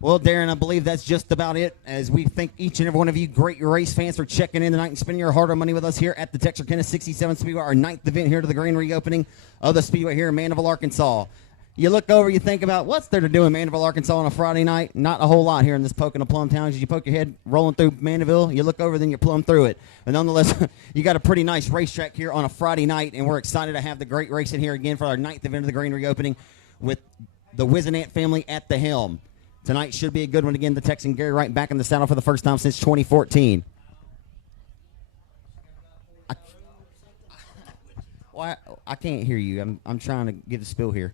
Well, Darren, I believe that's just about it. As we thank each and every one of you great race fans for checking in tonight and spending your hard-earned money with us here at the Texarkana 67 Speedway, our 9th event here to the grand reopening of the Speedway here in Mandeville, Arkansas. You look over, you think about, what's there to do in Mandeville, Arkansas on a Friday night? Not a whole lot here in this poking of Plum Town. As you poke your head rolling through Mandeville, you look over, then you plumb through it. But nonetheless, you got a pretty nice racetrack here on a Friday night, and we're excited to have the great racing here again for our 9th event of the grand reopening with the Wizenant family at the helm. Tonight should be a good one again. The Texan Gary Wright back in the saddle for the first time since 2014. I can't hear you. I'm trying to give the spiel here.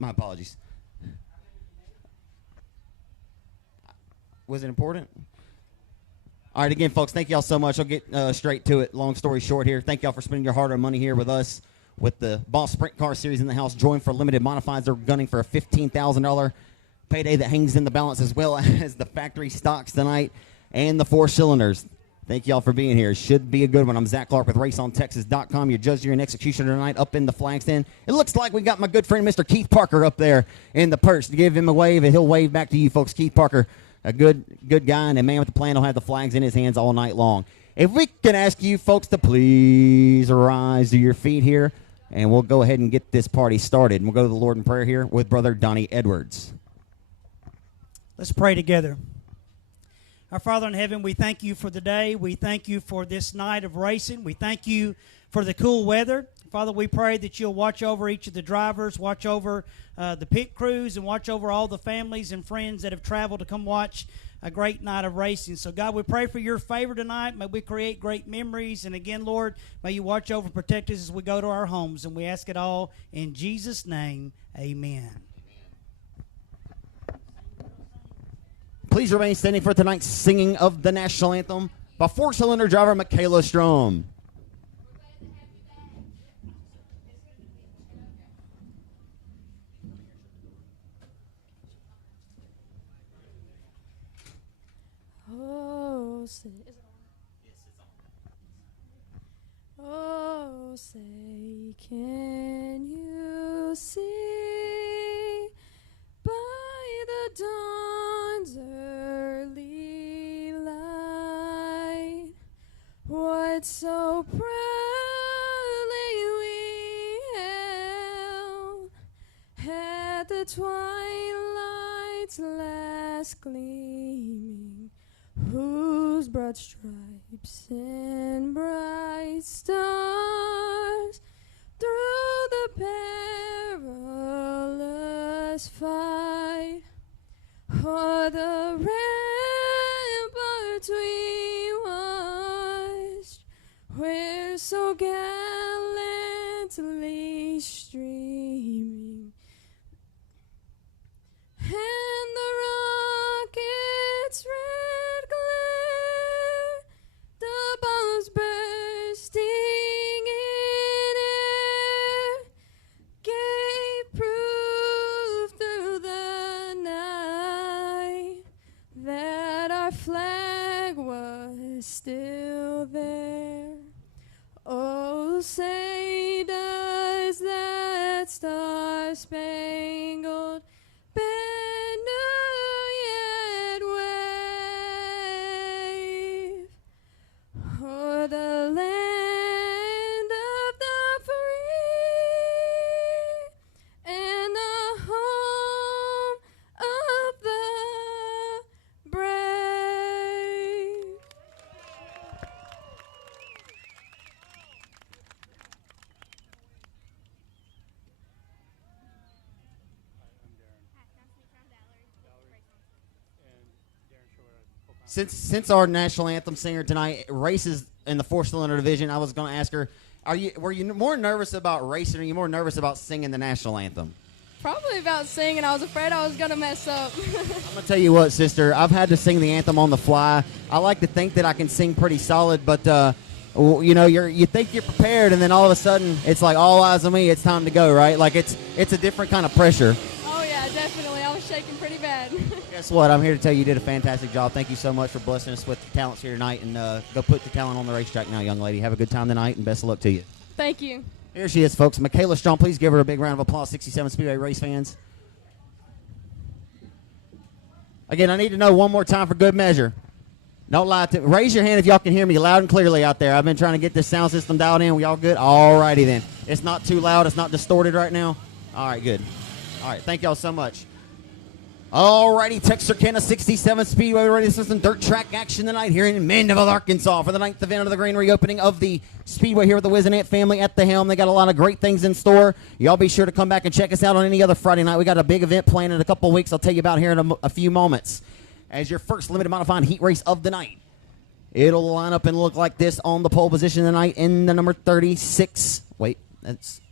My apologies. Was it important? All right, again, folks, thank y'all so much. I'll get straight to it. Long story short here. Thank y'all for spending your hard-earned money here with us with the Boss Sprint Car Series in the house. Join for limited modifieds. They're gunning for a $15,000 payday that hangs in the balance, as well as the factory stocks tonight and the 4-cylinders. Thank y'all for being here. Should be a good one. I'm Zach Clark with RaceOnTexas.com. Your judge, jury, and executioner tonight up in the flag stand. It looks like we got my good friend Mr. Keith Parker up there in the purse. To give him a wave, and he'll wave back to you folks. Keith Parker, a good guy, and a man with the plan. Will have the flags in his hands all night long. If we can ask you folks to please rise to your feet here, and we'll go ahead and get this party started. And we'll go to the Lord in prayer here with Brother Donnie Edwards. Let's pray together. Our Father in heaven, we thank you for the day. We thank you for this night of racing. We thank you for the cool weather. Father, we pray that you'll watch over each of the drivers, watch over the pit crews, and watch over all the families and friends that have traveled to come watch a great night of racing. So, God, we pray for your favor tonight. May we create great memories. And again, Lord, may you watch over and protect us as we go to our homes. And we ask it all in Jesus' name. Amen. Please remain standing for tonight's singing of the national anthem by 4-cylinder driver Michaela Strom. Oh, say, oh, say, can you see by the dawn's early light what so proudly we held at the twilight's last gleaming, whose broad stripes and bright stars through the perilous fight o'er the ramparts we watched, where so gallantly streaming, and the rocket's red glare, the bombs bursting in air, gave proof through the night that our flag was still there. Oh, say does that star-spangled banner yet wave o'er the land of the free and the home of the brave? Since our national anthem singer tonight races in the 4-cylinder division, I was going to ask her, were you more nervous about racing, or are you more nervous about singing the national anthem? Probably about singing. I was afraid I was going to mess up. I'm going to tell you what, sister, I've had to sing the anthem on the fly. I like to think that I can sing pretty solid, but you know, you think you're prepared, and then all of a sudden it's like all eyes on me. It's time to go, right? Like it's a different kind of pressure. Oh yeah, definitely. I was shaking pretty bad. Guess what? I'm here to tell you did a fantastic job. Thank you so much for blessing us with the talents here tonight, and go put the talent on the racetrack now, young lady. Have a good time tonight, and best of luck to you. Thank you. Here she is, folks. Michaela Strom. Please give her a big round of applause, 67 Speedway race fans. Again, I need to know one more time for good measure. Don't lie to me. Raise your hand if y'all can hear me loud and clearly out there. I've been trying to get this sound system dialed in. We all good? All righty then. It's not too loud. It's not distorted right now. All right, good. All right, thank y'all so much. All righty, Texarkana 67 Speedway ready for some dirt track action tonight here in Mandeville, Arkansas for the 9th event of the grand reopening of the Speedway here with the Wiz and Ant family at the helm. They got a lot of great things in store. Y'all be sure to come back and check us out on any other Friday night. We got a big event planned in a couple of weeks I'll tell you about here in a few moments. As your first limited modified heat race of the night, it'll line up and look like this on the pole position tonight in the number 36. Wait, that's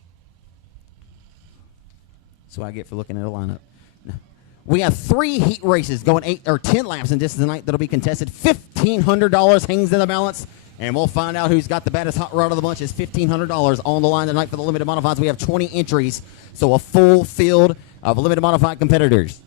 what I get for looking at a lineup. We have 3 heat races going 8 or 10 laps in distance tonight that'll be contested. $1,500 hangs in the balance, and we'll find out who's got the baddest hot rod of the bunch. Is $1,500 on the line tonight for the limited modifieds. We have 20 entries, so a full field of limited modified competitors.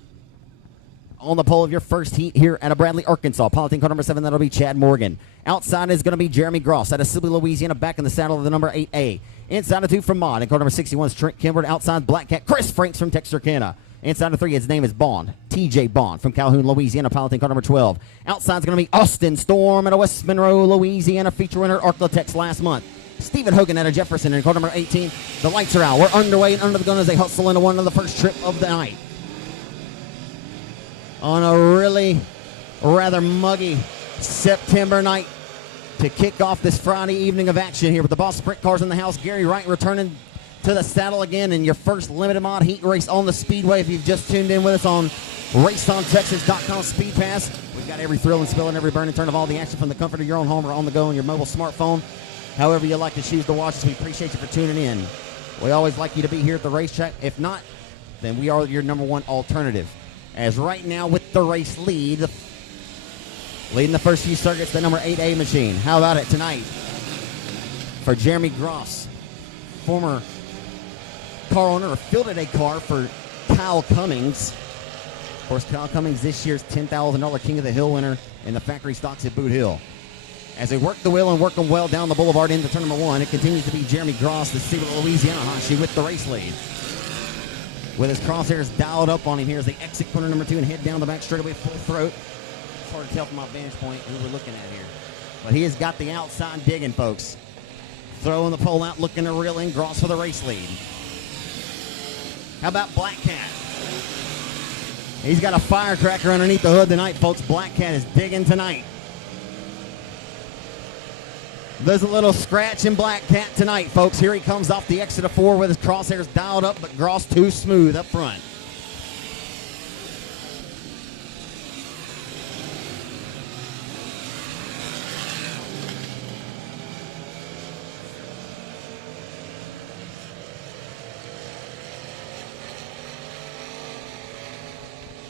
On the pole of your first heat here at Bradley, Arkansas. Piloting car number 7, that'll be Chad Morgan. Outside is going to be Jeremy Gross out of Sibley, Louisiana, back in the saddle of the number 8A. Inside of 2 from Mod. And car number 61 is Trent Kimbrough. Outside, Black Cat Chris Franks from Texarkana. Inside of 3, his name is Bond. TJ Bond from Calhoun, Louisiana, piloting car number 12. Outside is going to be Austin Storm out of West Monroe, Louisiana, feature winner Arklatex last month. Stephen Hogan out of Jefferson in car number 18. The lights are out. We're underway and under the gun as they hustle into one of the first trip of the night. On a really rather muggy September night to kick off this Friday evening of action here with the Boss Sprint Cars in the house. Gary Wright returning to the saddle again in your first limited mod heat race on the Speedway. If you've just tuned in with us on RaceOnTexas.com Speed Pass, we've got every thrill and spill and every burn and turn of all the action from the comfort of your own home or on the go on your mobile smartphone. However you like to choose to watch us, we appreciate you for tuning in. We always like you to be here at the racetrack. If not, then we are your number one alternative. As right now with the race leading the first few circuits, the number 8A machine. How about it tonight for Jeremy Gross, former car owner, or fielded a car for Kyle Cummings. Of course, Kyle Cummings, this year's $10,000 King of the Hill winner in the factory stocks at Boot Hill. As they work the wheel and work them well down the boulevard into turn number 1, it continues to be Jeremy Gross, the Sibley, Louisiana Hashi, with the race lead. With his crosshairs dialed up on him here as they exit corner number 2 and head down the back straightaway full throat. It's hard to tell from my vantage point who we're looking at here. But he has got the outside digging, folks. Throwing the pole out, looking to reel in Gross for the race lead. How about Black Cat? He's got a firecracker underneath the hood tonight, folks. Black Cat is digging tonight. There's a little scratch in Black Cat tonight, folks. Here he comes off the exit of 4 with his crosshairs dialed up, but Gross too smooth up front.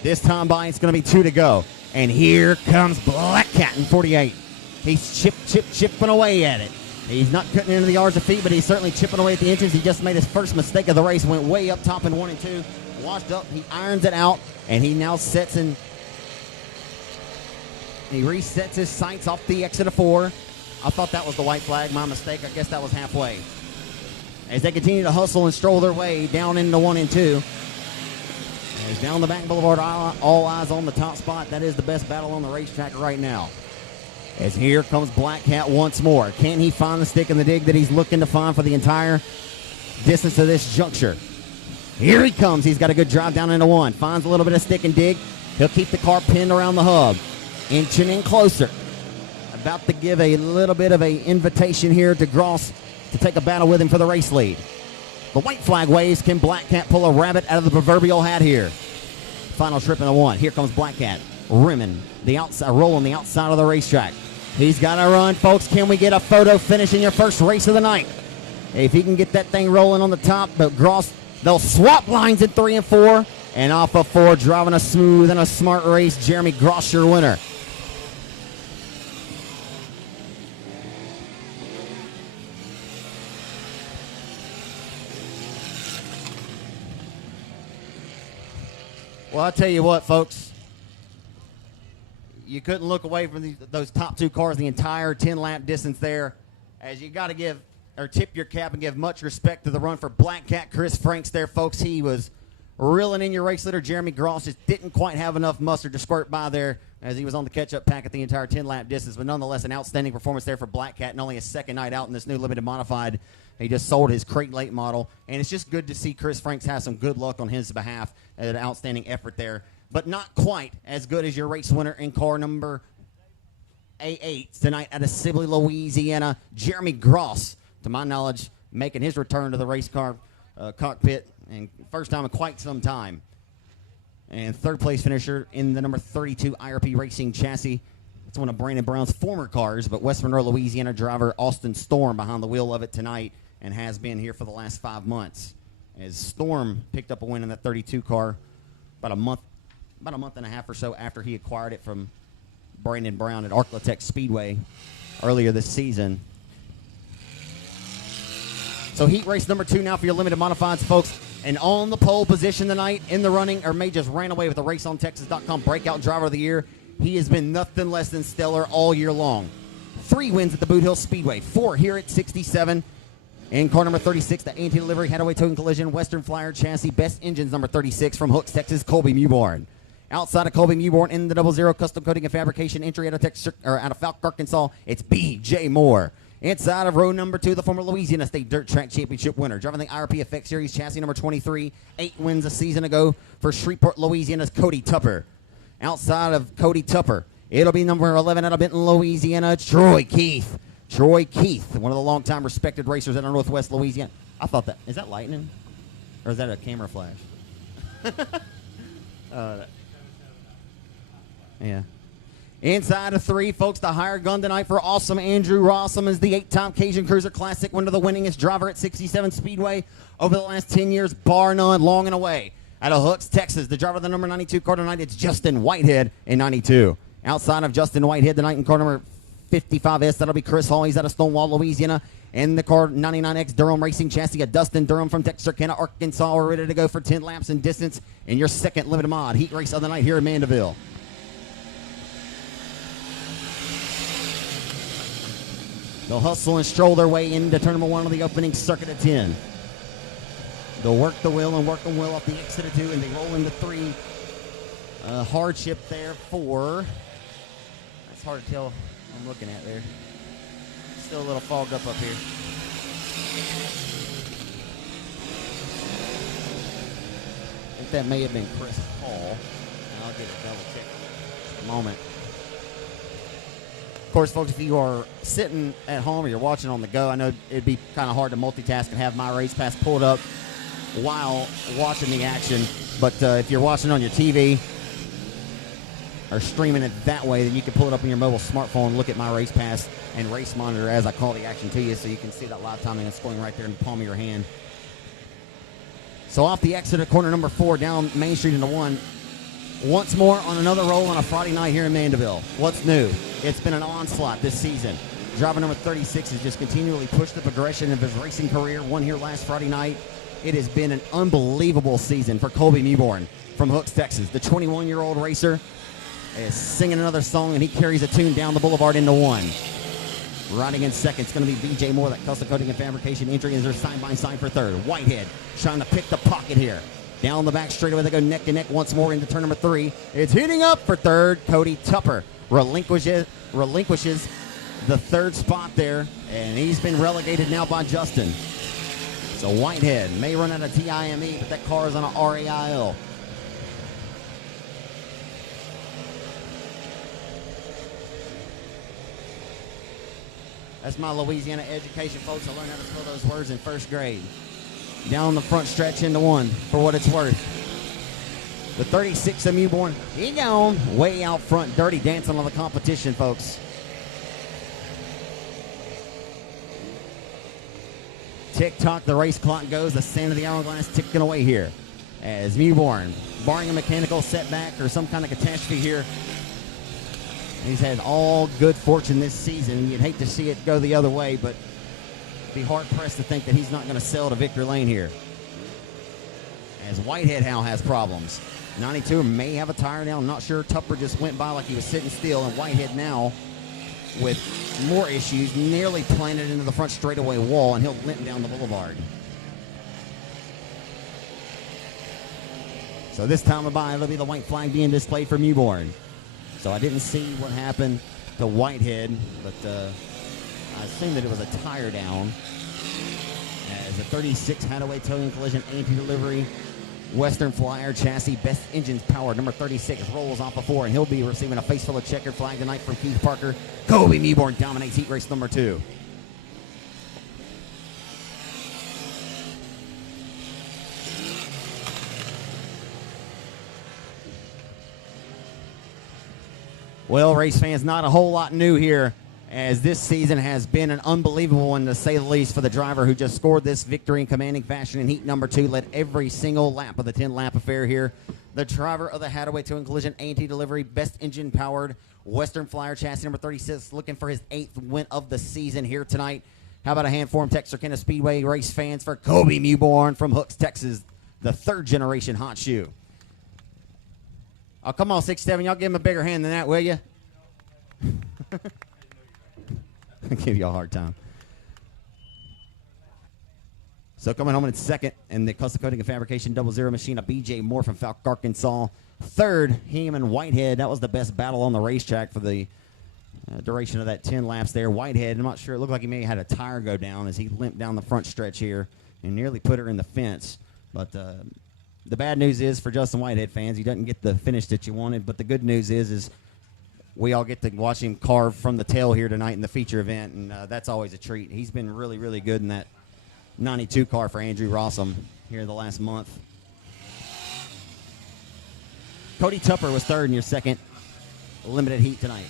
This time by, it's going to be 2 to go. And here comes Black Cat in 48. He's chipping away at it. He's not cutting into the yards of feet, but he's certainly chipping away at the engines. He just made his first mistake of the race, went way up top in 1 and 2, washed up, he irons it out, and he now sets in. He resets his sights off the exit of 4. I thought that was the white flag, my mistake. I guess that was halfway. As they continue to hustle and stroll their way down into 1 and 2. As down the back boulevard, all eyes on the top spot. That is the best battle on the racetrack right now. As here comes Black Cat once more. Can he find the stick and the dig that he's looking to find for the entire distance of this juncture? Here he comes. He's got a good drive down into 1. Finds a little bit of stick and dig. He'll keep the car pinned around the hub. Inching in closer. About to give a little bit of an invitation here to Gross to take a battle with him for the race lead. The white flag waves. Can Black Cat pull a rabbit out of the proverbial hat here? Final trip in the 1. Here comes Black Cat. Rimming the outside, rolling the outside of the racetrack. He's got to run, folks. Can we get a photo finish in your first race of the night? If he can get that thing rolling on the top, but Gross, they'll swap lines in 3 and 4. And off of 4, driving a smooth and a smart race, Jeremy Gross, your winner. Well, I'll tell you what, folks. You couldn't look away from those top 2 cars the entire 10-lap distance there, as you got to give or tip your cap and give much respect to the run for Black Cat Chris Franks there, folks. He was reeling in your race leader, Jeremy Gross, just didn't quite have enough mustard to squirt by there as he was on the catch-up pack at the entire 10-lap distance. But nonetheless, an outstanding performance there for Black Cat, and only his second night out in this new limited modified. He just sold his crate late model, and it's just good to see Chris Franks have some good luck on his behalf. An outstanding effort there, but not quite as good as your race winner in car number A8 tonight out of Sibley, Louisiana, Jeremy Gross, to my knowledge, making his return to the race car cockpit, and first time in quite some time. And third place finisher in the number 32 IRP Racing chassis. It's one of Brandon Brown's former cars, but West Monroe, Louisiana driver Austin Storm behind the wheel of it tonight and has been here for the last 5 months. As Storm picked up a win in that 32 car about a month and a half or so after he acquired it from Brandon Brown at Arclatech Speedway earlier this season. So heat race number 2 now for your limited modifieds, folks. And on the pole position tonight in the running, or May just ran away with the RaceOnTexas.com Breakout Driver of the Year. He has been nothing less than stellar all year long. 3 wins at the Boot Hill Speedway, 4 here at 67. In car number 36, the anti-delivery Hadaway Towing Collision Western Flyer chassis, best engines number 36 from Hooks, Texas, Colby Mewborn. Outside of Colby Mewborn in the 00 custom coating and fabrication entry out of Falk, Arkansas, it's B.J. Moore. Inside of row number 2, the former Louisiana State Dirt Track Championship winner, driving the IRP Effect Series chassis number 23, 8 wins a season ago for Shreveport, Louisiana's Cody Tupper. Outside of Cody Tupper, it'll be number 11 out of Benton, Louisiana, Troy Keith. Troy Keith, one of the longtime respected racers out of Northwest Louisiana. I thought that, is that lightning? Or is that a camera flash? Yeah. Inside of 3, folks, the higher gun tonight for awesome Andrew Rossum is the 8-time Cajun Cruiser Classic winner, the winningest driver at 67 Speedway over the last 10 years, bar none, long and away. Out of Hooks, Texas, the driver of the number 92 car tonight, it's Justin Whitehead in 92. Outside of Justin Whitehead tonight in car number 55S, that'll be Chris Hall. He's out of Stonewall, Louisiana. In the car 99X Durham Racing chassis, a Dustin Durham from Texarkana, Arkansas. We're ready to go for 10 laps in distance in your second limited mod heat race of the night here in Mandeville. They'll hustle and stroll their way into turn number 1 of the opening circuit of 10. They'll work the wheel and work the wheel off the exit of 2, and they roll into 3. Hardship there for, that's hard to tell what I'm looking at there. Still a little fogged up here. I think that may have been Chris Hall. I'll get a double check in a moment. Of course, folks, if you are sitting at home or you're watching on the go, I know it'd be kind of hard to multitask and have my race pass pulled up while watching the action. But if you're watching on your TV or streaming it that way, then you can pull it up on your mobile smartphone, look at my race pass and race monitor as I call the action to you, so you can see that live timing that's going right there in the palm of your hand. So off the exit of corner number 4 down Main Street into 1. Once more on another roll on a Friday night here in Mandeville. What's new? It's been an onslaught this season. Driver number 36 has just continually pushed the progression of his racing career. Won here last Friday night. It has been an unbelievable season for Colby Mewborn from Hooks, Texas. The 21-year-old racer is singing another song, and he carries a tune down the boulevard into 1. Riding in second, it's going to be B.J. Moore, that custom coating and fabrication entry, is their sign for third. Whitehead trying to pick the pocket here. Down the back straightaway, they go neck to neck once more into turn number 3. It's heating up for third. Cody Tupper relinquishes the third spot there, and he's been relegated now by Justin. So Whitehead may run out of TIME, but that car is on a RAIL. That's my Louisiana education, folks. I learned how to spell those words in first grade. Down the front stretch into 1 for what it's worth. The 36 of Mewborn, he gone way out front, dirty dancing on the competition, folks. Tick-tock, the race clock goes, the sand of the hourglass ticking away here. As Mewborn, barring a mechanical setback or some kind of catastrophe here, he's had all good fortune this season. You'd hate to see it go the other way, but be hard-pressed to think that he's not going to sail to victory lane here. As Whitehead now has problems. 92 may have a tire now. I'm not sure. Tupper just went by like he was sitting still, and Whitehead now with more issues, nearly planted into the front straightaway wall, and he'll limp down the boulevard. So this time by, it'll be the white flag being displayed for Mewborn. So I didn't see what happened to Whitehead, but I assume that it was a tire down. As a 36 Hadaway Towing Collision anti-delivery Western Flyer chassis, best engines powered, number 36, rolls off before, and he'll be receiving a face full of checkered flag tonight from Keith Parker. Kobe Mewborn dominates heat race number 2. Well, race fans, not a whole lot new here, as this season has been an unbelievable one, to say the least, for the driver who just scored this victory in commanding fashion in heat number 2, led every single lap of the 10-lap affair here. The driver of the Hadaway Towing Collision anti-delivery, best engine-powered Western Flyer chassis, number 36, looking for his 8th win of the season here tonight. How about a hand for him, Texarkana Speedway race fans, for Kobe Mewborn from Hooks, Texas, the 3rd-generation hot shoe. Oh, come on, 6'7", y'all give him a bigger hand than that, will you? I'll give you a hard time. So coming home in 2nd, and the custom coating and fabrication 00 machine, a BJ Moore from Falk, Arkansas. 3rd, Heeman Whitehead. That was the best battle on the racetrack for the duration of that 10 laps there. Whitehead, I'm not sure, it looked like he may have had a tire go down as he limped down the front stretch here and nearly put her in the fence. But the bad news is for Justin Whitehead fans, he doesn't get the finish that you wanted. But the good news is we all get to watch him carve from the tail here tonight in the feature event, and that's always a treat. He's been really, really good in that 92 car for Andrew Rossum here the last month. Cody Tupper was 3rd in your 2nd limited heat tonight.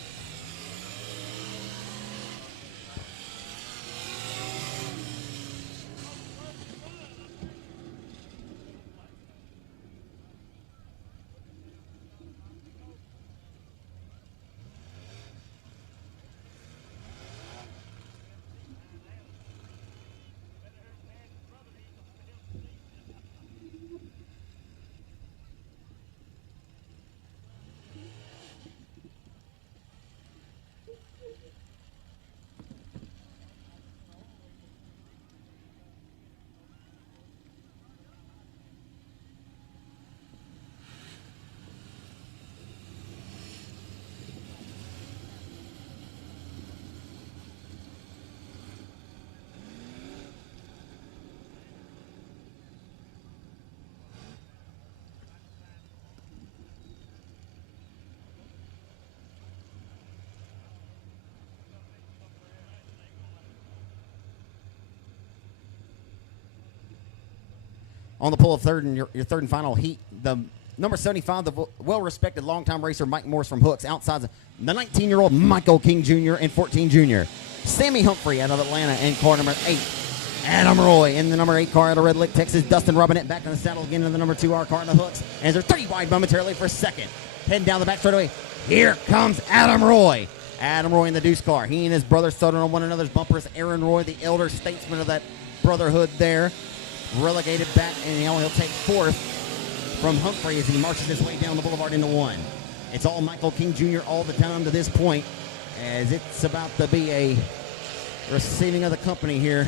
On the pole of 3rd and your 3rd and final heat, the number 75, the well-respected longtime racer Mike Morris from Hooks, outside the 19-year-old Michael King Jr. and 14 Jr. Sammy Humphrey out of Atlanta in car number 8. Adam Roy in the number 8 car out of Red Lick, Texas. Dustin Robinette back in the saddle again in the number 2R car in the Hooks. And they're 30 wide momentarily for 2nd. Heading down the back straightaway. Here comes Adam Roy. Adam Roy in the Deuce car. He and his brother stood on one another's bumpers. Aaron Roy, the elder statesman of that brotherhood there, relegated back, and he'll take 4th from Humphrey as he marches his way down the boulevard into 1. It's all Michael King Jr. all the time to this point, as it's about to be a receiving of the company here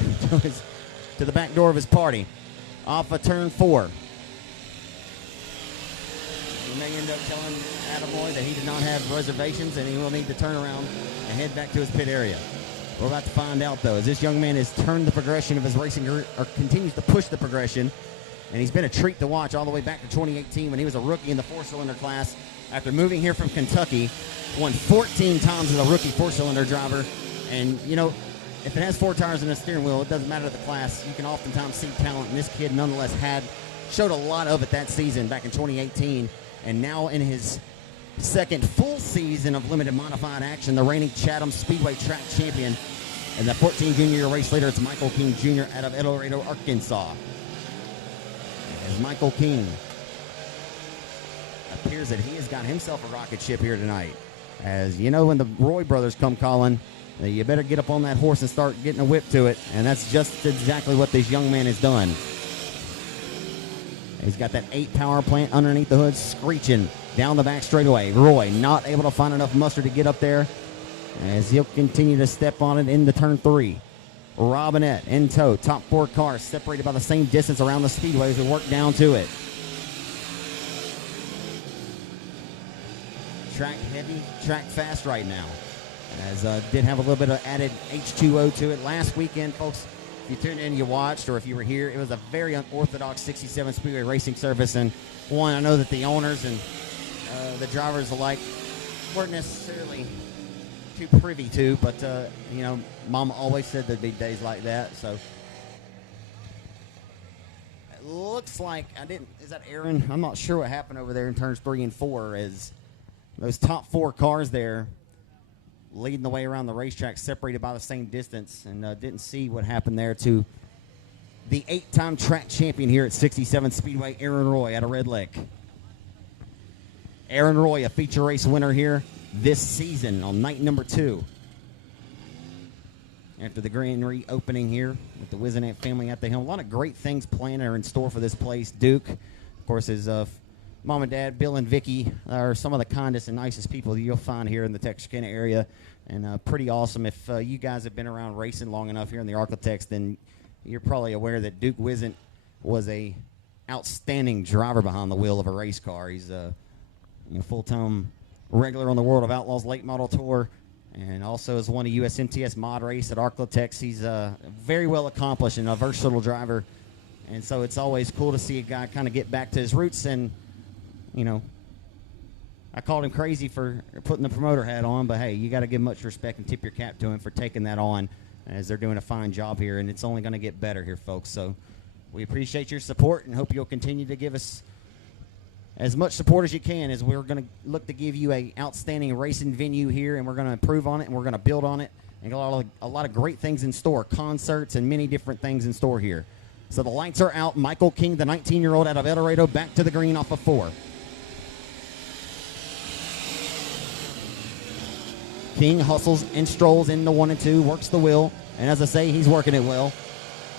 to the back door of his party. Off of turn 4. He may end up telling Adam Roy that he did not have reservations and he will need to turn around and head back to his pit area. We're about to find out, though, as this young man has turned the progression of his racing career, or continues to push the progression, and he's been a treat to watch all the way back to 2018 when he was a rookie in the 4-cylinder class. After moving here from Kentucky, won 14 times as a rookie 4-cylinder driver, and, you know, if it has 4 tires and a steering wheel, it doesn't matter the class. You can oftentimes see talent, and this kid nonetheless showed a lot of it that season back in 2018, and now in his 2nd full season of limited modified action, the reigning Chatham Speedway track champion, and the 14 junior race leader, it's Michael King Jr. out of El Dorado, Arkansas. As Michael King appears that he has got himself a rocket ship here tonight. As you know, when the Roy brothers come calling, you better get up on that horse and start getting a whip to it, and that's just exactly what this young man has done. He's got that 8 power plant underneath the hood, screeching down the back straightaway. Roy not able to find enough muster to get up there, as he'll continue to step on it into turn 3. Robinette in tow. Top 4 cars separated by the same distance around the speedway as we work down to it. track heavy, track fast right now. As did have a little bit of added H2O to it last weekend, folks. If you tuned in, you watched, or if you were here, it was a very unorthodox 67 Speedway racing service. And one, I know that the owners and the drivers alike weren't necessarily too privy to, but you know, Mama always said there'd be days like that. So it looks like is that Aaron? I'm not sure what happened over there in turns 3 and 4, as those top 4 cars there leading the way around the racetrack, separated by the same distance, and didn't see what happened there to the 8-time track champion here at 67 Speedway, Aaron Roy, out of Red Lake. Aaron Roy, a feature race winner here this season on night number 2. After the grand reopening here with the Wizenant family at the helm. A lot of great things planned are in store for this place. Duke, of course, his mom and dad, Bill and Vicky, are some of the kindest and nicest people that you'll find here in the Texarkana area. And pretty awesome. If you guys have been around racing long enough here in the Arklatex, then you're probably aware that Duke Wizant was a outstanding driver behind the wheel of a race car. He's a full-time regular on the World of Outlaws late model tour, and also has won a USMTS mod race at Arklatex. He's very well accomplished and a versatile driver, and so it's always cool to see a guy kind of get back to his roots. And you know, I called him crazy for putting the promoter hat on, but hey, you got to give much respect and tip your cap to him for taking that on, as they're doing a fine job here, and it's only going to get better here, folks. So we appreciate your support and hope you'll continue to give us as much support as you can, as we're going to look to give you a outstanding racing venue here, and we're going to improve on it, and we're going to build on it, and got a lot of great things in store, concerts and many different things in store here. So the lights are out. Michael King, the 19-year-old out of El Dorado, back to the green off of 4. King hustles and strolls into 1 and 2, works the wheel, and as I say, he's working it well.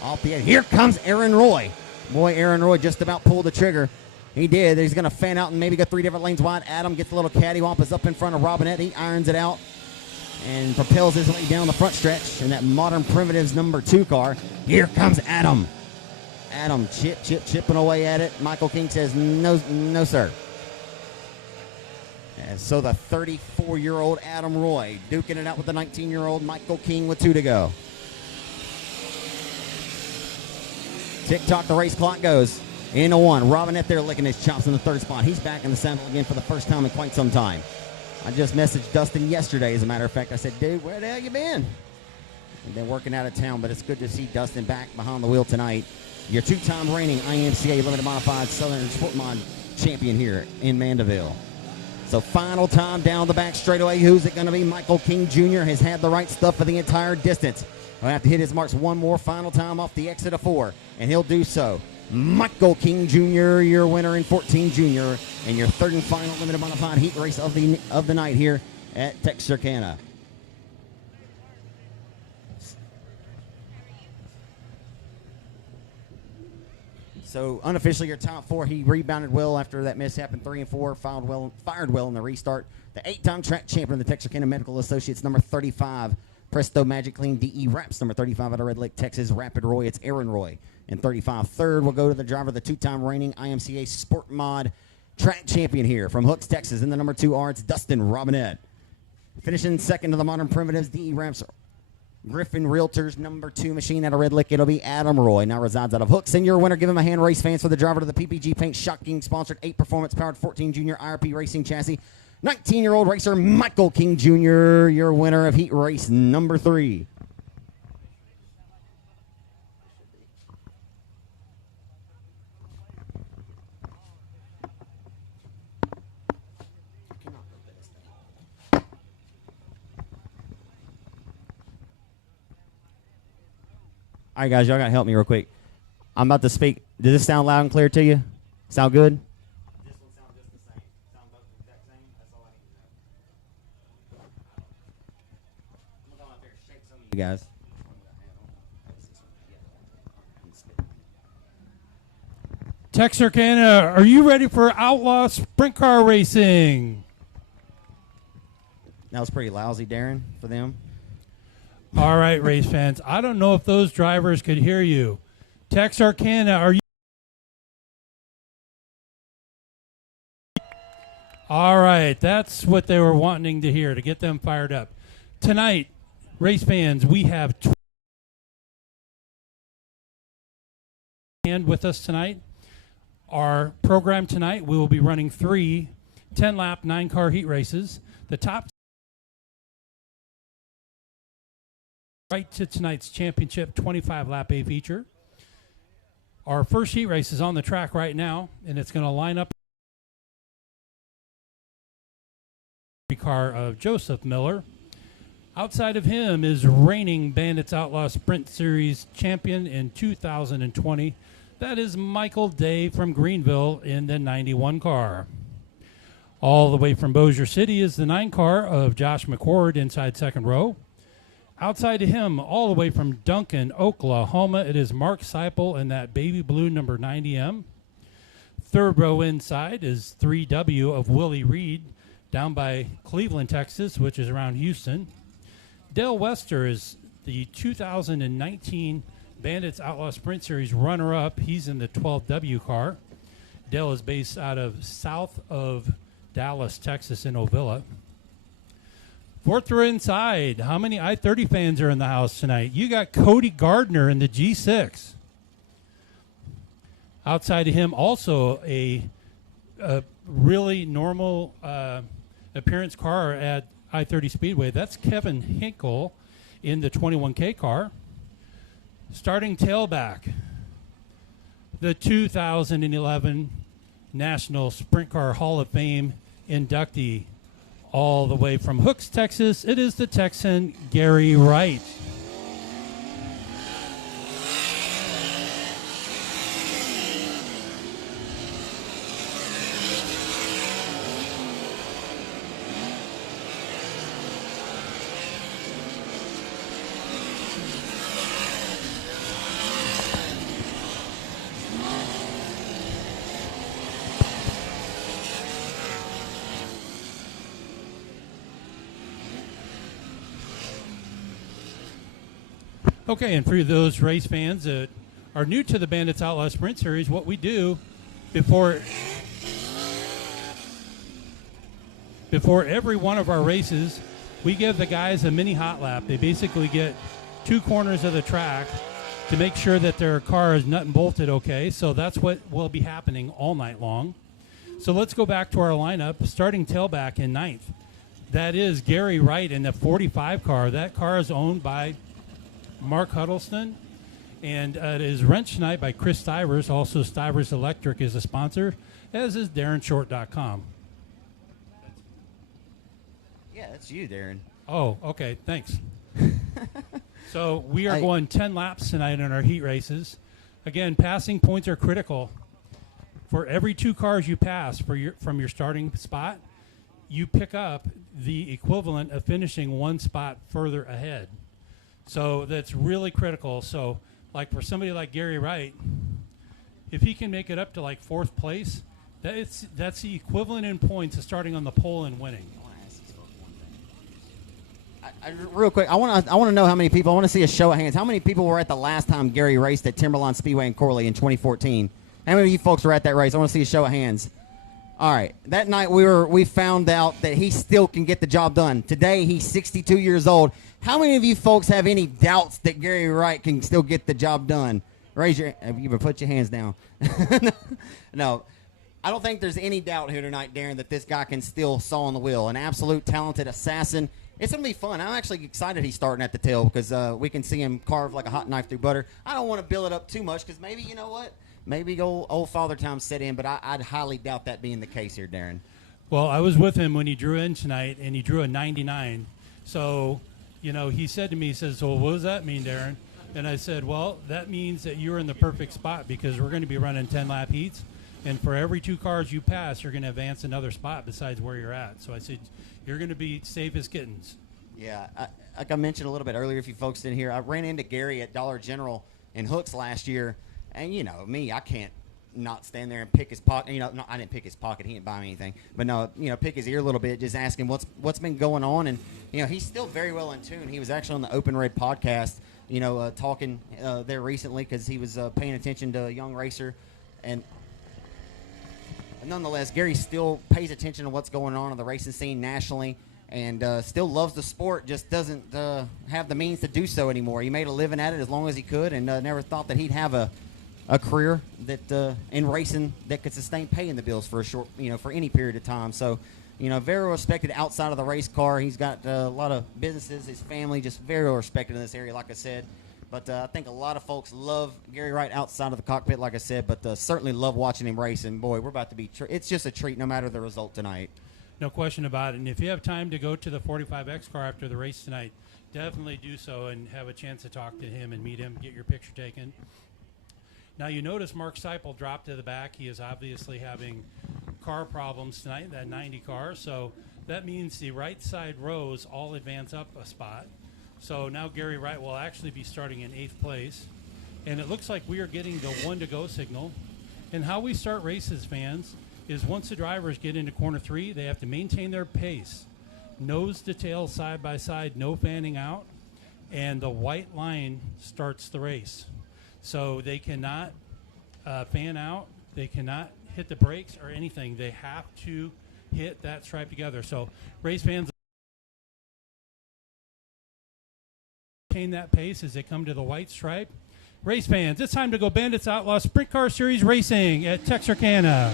Off the edge. Here comes Aaron Roy. Boy, Aaron Roy just about pulled the trigger. He did. He's going to fan out and maybe go 3 different lanes wide. Adam gets a little cattywampus up in front of Robinette. He irons it out and propels his way down the front stretch in that Modern Primitives number 2 car. Here comes Adam. Adam chipping away at it. Michael King says, no, sir. And so the 34-year-old Adam Roy duking it out with the 19-year-old Michael King with 2 to go. Tick-tock, the race clock goes. Into 1. Robinette there licking his chops in the 3rd spot. He's back in the saddle again for the first time in quite some time. I just messaged Dustin yesterday, as a matter of fact. I said, dude, where the hell you been? I've been working out of town, but it's good to see Dustin back behind the wheel tonight. Your 2-time reigning IMCA Limited Modified Southern Sport Mod champion here in Mandeville. So final time down the back straightaway. Who's it going to be? Michael King Jr. has had the right stuff for the entire distance. He'll have to hit his marks one more final time off the exit of 4, and he'll do so. Michael King Jr., your winner in 14 Junior, and your 3rd and final limited modified heat race of the night here at Texarkana. So unofficially, your top 4. He rebounded well after that mishap in 3 and 4. Fired well in the restart. The 8-time track champion of the Texarkana Medical Associates, number 35. Presto Magic Clean DE Wraps, number 35 out of Red Lake, Texas. Rapid Roy, it's Aaron Roy. And 35. 3rd will go to the driver, the 2-time reigning IMCA Sport Mod track champion here from Hooks, Texas. In the number 2 it's Dustin Robinette. Finishing 2nd to the Modern Primitives, DE Wraps, Griffin Realtors, number 2 machine out of Red Lake. It'll be Adam Roy. Now resides out of Hooks. And your winner, give him a hand, race fans, for the driver to the PPG Paint Shocking sponsored 8 performance powered 14 Junior IRP Racing chassis. 19-year-old racer Michael King Jr., your winner of heat race number 3. All right, guys, y'all got to help me real quick. I'm about to speak. Does this sound loud and clear to you? Sound good? This one sounds just the same. Sound both the exact same? That's all I need to know. I'm going to go out there and shake some of you guys. Texarkana, are you ready for outlaw sprint car racing? That was pretty lousy, Darren, for them. All right, race fans. I don't know if those drivers could hear you. Texarkana, are you? All right, that's what they were wanting to hear, to get them fired up. Tonight, race fans, we have and with us tonight. Our program tonight, we will be running 3 10-lap, 9-car heat races. The top right to tonight's championship 25-lap A feature. Our first heat race is on the track right now, and it's going to line up the car of Joseph Miller. Outside of him is reigning Bandits Outlaw Sprint Series champion in 2020. That is Michael Day from Greenville in the 91 car. All the way from Bossier City is the 9 car of Josh McCord inside second row. Outside of him, all the way from Duncan, Oklahoma, it is Mark Seipel in that baby blue number 90M. Third row inside is 3W of Willie Reed down by Cleveland, Texas, which is around Houston. Dale Wester is the 2019 Bandits Outlaw Sprint Series runner-up. He's in the 12W car. Dale is based out of south of Dallas, Texas, in Ovilla. Fourth row inside. How many I-30 fans are in the house tonight? You got Cody Gardner in the G6. Outside of him, also a really normal appearance car at I-30 Speedway. That's Kevin Hinkle in the 21K car. Starting tailback, the 2011 National Sprint Car Hall of Fame inductee, all the way from Hooks, Texas, it is the Texan Gary Wright. Okay, and for those race fans that are new to the Bandits Outlaw Sprint Series, what we do before every one of our races, we give the guys a mini hot lap. They basically get 2 corners of the track to make sure that their car is nut and bolted okay. So that's what will be happening all night long. So let's go back to our lineup. Starting tailback in 9th, that is Gary Wright in the 45 car. That car is owned by Mark Huddleston, and it is wrenched tonight by Chris Stivers. Also, Stivers Electric is a sponsor, as is DarrenShort.com. Yeah, that's you, Darren. Oh, okay, thanks. So we are going 10 laps tonight in our heat races. Again, passing points are critical. For every 2 cars you pass from your starting spot, you pick up the equivalent of finishing 1 spot further ahead. So that's really critical. So, like for somebody like Gary Wright, if he can make it up to like 4th place, that's the equivalent in points of starting on the pole and winning. Real quick, I want to know how many people. I want to see a show of hands. How many people were at the last time Gary raced at Timberline Speedway in Corley in 2014? How many of you folks were at that race? I want to see a show of hands. All right, that night we found out that he still can get the job done. Today he's 62 years old. How many of you folks have any doubts that Gary Wright can still get the job done? Raise your, put your hands down. No, I don't think there's any doubt here tonight, Darren, that this guy can still saw on the wheel. An absolute talented assassin. It's going to be fun. I'm actually excited he's starting at the tail because we can see him carve like a hot knife through butter. I don't want to build it up too much because maybe, you know what? Maybe old Father Time set in, but I'd highly doubt that being the case here, Darren. Well, I was with him when he drew in tonight, and he drew a 99. So, you know, he said to me, he says, well, what does that mean, Darren? And I said, well, that means that you're in the perfect spot because we're going to be running 10-lap heats. And for every 2 cars you pass, you're going to advance another spot besides where you're at. So I said, you're going to be safe as kittens. Yeah, like I mentioned a little bit earlier, if you folks didn't hear, I ran into Gary at Dollar General in Hooks last year. And, you know, me, I can't not stand there and pick his pocket. You know, no, I didn't pick his pocket. He didn't buy me anything. But, no, you know, pick his ear a little bit, just ask him what's been going on. And, you know, he's still very well in tune. He was actually on the Open Red podcast, you know, talking there recently because he was paying attention to a young racer. And nonetheless, Gary still pays attention to what's going on in the racing scene nationally, and still loves the sport, just doesn't have the means to do so anymore. He made a living at it as long as he could, and never thought that he'd have a career that in racing that could sustain paying the bills for a short, for any period of time. So, very respected outside of the race car. He's got a lot of businesses, his family, just very well respected in this area, like I said. But I think a lot of folks love Gary Wright outside of the cockpit, like I said, but certainly love watching him race. And, boy, we're about to be it's just a treat no matter the result tonight. No question about it. And if you have time to go to the 45X car after the race tonight, definitely do so and have a chance to talk to him and meet him, get your picture taken. Now, you notice Mark Seipel dropped to the back. He is obviously having car problems tonight, that 90 car. So that means the right side rows all advance up a spot. So now Gary Wright will actually be starting in 8th place. And it looks like we are getting the 1-to-go signal. And how we start races, fans, is once the drivers get into corner 3, they have to maintain their pace. Nose to tail, side by side, no fanning out. And the white line starts the race. So they cannot fan out. They cannot hit the brakes or anything. They have to hit that stripe together. So race fans, maintain that pace as they come to the white stripe. Race fans, it's time to go Bandits Outlaw Sprint Car Series Racing at Texarkana.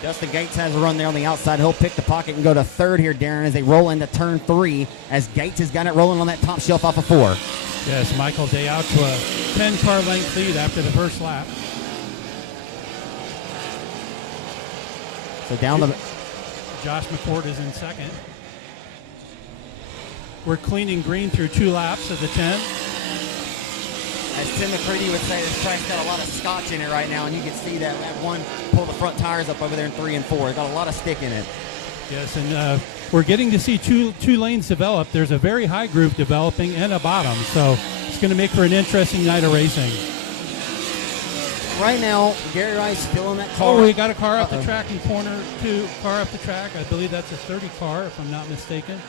Justin Gates has a run there on the outside. He'll pick the pocket and go to 3rd here, Darren, as they roll into turn 3, as Gates has got it rolling on that top shelf off of 4. Yes, Michael Day out to a 10-car length lead after the first lap. So down the... Josh McCord is in 2nd. We're cleaning green through 2 laps of the 10. As Tim McCready would say, this track's got a lot of scotch in it right now, and you can see that one pull the front tires up over there in 3 and 4. It's got a lot of stick in it. Yes, and we're getting to see two lanes develop. There's a very high groove developing and a bottom, so it's going to make for an interesting night of racing. Right now, Gary Wright's still in that car. Oh, we got a car up the track in corner 2. Car up the track. I believe that's a 30 car, if I'm not mistaken.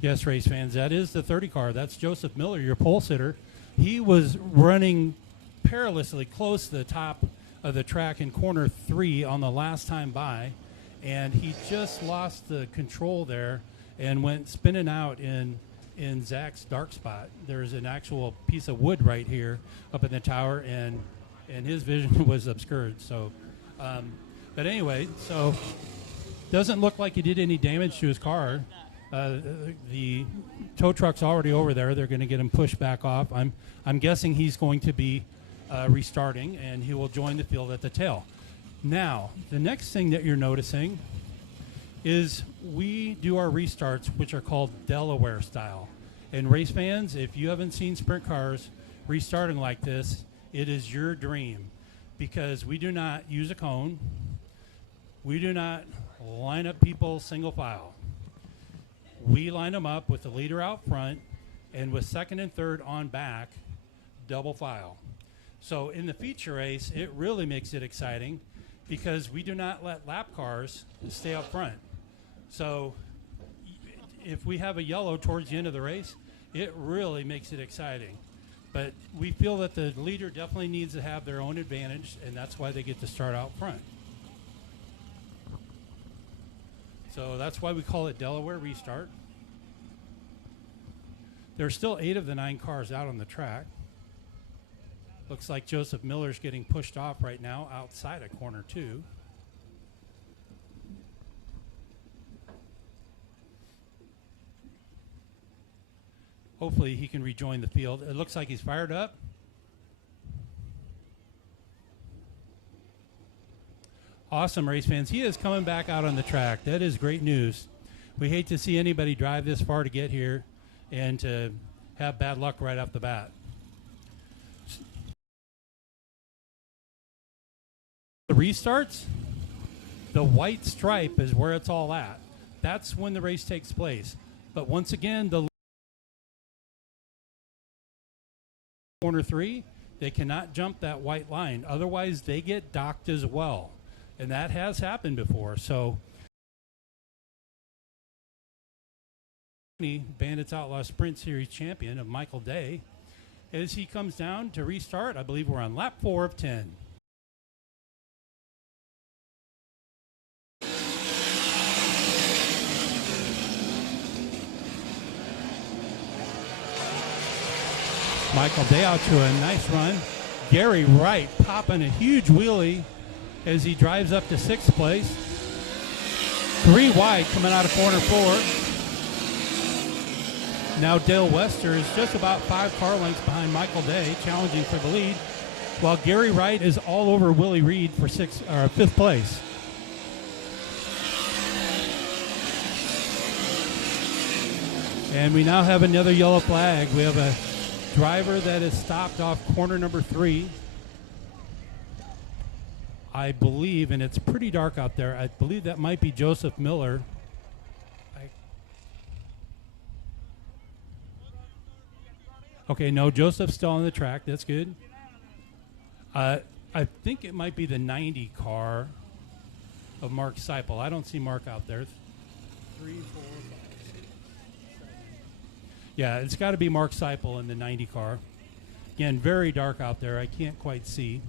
Yes, race fans, that is the 30 car. That's Joseph Miller, your pole sitter. He was running perilously close to the top of the track in corner 3 on the last time by, and he just lost the control there and went spinning out in Zach's dark spot. There's an actual piece of wood right here up in the tower, and his vision was obscured. So, but anyway, so doesn't look like he did any damage to his car. The tow truck's already over there. They're going to get him pushed back off. I'm guessing he's going to be restarting, and he will join the field at the tail. Now, the next thing that you're noticing is we do our restarts, which are called Delaware style. And race fans, if you haven't seen sprint cars restarting like this, it is your dream, because we do not use a cone. We do not line up people single file. We line them up with the leader out front and with 2nd and 3rd on back, double file. So in the feature race, it really makes it exciting because we do not let lap cars stay up front. So if we have a yellow towards the end of the race, it really makes it exciting. But we feel that the leader definitely needs to have their own advantage, and that's why they get to start out front. So that's why we call it Delaware Restart. There's still 8 of the 9 cars out on the track. Looks like Joseph Miller's getting pushed off right now outside of corner 2. Hopefully he can rejoin the field. It looks like he's fired up. Awesome, race fans. He is coming back out on the track. That is great news. We hate to see anybody drive this far to get here and to have bad luck right off the bat. The restarts, the white stripe is where it's all at. That's when the race takes place. But once again, the corner 3, they cannot jump that white line. Otherwise, they get docked as well. And that has happened before. So Bandits Outlaw Sprint Series champion of Michael Day, as he comes down to restart. I believe we're on lap 4 of 10. Michael Day out to a nice run. Gary Wright popping a huge wheelie as he drives up to 6th place. 3 wide coming out of corner 4. Now Dale Wester is just about 5 car lengths behind Michael Day, challenging for the lead, while Gary Wright is all over Willie Reed for 5th place. And we now have another yellow flag. We have a driver that is stopped off corner number 3. I believe, and it's pretty dark out there, I believe that might be Joseph Miller. Okay, no, Joseph's still on the track. That's good. I think it might be the 90 car of Mark Seipel. I don't see Mark out there. 3, 4, 5, 6, 7. Yeah, it's got to be Mark Seipel in the 90 car. Again, very dark out there. I can't quite see.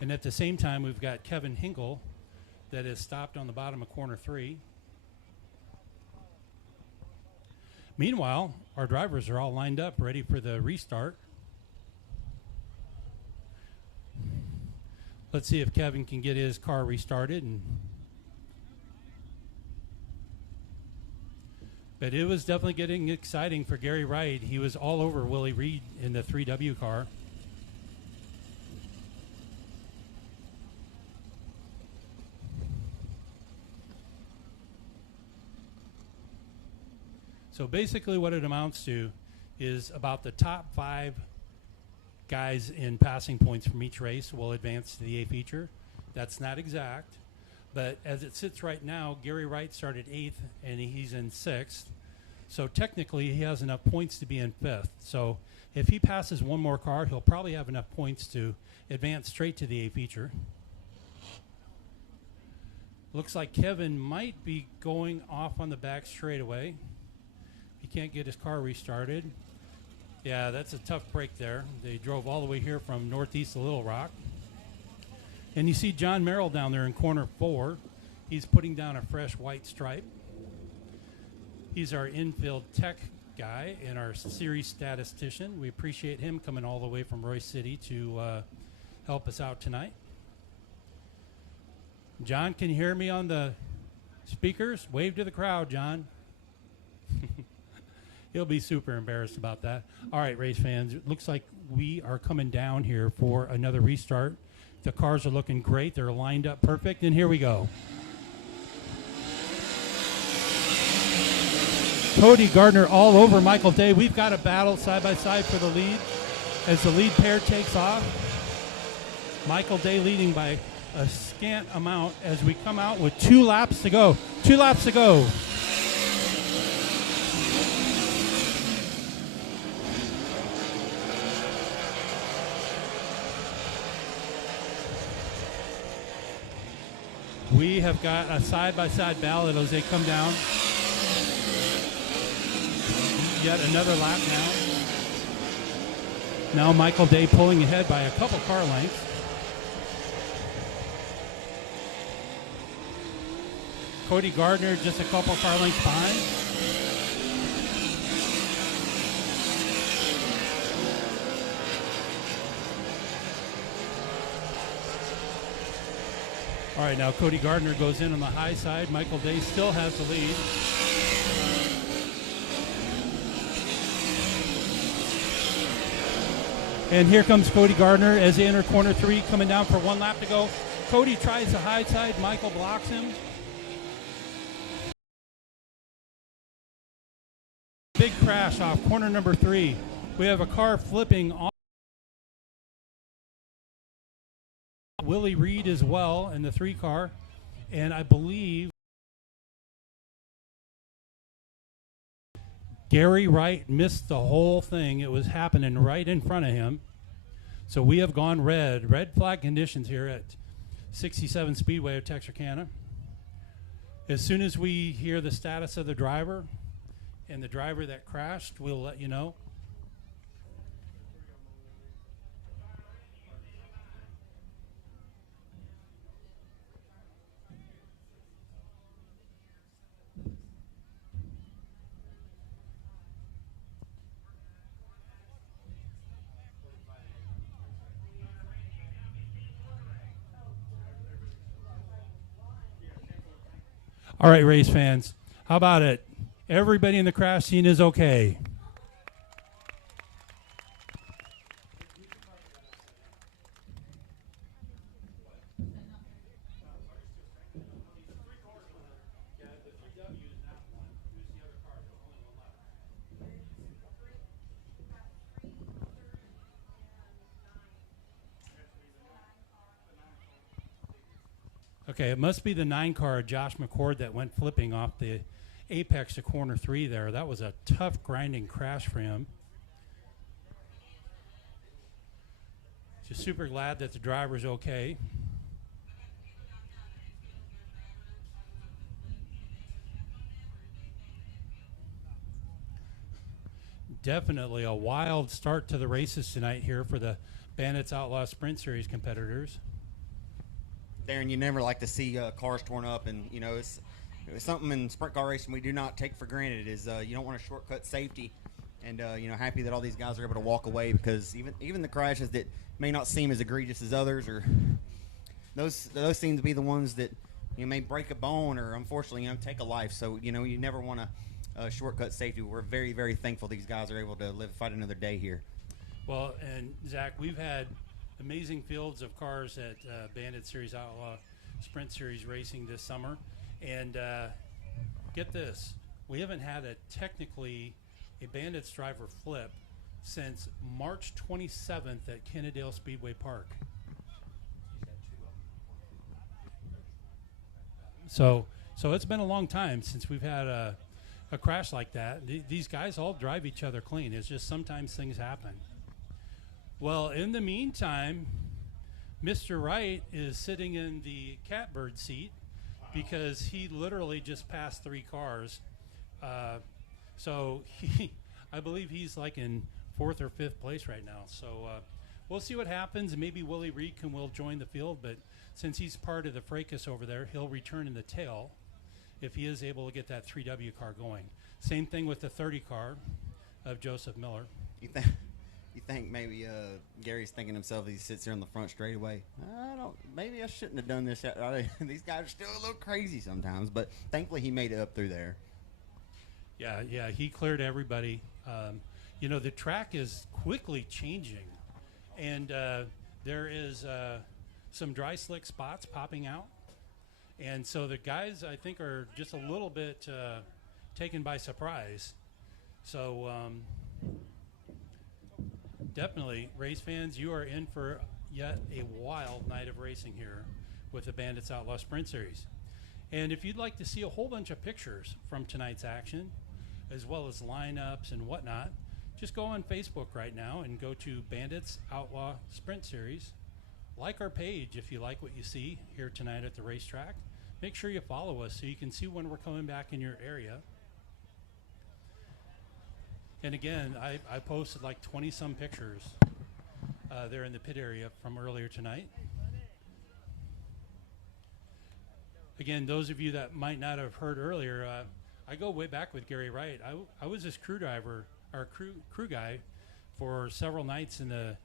And at the same time, we've got Kevin Hinkle that is stopped on the bottom of corner 3. Meanwhile, our drivers are all lined up, ready for the restart. Let's see if Kevin can get his car restarted. But it was definitely getting exciting for Gary Wright. He was all over Willie Reed in the 3W car. So basically what it amounts to is about the top 5 guys in passing points from each race will advance to the A feature. That's not exact, but as it sits right now, Gary Wright started 8th and he's in 6th. So technically he has enough points to be in 5th. So if he passes one more car, he'll probably have enough points to advance straight to the A feature. Looks like Kevin might be going off on the back straightaway. He can't get his car restarted. Yeah, that's a tough break there. They drove all the way here from northeast of Little Rock. And you see John Merrill down there in corner 4. He's putting down a fresh white stripe. He's our infield tech guy and our series statistician. We appreciate him coming all the way from Royce City to help us out tonight. John, can you hear me on the speakers? Wave to the crowd, John. He'll be super embarrassed about that. All right, race fans, it looks like we are coming down here for another restart. The cars are looking great. They're lined up perfect, and here we go. Cody Gardner all over Michael Day. We've got a battle side by side for the lead as the lead pair takes off. Michael Day leading by a scant amount as we come out with 2 laps to go. 2 laps to go. We have got a side-by-side battle as they come down. Yet another lap now. Now Michael Day pulling ahead by a couple car lengths. Cody Gardner just a couple car lengths behind. All right, now Cody Gardner goes in on the high side. Michael Day still has the lead. And here comes Cody Gardner as they enter corner 3, coming down for 1 lap to go. Cody tries the high side. Michael blocks him. Big crash off corner number 3. We have a car flipping off. Willie Reed as well in the 3 car, and I believe Gary Wright missed the whole thing. It was happening right in front of him. So we have gone red flag conditions here at 67 Speedway of Texarkana. As soon as we hear the status of the driver and the driver that crashed, we'll let you know. All right, race fans, how about it? Everybody in the crash scene is okay. Okay, it must be the 9-car Josh McCord that went flipping off the apex to corner 3 there. That was a tough, grinding crash for him. Just super glad that the driver's okay. Definitely a wild start to the races tonight here for the Bandits Outlaw Sprint Series competitors. Darren, you never like to see cars torn up, and you know it's something in sprint car racing we do not take for granted. Is you don't want to shortcut safety, and you know, happy that all these guys are able to walk away, because even the crashes that may not seem as egregious as others, or those seem to be the ones that may break a bone or unfortunately take a life. So you never want to shortcut safety. We're very, very thankful these guys are able to fight another day here. Well, and Zach, we've had amazing fields of cars at Bandit Series Outlaw Sprint Series racing this summer, and get this, we haven't had technically a Bandits driver flip since March 27th at Kennedale Speedway Park. So it's been a long time since we've had a crash like that. These guys all drive each other clean. It's just sometimes things happen. Well, in the meantime, Mr. Wright is sitting in the catbird seat because he literally just passed 3 cars. So I believe he's like in 4th or 5th place right now. So we'll see what happens. Maybe Willie Reed will join the field, but since he's part of the fracas over there, he'll return in the tail if he is able to get that 3W car going. Same thing with the 30 car of Joseph Miller. You think maybe Gary's thinking himself, he sits here on the front straightaway. Maybe I shouldn't have done this. These guys are still a little crazy sometimes, but thankfully he made it up through there. Yeah, he cleared everybody. The track is quickly changing, and there is some dry slick spots popping out. And so the guys, I think, are just a little bit taken by surprise. So definitely, race fans, you are in for yet a wild night of racing here with the Bandits Outlaw Sprint Series. And if you'd like to see a whole bunch of pictures from tonight's action, as well as lineups and whatnot, just go on Facebook right now and go to Bandits Outlaw Sprint Series. Like our page if you like what you see here tonight at the racetrack. Make sure you follow us so you can see when we're coming back in your area. And again, I posted like 20-some pictures there in the pit area from earlier tonight. Again, those of you that might not have heard earlier, I go way back with Gary Wright. I was his crew driver, or crew guy, for several nights in the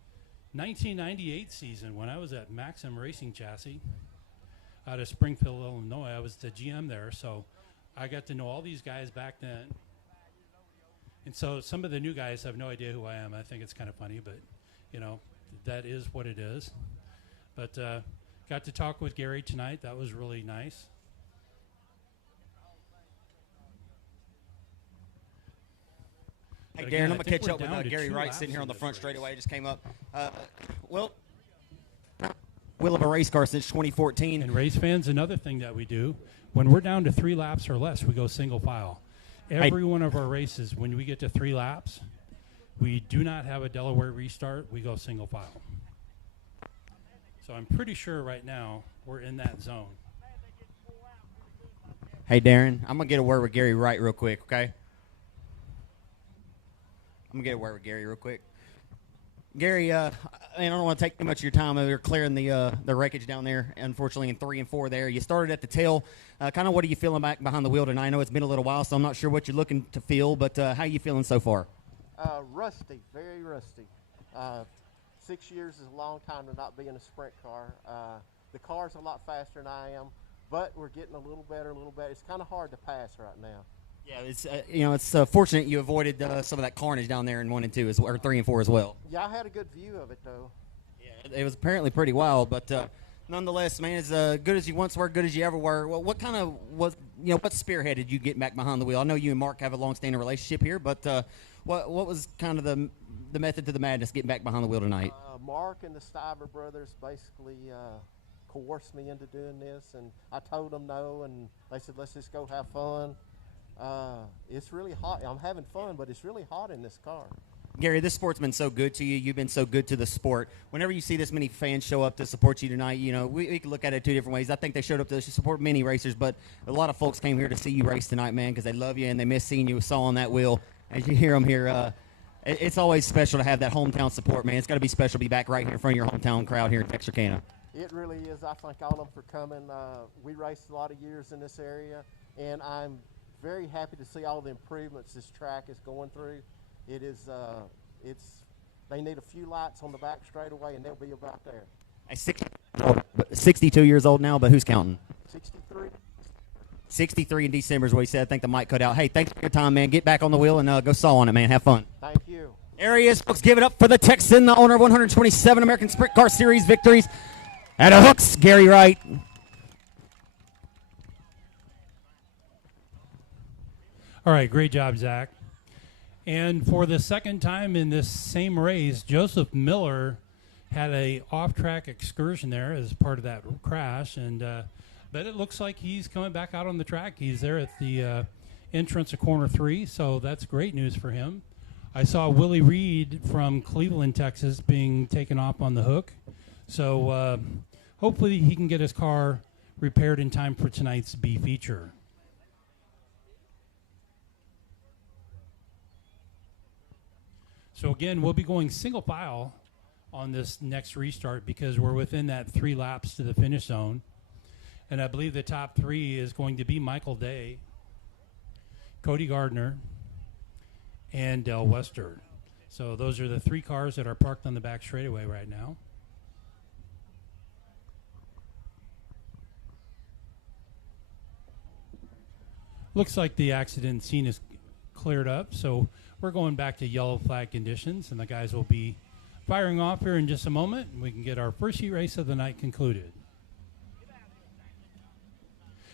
1998 season when I was at Maxim Racing Chassis out of Springfield, Illinois. I was the GM there, so I got to know all these guys back then. And so some of the new guys have no idea who I am. I think it's kind of funny, but, that is what it is. But got to talk with Gary tonight. That was really nice. Hey, Darren, I'm going to catch up with Gary Wright sitting here on the front straightaway. Just came up. Wheel of a race car since 2014. And race fans, another thing that we do, when we're down to 3 laps or less, we go single file. every one of our races, when we get to 3 laps, we do not have a Delaware restart. We go single file. So I'm pretty sure right now we're in that zone. Hey, Darren, I'm going to get a word with Gary Wright real quick, okay? I'm going to get a word with Gary real quick. Gary, I don't want to take too much of your time. We're clearing the wreckage down there, unfortunately, in 3 and 4 there. You started at the tail. Kind of what are you feeling back behind the wheel tonight? I know it's been a little while, so I'm not sure what you're looking to feel, but how are you feeling so far? Rusty, very rusty. 6 years is a long time to not be in a sprint car. The car's a lot faster than I am, but we're getting a little better, It's kind of hard to pass right now. Yeah, it's fortunate you avoided some of that carnage down there in 1 and 2, or 3 and 4 as well. Yeah, I had a good view of it though. Yeah, it was apparently pretty wild, but nonetheless, man, as good as you once were, good as you ever were. Well, what spearheaded you getting back behind the wheel? I know you and Mark have a long-standing relationship here, but what was kind of the method to the madness getting back behind the wheel tonight? Mark and the Stiver brothers basically coerced me into doing this, and I told them no, and they said, let's just go have fun. It's really hot. I'm having fun, but it's really hot in this car. Gary, this sport's been so good to you. You've been so good to the sport. Whenever you see this many fans show up to support you tonight, we can look at it 2 different ways. I think they showed up to support many racers, but a lot of folks came here to see you race tonight, man, because they love you and they miss seeing you saw on that wheel. As you hear them here, it's always special to have that hometown support, man. It's got to be special to be back right here in front of your hometown crowd here in Texarkana. It really is. I thank all of them for coming. We raced a lot of years in this area, and I'm very happy to see all the improvements this track is going through. It is, they need a few lights on the back straightaway, and they'll be about there. 62 years old now, but who's counting? 63. 63 in December is what he said. I think the mic cut out. Hey, thanks for your time, man. Get back on the wheel and go saw on it, man. Have fun. Thank you. There he is, folks. Give it up for the Texan, the owner of 127 American Sprint Car Series victories. At a hooks, Gary Wright. All right, great job, Zach. And for the second time in this same race, Joseph Miller had a off-track excursion there as part of that crash, and but it looks like he's coming back out on the track. He's there at the entrance of corner 3, so that's great news for him. I saw Willie Reed from Cleveland, Texas, being taken off on the hook, so hopefully he can get his car repaired in time for tonight's B feature. So again, we'll be going single file on this next restart because we're within that 3 laps to the finish zone. And I believe the top 3 is going to be Michael Day, Cody Gardner, and Del Wester. So those are the 3 cars that are parked on the back straightaway right now. Looks like the accident scene is cleared up, so we're going back to yellow flag conditions, and the guys will be firing off here in just a moment, and we can get our first heat race of the night concluded.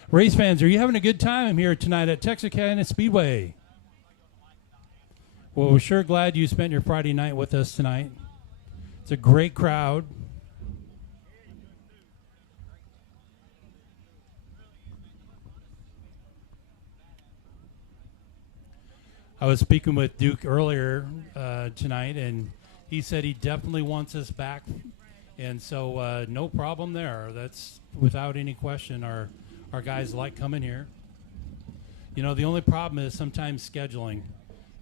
Race fans, are you having a good time here tonight at Texarkana Speedway? Well, we're sure glad you spent your Friday night with us tonight. It's a great crowd. I was speaking with Duke earlier tonight, and he said he definitely wants us back, and so no problem there. That's without any question. Our guys like coming here. You know, the only problem is sometimes scheduling.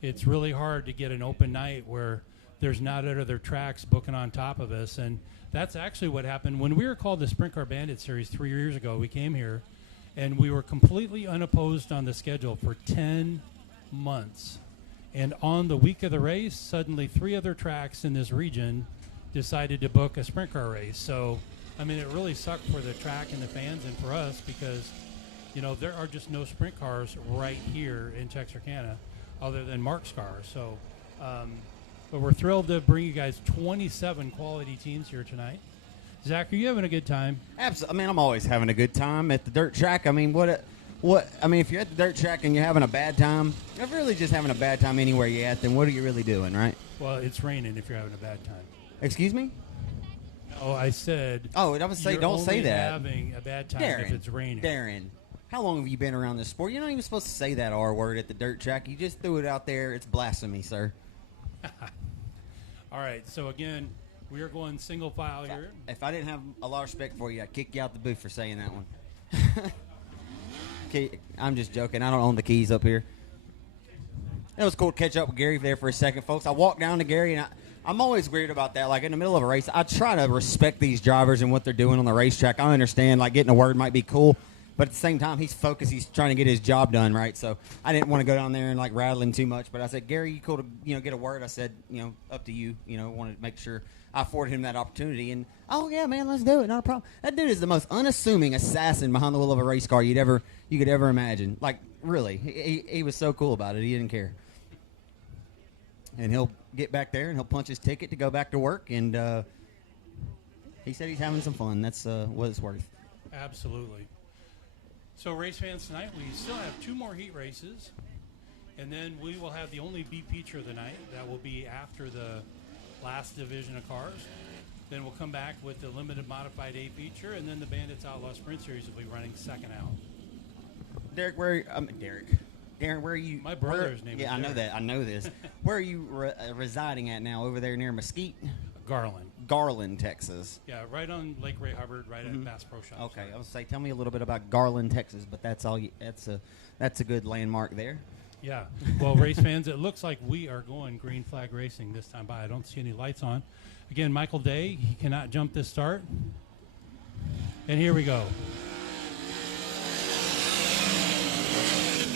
It's really hard to get an open night where there's not other tracks booking on top of us, and that's actually what happened when we were called the Sprint Car Bandit Series 3 years ago. We came here, and we were completely unopposed on the schedule for 10 months, and on the week of the race, suddenly 3 other tracks in this region decided to book a sprint car race. So, I mean, it really sucked for the track and the fans and for us because, you know, there are just no sprint cars right here in Texarkana other than Mark's car. So, but we're thrilled to bring you guys 27 quality teams here tonight. Zach, are you having a good time? Absolutely. I mean, I'm always having a good time at the dirt track. I mean, I mean, if you're at the dirt track and you're having a bad time, if you're really just having a bad time anywhere you're at, then what are you really doing, right? Well, it's raining if you're having a bad time. Excuse me? Oh, I said. Oh, I would say, don't say that. Having a bad time Darren, if it's raining. Darren, How long have you been around this sport? You're not even supposed to say that R word at the dirt track. You just threw it out there. It's blasphemy, sir. All right, so again, we are going single file here. If I didn't have a lot of respect for you, I'd kick you out the booth for saying that one. Okay, I'm just joking. I don't own the keys up here. It was cool to catch up with Gary there for a second, folks. I walked down to Gary, and I'm always weird about that. Like, in the middle of a race, I try to respect these drivers and what they're doing on the racetrack. I understand, like, getting a word might be cool. But at the same time, he's focused. He's trying to get his job done, right? So I didn't want to go down there and, like, rattle him too much. But I said, Gary, you cool to, get a word? I said, up to you. Wanted to make sure I afforded him that opportunity. And, oh, yeah, man, let's do it. Not a problem. That dude is the most unassuming assassin behind the wheel of a race car you could ever imagine. Like, really. He was so cool about it. He didn't care. And he'll get back there, and he'll punch his ticket to go back to work. And he said he's having some fun. That's what it's worth. Absolutely. So, race fans, tonight we still have 2 more heat races, and then we will have the only B feature of the night. That will be after the last division of cars. Then we'll come back with the limited modified A feature, and then the Bandits Outlaw Sprint Series will be running second out. Derek, Darren, where are you? My brother's name is Yeah, I know Derek. that. I know this. Where are you residing at now? Over there near Mesquite? Garland, Texas. Yeah, right on Lake Ray Hubbard, right at Bass Pro Shops. Okay, I was say, tell me a little bit about Garland, Texas, but that's all. That's a good landmark there. Yeah. Well, race fans, it looks like we are going green flag racing this time by. I don't see any lights on. Again, Michael Day, he cannot jump this start. And here we go.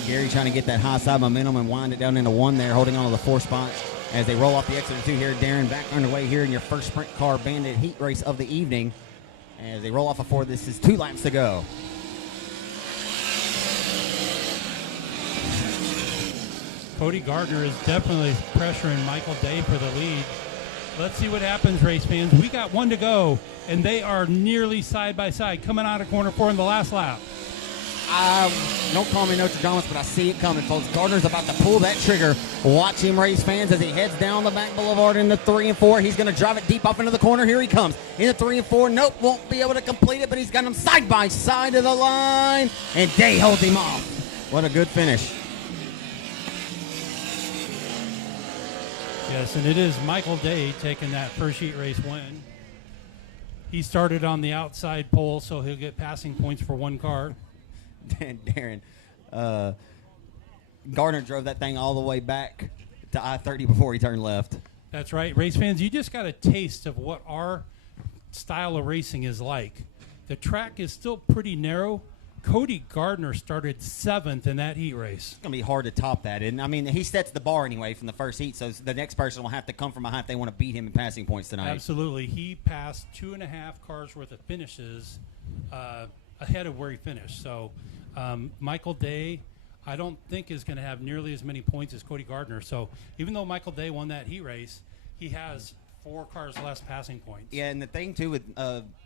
Gary trying to get that high side momentum and wind it down into 1 there, holding on to the 4 spot as they roll off the exit of 2 here. Darren back underway here in your first sprint car bandit heat race of the evening. As they roll off of 4, this is 2 laps to go. Cody Gardner is definitely pressuring Michael Day for the lead. Let's see what happens, race fans. We got 1 to go, and they are nearly side by side, coming out of corner 4 in the last lap. Don't call me Nostradamus, but I see it coming, folks. Gardner's about to pull that trigger. Watch him, race fans, as he heads down the back boulevard into 3 and 4. He's going to drive it deep off into the corner. Here he comes. Into 3 and 4. Nope, won't be able to complete it, but he's got him side by side to the line. And Day holds him off. What a good finish. Yes, and it is Michael Day taking that first heat race win. He started on the outside pole, so he'll get passing points for 1 car. Darren, Gardner drove that thing all the way back to I-30 before he turned left. That's right. Race fans, you just got a taste of what our style of racing is like. The track is still pretty narrow. Cody Gardner started 7th in that heat race. It's going to be hard to top that. And, I mean, he sets the bar anyway from the first heat, so the next person will have to come from behind if they want to beat him in passing points tonight. Absolutely. He passed 2.5 cars worth of finishes ahead of where he finished. So Michael Day, I don't think, is going to have nearly as many points as Cody Gardner. So even though Michael Day won that heat race, he has 4 cars less passing points. Yeah, and the thing, too, with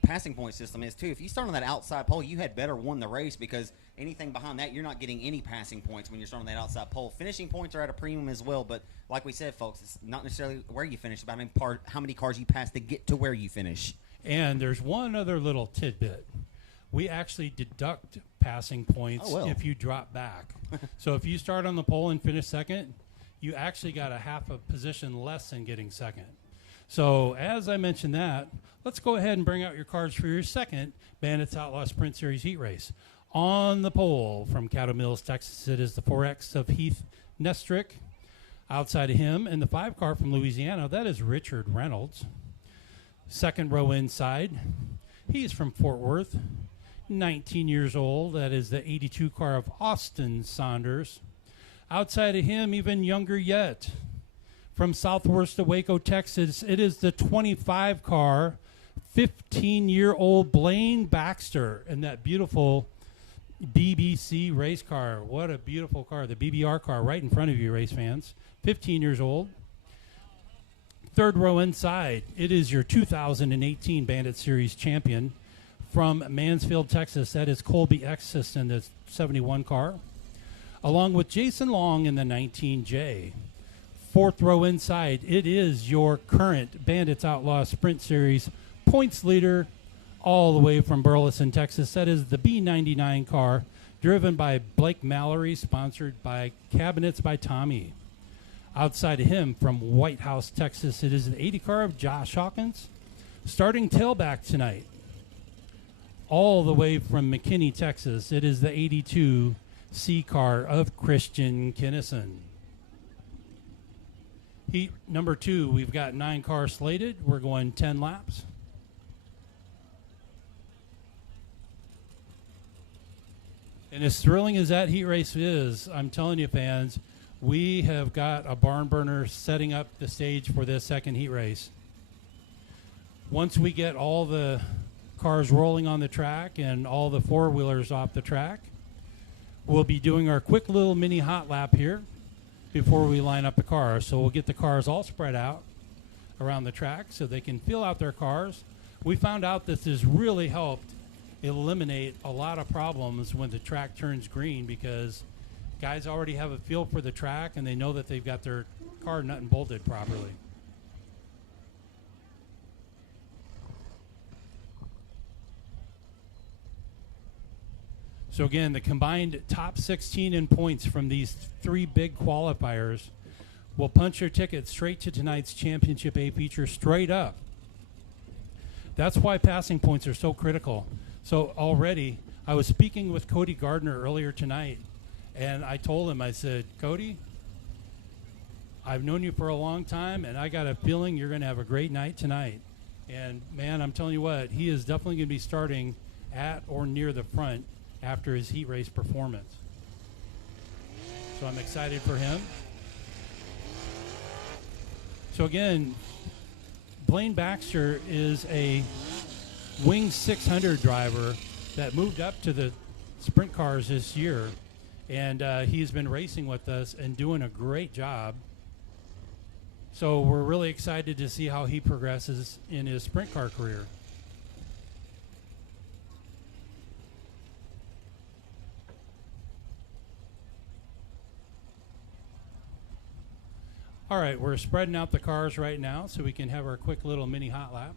passing point system is, too, if you start on that outside pole, you had better won the race because anything behind that, you're not getting any passing points when you're starting on that outside pole. Finishing points are at a premium as well, but like we said, folks, it's not necessarily where you finish, but how many cars you pass to get to where you finish. And there's one other little tidbit. We actually deduct passing points if you drop back. So if you start on the pole and finish second, you actually got a half a position less than getting second. So as I mentioned that, let's go ahead and bring out your cards for your second Bandits Outlaw Sprint Series heat race. On the pole from Cattle Mills, Texas, it is the 4X of Heath Nestrick. Outside of him, and the 5 car from Louisiana, that is Richard Reynolds. Second row inside, he's from Fort Worth, 19 years old. That is the 82 car of Austin Saunders. Outside of him, even younger yet, from Southwest of Waco, Texas, it is the 25 car, 15-year-old Blaine Baxter in that beautiful BBC race car. What a beautiful car. The BBR car right in front of you, race fans. 15 years old. Third row inside, it is your 2018 Bandit Series champion from Mansfield, Texas. That is Colby Exis in the 71 car, along with Jason Long in the 19J. Fourth row inside, it is your current Bandits Outlaw Sprint Series points leader all the way from Burleson, Texas. That is the B99 car, driven by Blake Mallory, sponsored by Cabinets by Tommy. Outside of him, from White House, Texas, it is the 80 car of Josh Hawkins. Starting tailback tonight, all the way from McKinney, Texas, it is the 82 C car of Christian Kinnison. Heat number 2, we've got 9 cars slated. We're going 10 laps. And as thrilling as that heat race is, I'm telling you, fans, we have got a barn burner setting up the stage for this second heat race. Once we get all the cars rolling on the track and all the four-wheelers off the track, we'll be doing our quick little mini hot lap here before we line up the cars. So we'll get the cars all spread out around the track so they can feel out their cars. We found out this has really helped eliminate a lot of problems when the track turns green, because guys already have a feel for the track and they know that they've got their car nut and bolted properly. So again, the combined top 16 in points from these 3 big qualifiers will punch their ticket straight to tonight's Championship A feature straight up. That's why passing points are so critical. So already, I was speaking with Cody Gardner earlier tonight, and I told him, I said, Cody, I've known you for a long time, and I got a feeling you're going to have a great night tonight. And, man, I'm telling you what, he is definitely going to be starting at or near the front after his heat race performance. So I'm excited for him. So, again, Blaine Baxter is a Wing 600 driver that moved up to the sprint cars this year, and he's been racing with us and doing a great job. So we're really excited to see how he progresses in his sprint car career. All right, we're spreading out the cars right now so we can have our quick little mini hot lap.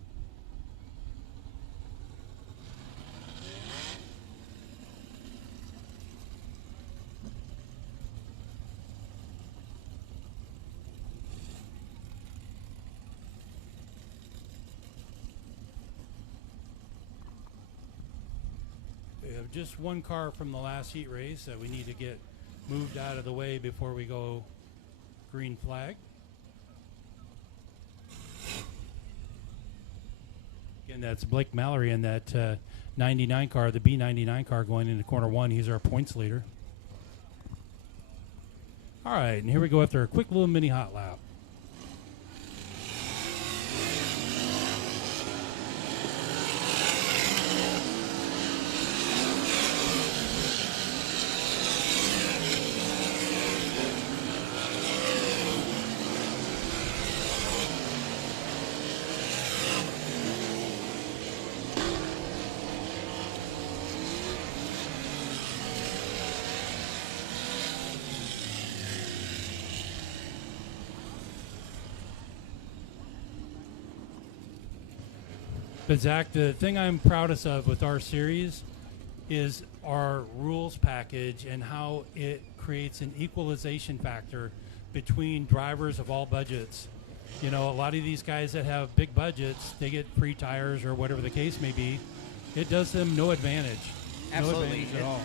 We have just one car from the last heat race that we need to get moved out of the way before we go green flag. Again, that's Blake Mallory in that 99 car, the B99 car going into corner 1. He's our points leader. All right, and here we go after a quick little mini hot lap. But Zach, the thing I'm proudest of with our series is our rules package and how it creates an equalization factor between drivers of all budgets. You know, a lot of these guys that have big budgets, they get free tires or whatever the case may be. It does them no advantage. Absolutely. No advantage at all.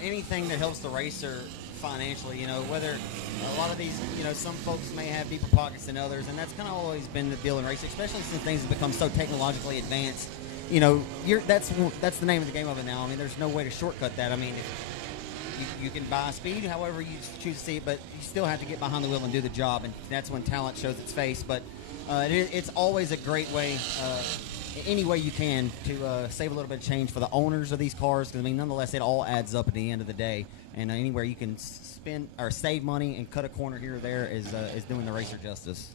Anything that helps the racer financially, you know, whether a lot of these, you know, some folks may have deeper pockets than others, and that's kind of always been the deal in racing, especially since things have become so technologically advanced. You know, that's the name of the game of it now. I mean, there's no way to shortcut that. I mean, you can buy speed however you choose to see it, but you still have to get behind the wheel and do the job, and that's when talent shows its face. But it's always a great way, any way you can, to save a little bit of change for the owners of these cars, because, I mean, nonetheless, it all adds up at the end of the day. And anywhere you can spend or save money and cut a corner here or there is doing the racer justice.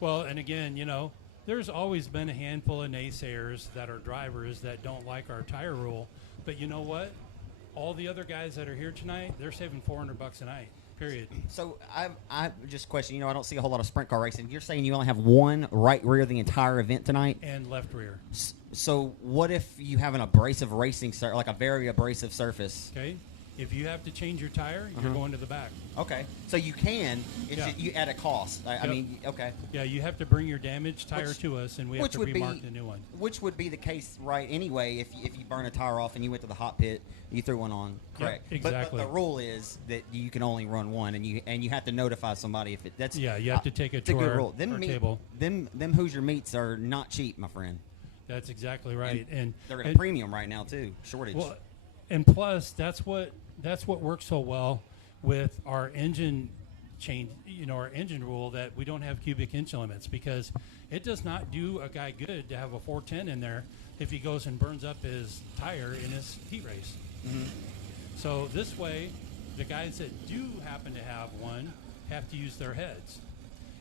Well, and again, you know, there's always been a handful of naysayers that are drivers that don't like our tire rule. But you know what? All the other guys that are here tonight, they're saving $400 a night, period. So I just question, you know, I don't see a whole lot of sprint car racing. You're saying you only have one right rear the entire event tonight? And left rear. So what if you have an abrasive racing, like a very abrasive surface? Okay. If you have to change your tire, you're going to the back. Okay, so you can. It's Yeah. you at a cost. I Yep. mean, okay. Yeah, you have to bring your damaged tire Which- to us, and we have which to would remark be- the new one. Which would be the case, right? Anyway, if you burn a tire off and you went to the hot pit, you threw one on. Correct. exactly. But the rule is that you can only run one, and you have to notify somebody if it. That's Yeah, you have to take it it's a to good our, rule. our table. Them Hoosier meats are not cheap, my friend. That's exactly right. And they're at a and- premium right now too. Shortage. Well, and plus, that's what works so well with our engine change. Our engine rule that we don't have cubic inch limits, because it does not do a guy good to have a 410 in there if he goes and burns up his tire in his heat race. Mm-hmm. So this way, the guys that do happen to have one have to use their heads,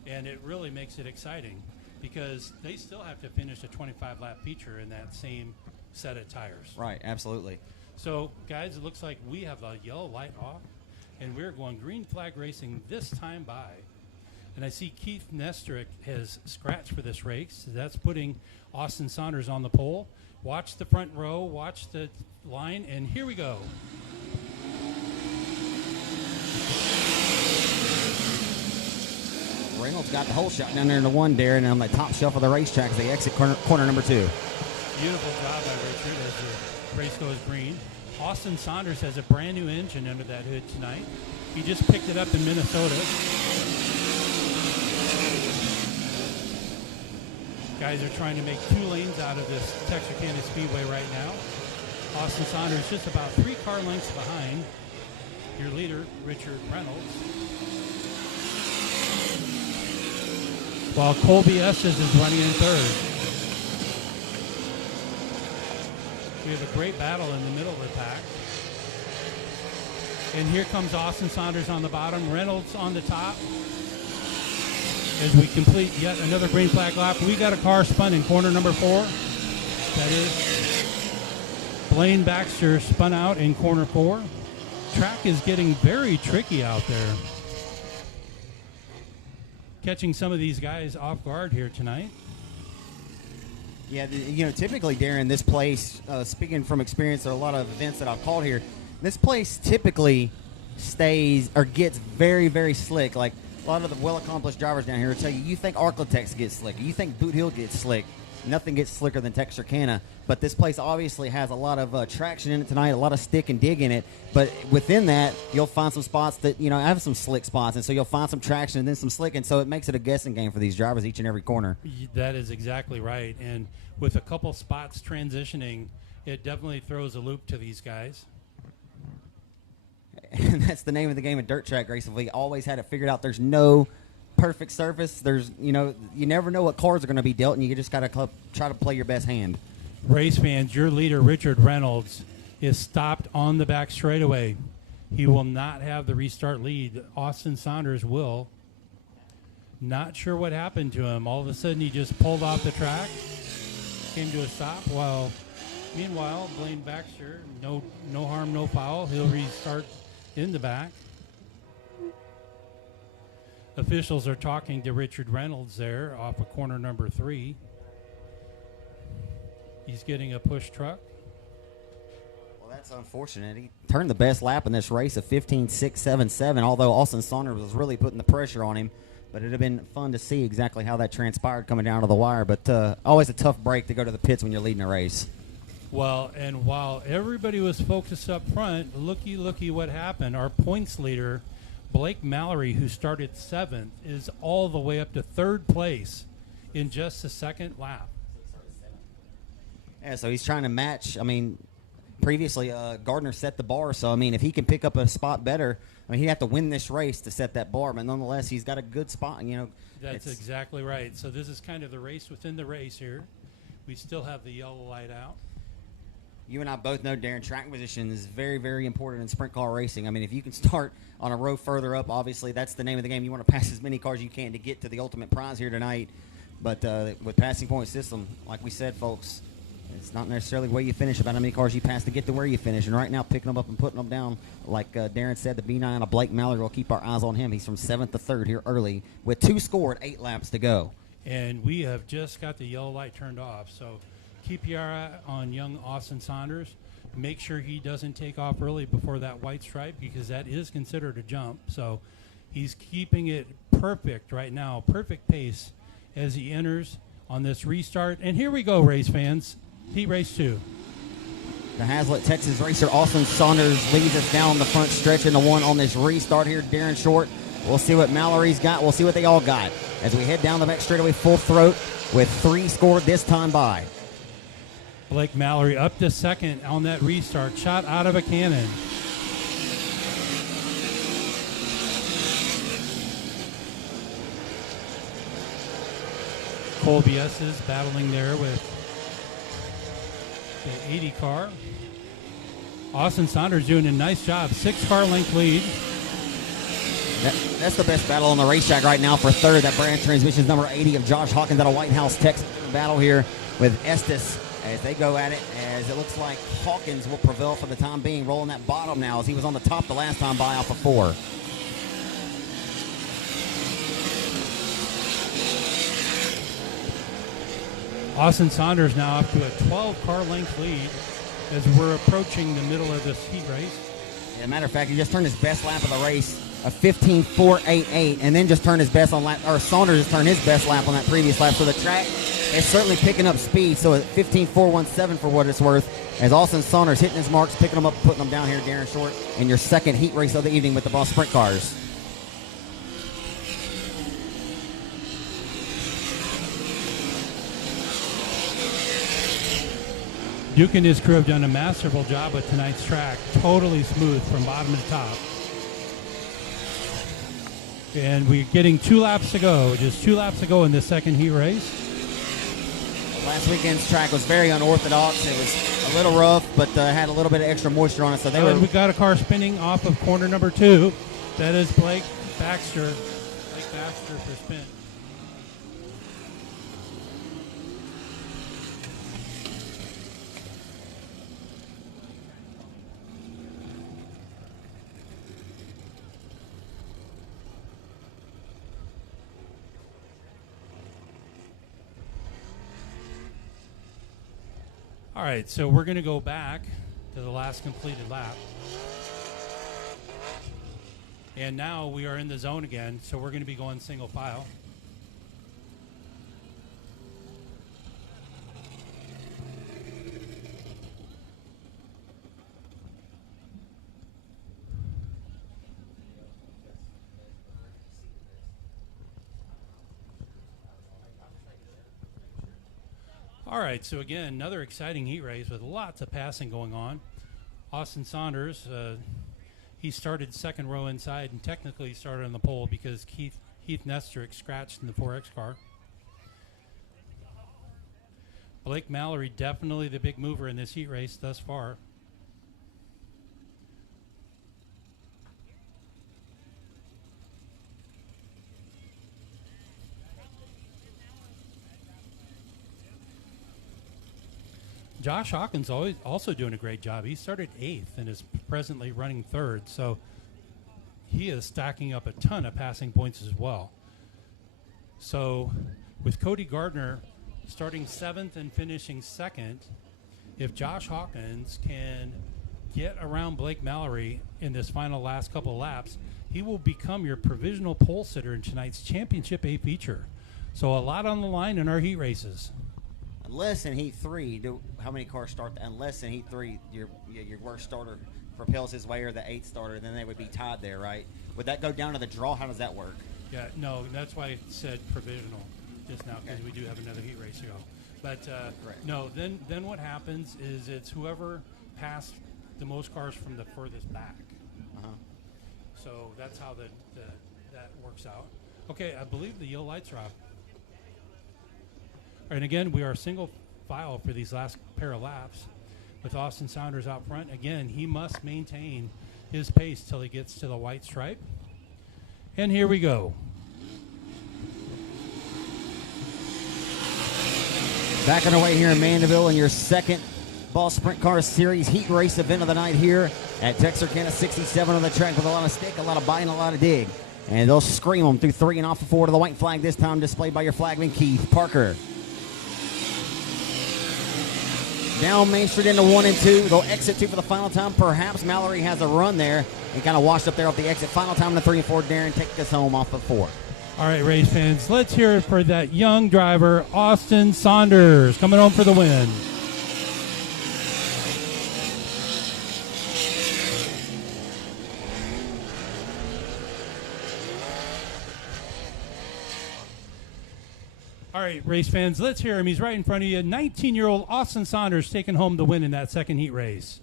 and it really makes it exciting because they still have to finish a 25-lap feature in that same set of tires. Right. Absolutely. So, guys, it looks like we have the yellow light off, and we're going green flag racing this time by. And I see Keith Nestrick has scratched for this race. So that's putting Austin Saunders on the pole. Watch the front row, watch the line, and here we go. Reynolds got the whole shot down there in the one, Darren, on the top shelf of the racetrack as they exit corner number 2. Beautiful job by Richard as the race goes green. Austin Saunders has a brand new engine under that hood tonight. He just picked it up in Minnesota. Guys are trying to make 2 lanes out of this Texarkana Speedway right now. Austin Saunders just about 3 car lengths behind your leader, Richard Reynolds. While Colby Estes is running in third. We have a great battle in the middle of the pack. And here comes Austin Saunders on the bottom, Reynolds on the top. As we complete yet another green flag lap, we got a car spun in corner number 4. That is Blaine Baxter spun out in corner 4. Track is getting very tricky out there. Catching some of these guys off guard here tonight. Yeah, typically, Darren, this place, speaking from experience at a lot of events that I've called here, this place typically stays or gets very, very slick. Like a lot of the well-accomplished drivers down here will tell you, you think Arklatex gets slick, you think Boot Hill gets slick. Nothing gets slicker than Texarkana, but this place obviously has a lot of traction in it tonight, a lot of stick and dig in it. But within that, you'll find some spots that have some slick spots, and so you'll find some traction and then some slick, and so it makes it a guessing game for these drivers each and every corner. That is exactly right, and with a couple spots transitioning, it definitely throws a loop to these guys. And that's the name of the game of dirt track racing. We always had it figured out. There's no perfect surface. There's, you never know what cards are going to be dealt, and you just got to try to play your best hand. Race fans, your leader, Richard Reynolds, is stopped on the back straightaway. He will not have the restart lead. Austin Saunders will. Not sure what happened to him. All of a sudden, he just pulled off the track, came to a stop. Meanwhile, Blaine Baxter, no harm, no foul. He'll restart in the back. Officials are talking to Richard Reynolds there off of corner number 3. He's getting a push truck. Well, that's unfortunate. He turned the best lap in this race of 15.677, although Austin Saunders was really putting the pressure on him. But it would have been fun to see exactly how that transpired coming down to the wire. But always a tough break to go to the pits when you're leading a race. Well, and while everybody was focused up front, looky what happened. Our points leader, Blake Mallory, who started 7th, is all the way up to 3rd place in just the 2nd lap. Yeah, so he's trying to match. I mean, previously Gardner set the bar, so I mean, if he can pick up a spot better, I mean, he'd have to win this race to set that bar. But nonetheless, he's got a good spot. That's exactly right. So this is kind of the race within the race here. We still have the yellow light out. You and I both know, Darren, track position is very, very important in sprint car racing. I mean, if you can start on a row further up, obviously that's the name of the game. You want to pass as many cars as you can to get to the ultimate prize here tonight. But with passing point system, like we said, folks, it's not necessarily where you finish, about how many cars you pass to get to where you finish. And right now, picking them up and putting them down, like Darren said, the B9 of Blake Mallory, will keep our eyes on him. He's from 7th to 3rd here early with 2 scored, 8 laps to go. And we have just got the yellow light turned off. So keep your eye on young Austin Saunders. make sure he doesn't take off early before that white stripe, because that is considered a jump. So he's keeping it perfect right now, perfect pace as he enters on this restart. And here we go, race fans, heat race 2. The Hazlitt Texas racer Austin Saunders leads us down the front stretch in the one on this restart here. Darren Short, we'll see what Mallory's got. We'll see what they all got as we head down the back straightaway full throat with 3 scored this time by. Blake Mallory up to second on that restart, shot out of a cannon. Colby S is battling there with the 80 car. Austin Saunders doing a nice job. 6-car length lead. That's the best battle on the racetrack right now for third. That brand transmission's number 80 of Josh Hawkins out of White House, Texas. Battle here with Estes as they go at it, as it looks like Hawkins will prevail for the time being, rolling that bottom now as he was on the top the last time by off of 4. Austin Saunders now up to a 12-car length lead as we're approaching the middle of this heat race. As a matter of fact, he just turned his best lap of the race, a 15.488, and then just turned his best on lap, or Saunders just turned his best lap on that previous lap. So the track is certainly picking up speed. So at 15.417 for what it's worth, as Austin Saunders hitting his marks, picking them up, putting them down here, Darren Short, in your second heat race of the evening with the Boss Sprint Cars. Duke and his crew have done a masterful job with tonight's track. Totally smooth from bottom to top. And we're getting 2 laps to go. Just 2 laps to go in this second heat race. Last weekend's track was very unorthodox. It was a little rough, but had a little bit of extra moisture on it. So we got a car spinning off of corner number 2. That is Blake Baxter. Blake Baxter for spin. All right, so we're going to go back to the last completed lap. And now we are in the zone again, so we're going to be going single file. All right, so again, another exciting heat race with lots of passing going on. Austin Saunders, he started second row inside, and technically he started on the pole because Heath Nestrick scratched in the 4X car. Blake Mallory, definitely the big mover in this heat race thus far. Josh Hawkins also doing a great job. He started 8th and is presently running 3rd, so he is stacking up a ton of passing points as well. So with Cody Gardner starting 7th and finishing 2nd, if Josh Hawkins can get around Blake Mallory in this final last couple laps, he will become your provisional pole sitter in tonight's Championship A feature. So a lot on the line in our heat races. Unless in Heat 3, how many cars start? Unless in Heat 3, your worst starter propels his way, or the 8th starter, then they would be tied there, right? Would that go down to the draw? How does that work? Yeah, no, that's why I said provisional just now, because we do have another heat race to go. But no, then what happens is it's whoever passed the most cars from the furthest back. So that's how that works out. Okay, I believe the yellow lights are off. And again, we are single file for these last pair of laps with Austin Saunders out front. Again, he must maintain his pace till he gets to the white stripe. And here we go. Back on our way here in Mandeville in your second Boss Sprint Car Series heat race event of the night here at Texarkana 67 on the track with a lot of stick, a lot of bite, and a lot of dig. And they'll scream them through 3 and off the 4 to the white flag, this time displayed by your flagman, Keith Parker. down Main Street into 1 and 2. They'll exit 2 for the final time. Perhaps Mallory has a run there and kind of washed up there off the exit. Final time to 3 and 4. Darren, take us home off of 4. All right, race fans, let's hear it for that young driver, Austin Saunders, coming home for the win. All right, race fans, let's hear him. He's right in front of you. 19-year-old Austin Saunders taking home the win in that second heat race.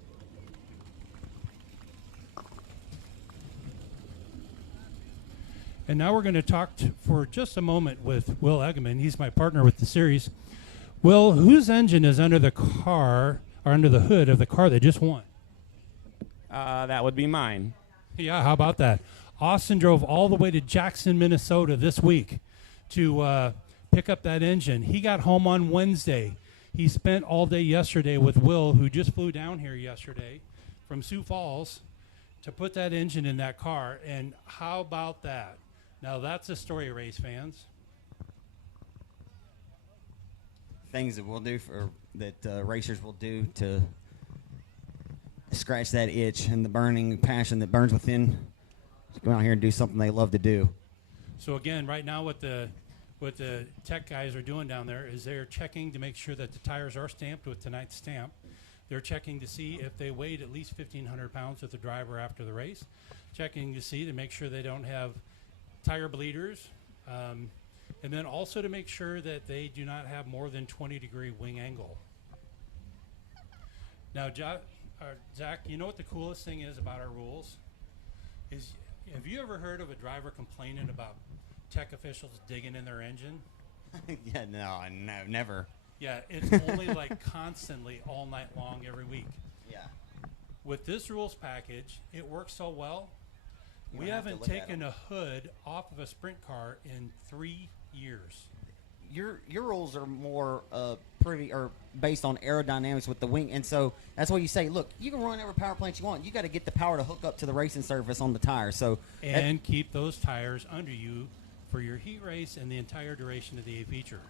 And now we're going to talk for just a moment with Will Eggeman. He's my partner with the series. Will, whose engine is under the car, or under the hood of the car that just won? That would be mine. Yeah, how about that? Austin drove all the way to Jackson, Minnesota this week to pick up that engine. He got home on Wednesday. He spent all day yesterday with Will, who just flew down here yesterday from Sioux Falls to put that engine in that car. And how about that? Now, that's a story, race fans. Things that we'll do racers will do to scratch that itch and the burning passion that burns within. Just go out here and do something they love to do. So again, right now what the tech guys are doing down there is they're checking to make sure that the tires are stamped with tonight's stamp. They're checking to see if they weighed at least 1,500 pounds with the driver after the race. Checking to see to make sure they don't have tire bleeders. And then also to make sure that they do not have more than 20-degree wing angle. Now, Zach, you know what the coolest thing is about our rules? Have you ever heard of a driver complaining about tech officials digging in their engine? Yeah, no, never. Yeah, it's only like constantly all night long every week. Yeah. With this rules package, it works so well. You We might have to haven't look at taken them. a hood off of a sprint car in 3 years. Your rules are more based on aerodynamics with the wing, and so that's why you say, look, you can run whatever power plant you want. You got to get the power to hook up to the racing surface on the tire. So And keep those tires under you for your heat race and the entire duration of the A feature.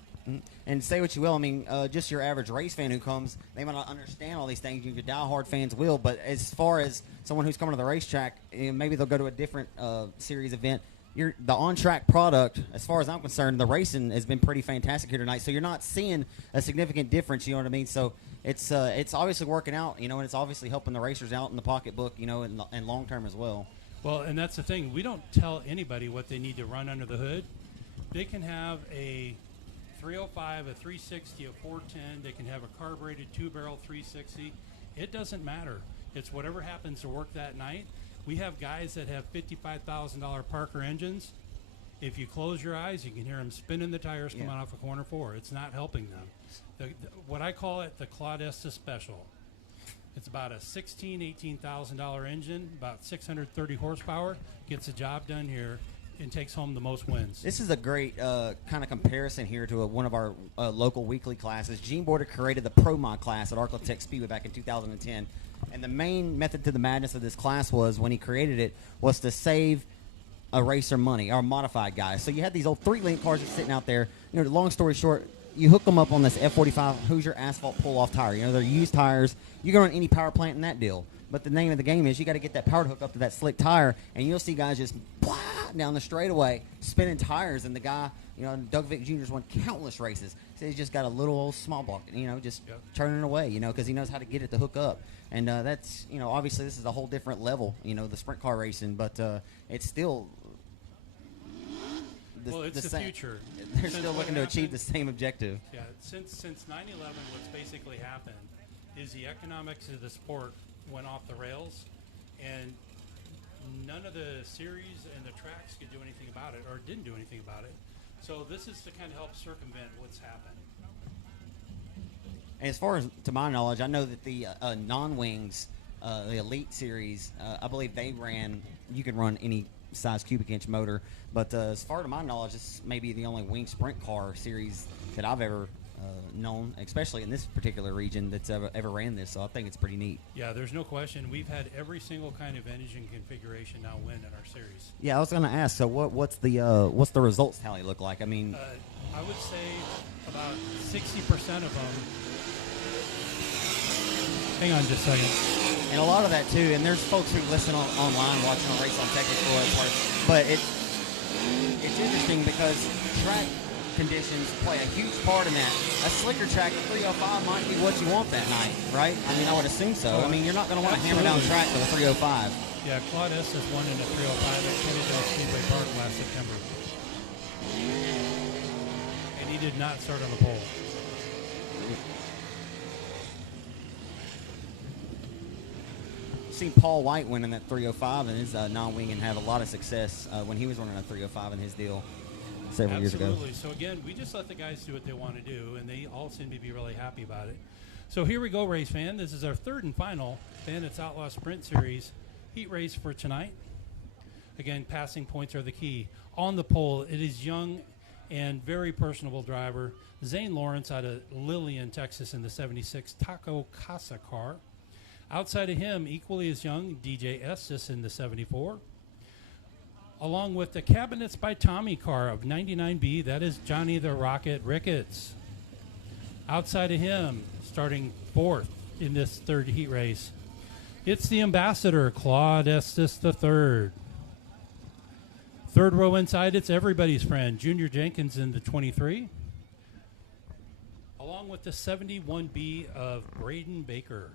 And say what you will, I mean, just your average race fan who comes, they might not understand all these things. Your diehard fans will, but as far as someone who's coming to the racetrack, maybe they'll go to a different series event. The on-track product, as far as I'm concerned, the racing has been pretty fantastic here tonight. So you're not seeing a significant difference. You know what I mean? So it's obviously working out. You know, and it's obviously helping the racers out in the pocketbook. You know, and long term as well. Well, and that's the thing. We don't tell anybody what they need to run under the hood. They can have a 305, a 360, a 410. They can have a carbureted 2-barrel 360. It doesn't matter. It's whatever happens to work that night. We have guys that have $55,000 Parker engines. If you close your eyes, you can hear them spinning the tires coming off of corner 4. It's not helping them. What I call it, the Claude Estes Special. It's about a $18,000 engine, about 630 horsepower. Gets the job done here and takes home the most wins. This is a great kind of comparison here to one of our local weekly classes. Gene Border created the Pro Mod class at Arcotech Speedway back in 2010. And the main method to the madness of this class was, when he created it, was to save a racer money, or a modified guy. So you had these old 3-link cars just sitting out there. You know, long story short, you hook them up on this F45 Hoosier asphalt pull-off tire. You know, they're used tires. You can run any power plant in that deal. But the name of the game is you got to get that power to hook up to that slick tire, and you'll see guys just down the straightaway spinning tires. And the guy, you know, Doug Vick Jr.'s won countless races. So he's just got a little old small block, you know, just turning it away, you know, because he knows how to get it to hook up. And that's, you know, obviously this is a whole different level, you know, the sprint car racing, but it's still it's the same. Future. They're still looking to achieve the same objective. Yeah, since 9/11, what's basically happened is the economics of the sport went off the rails, and none of the series and the tracks could do anything about it, or didn't do anything about it. So this is to kind of help circumvent what's happened. And as far as to my knowledge, I know that the non-wings, the Elite Series, I believe they ran. You can run any size cubic inch motor, but as far to my knowledge, this may be the only wing sprint car series that I've ever known, especially in this particular region, that's ever ran this. So I think it's pretty neat. Yeah, there's no question. We've had every single kind of engine configuration now win in our series. Yeah, I was going to ask. So what's the results tally look like? I mean, I would say about 60% of them Hang on just a second. And a lot of that too, and there's folks who listen online watching a race on technical, but it's interesting because track conditions play a huge part in that. A slicker track, the 305 might be what you want that night, right? I mean, I would assume so. I mean, you're not going to want to hammer down track for the 305. Yeah, Claude Estes won in a 305 at Kennedale Speedway Park last September. And he did not start on the pole. Seen Paul White win in that 305 in his non-wing and had a lot of success when he was running a 305 in his deal several years ago. Absolutely. So again, we just let the guys do what they want to do, and they all seem to be really happy about it. So here we go, race fan. This is our third and final Bandits Outlaw Sprint Series heat race for tonight. Again, passing points are the key. On the pole, it is young and very personable driver Zane Lawrence out of Lillian, Texas in the 76 Taco Casa car. Outside of him, equally as young, DJ Estes in the 74. Along with the Cabinets by Tommy car of 99B, that is Johnny the Rocket Ricketts. Outside of him, starting fourth in this third heat race, it's the Ambassador, Claude Estes III. Third row inside, it's everybody's friend, Junior Jenkins in the 23. Along with the 71B of Braden Baker.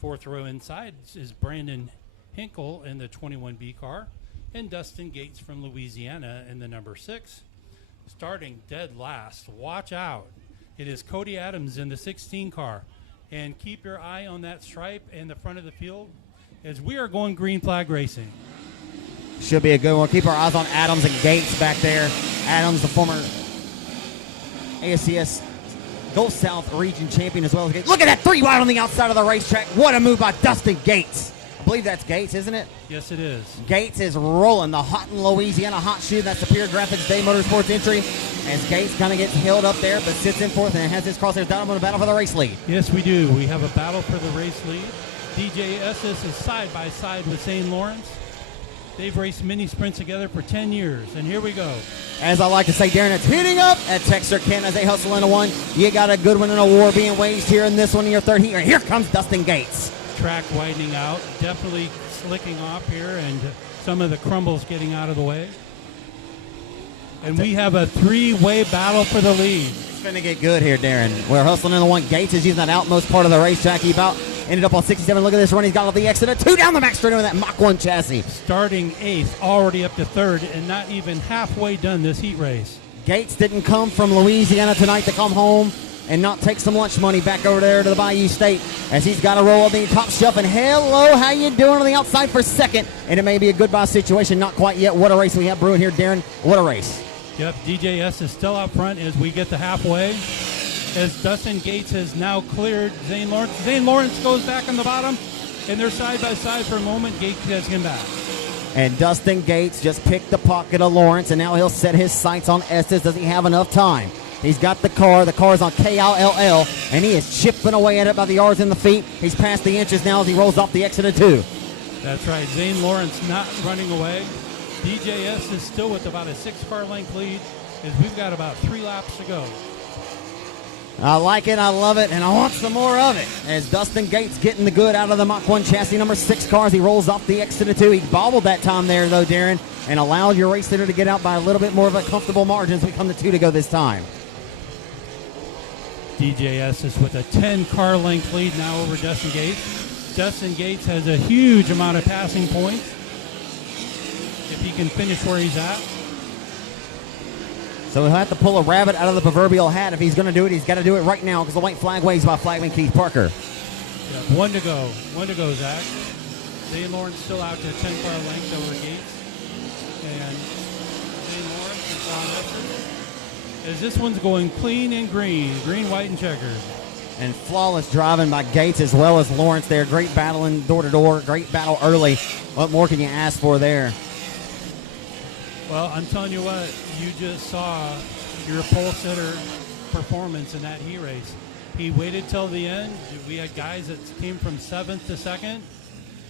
Fourth row inside is Brandon Hinkle in the 21B car, and Dustin Gates from Louisiana in the number 6. Starting dead last, watch out. It is Cody Adams in the 16 car. And keep your eye on that stripe in the front of the field as we are going green flag racing. Should be a good one. Keep our eyes on Adams and Gates back there. Adams, the former ASCS Gulf South region champion as well as Gates. Look at that 3 wide on the outside of the racetrack. What a move by Dustin Gates. I believe that's Gates, isn't it? Yes, it is. Gates is rolling the hot in Louisiana hot shoe. That's Superior Graphics Day Motorsports entry. As Gates kind of gets held up there, but sits in fourth and has his crosshairs down on the battle for the race lead. Yes, we do. We have a battle for the race lead. DJ Estes is side by side with Zane Lawrence. They've raced mini sprints together for 10 years, and here we go. As I like to say, Darren, it's heating up at Texarkana as they hustle into one. You got a good one and a war being waged here in this one in your third heat. Here comes Dustin Gates. Track widening out, definitely slicking off here, and some of the crumbles getting out of the way. And we have a 3-way battle for the lead. It's going to get good here, Darren. We're hustling into one. Gates is using that outmost part of the racetrack. He about ended up on 67. Look at this run. He's got off the exit of 2 down the back straight with that Mach 1 chassis. Starting 8th, already up to 3rd, and not even halfway done this heat race. Gates didn't come from Louisiana tonight to come home and not take some lunch money back over there to the Bayou State, as he's got to roll on the top shelf. And hello, how you doing on the outside for second? And it may be a goodbye situation. Not quite yet. What a race we have brewing here, Darren. What a race. Yep, DJS is still out front as we get to halfway. As Dustin Gates has now cleared Zane Lawrence. Zane Lawrence goes back on the bottom, and they're side by side for a moment. Gates has him back. And Dustin Gates just picked the pocket of Lawrence, and now he'll set his sights on Estes. Does he have enough time? He's got the car. The car's on KILL, and he is chipping away at it by the yards in the feet. He's past the inches now as he rolls off the exit of 2. That's right. Zane Lawrence not running away. DJS is still with about a 6-car length lead as we've got about 3 laps to go. I like it. I love it. And I want some more of it. As Dustin Gates getting the good out of the Mach 1 chassis, number 6 car, as he rolls off the exit of 2. He bobbled that time there, though, Darren, and allowed your race leader to get out by a little bit more of a comfortable margin as we come to 2 to go this time. DJS is with a 10-car length lead now over Dustin Gates. Dustin Gates has a huge amount of passing points if he can finish where he's at. So he'll have to pull a rabbit out of the proverbial hat. If he's going to do it, he's got to do it right now because the white flag waves by flagman Keith Parker. Yeah, 1 to go. 1 to go, Zach. Zane Lawrence still out to 10-car length over Gates. And Zane Lawrence is on Estes. As this one's going clean and green, white, and checkered. And flawless driving by Gates as well as Lawrence there. Great battling door-to-door. Great battle early. What more can you ask for there? Well, I'm telling you what, you just saw your pole sitter performance in that heat race. He waited till the end. We had guys that came from 7th to 2nd,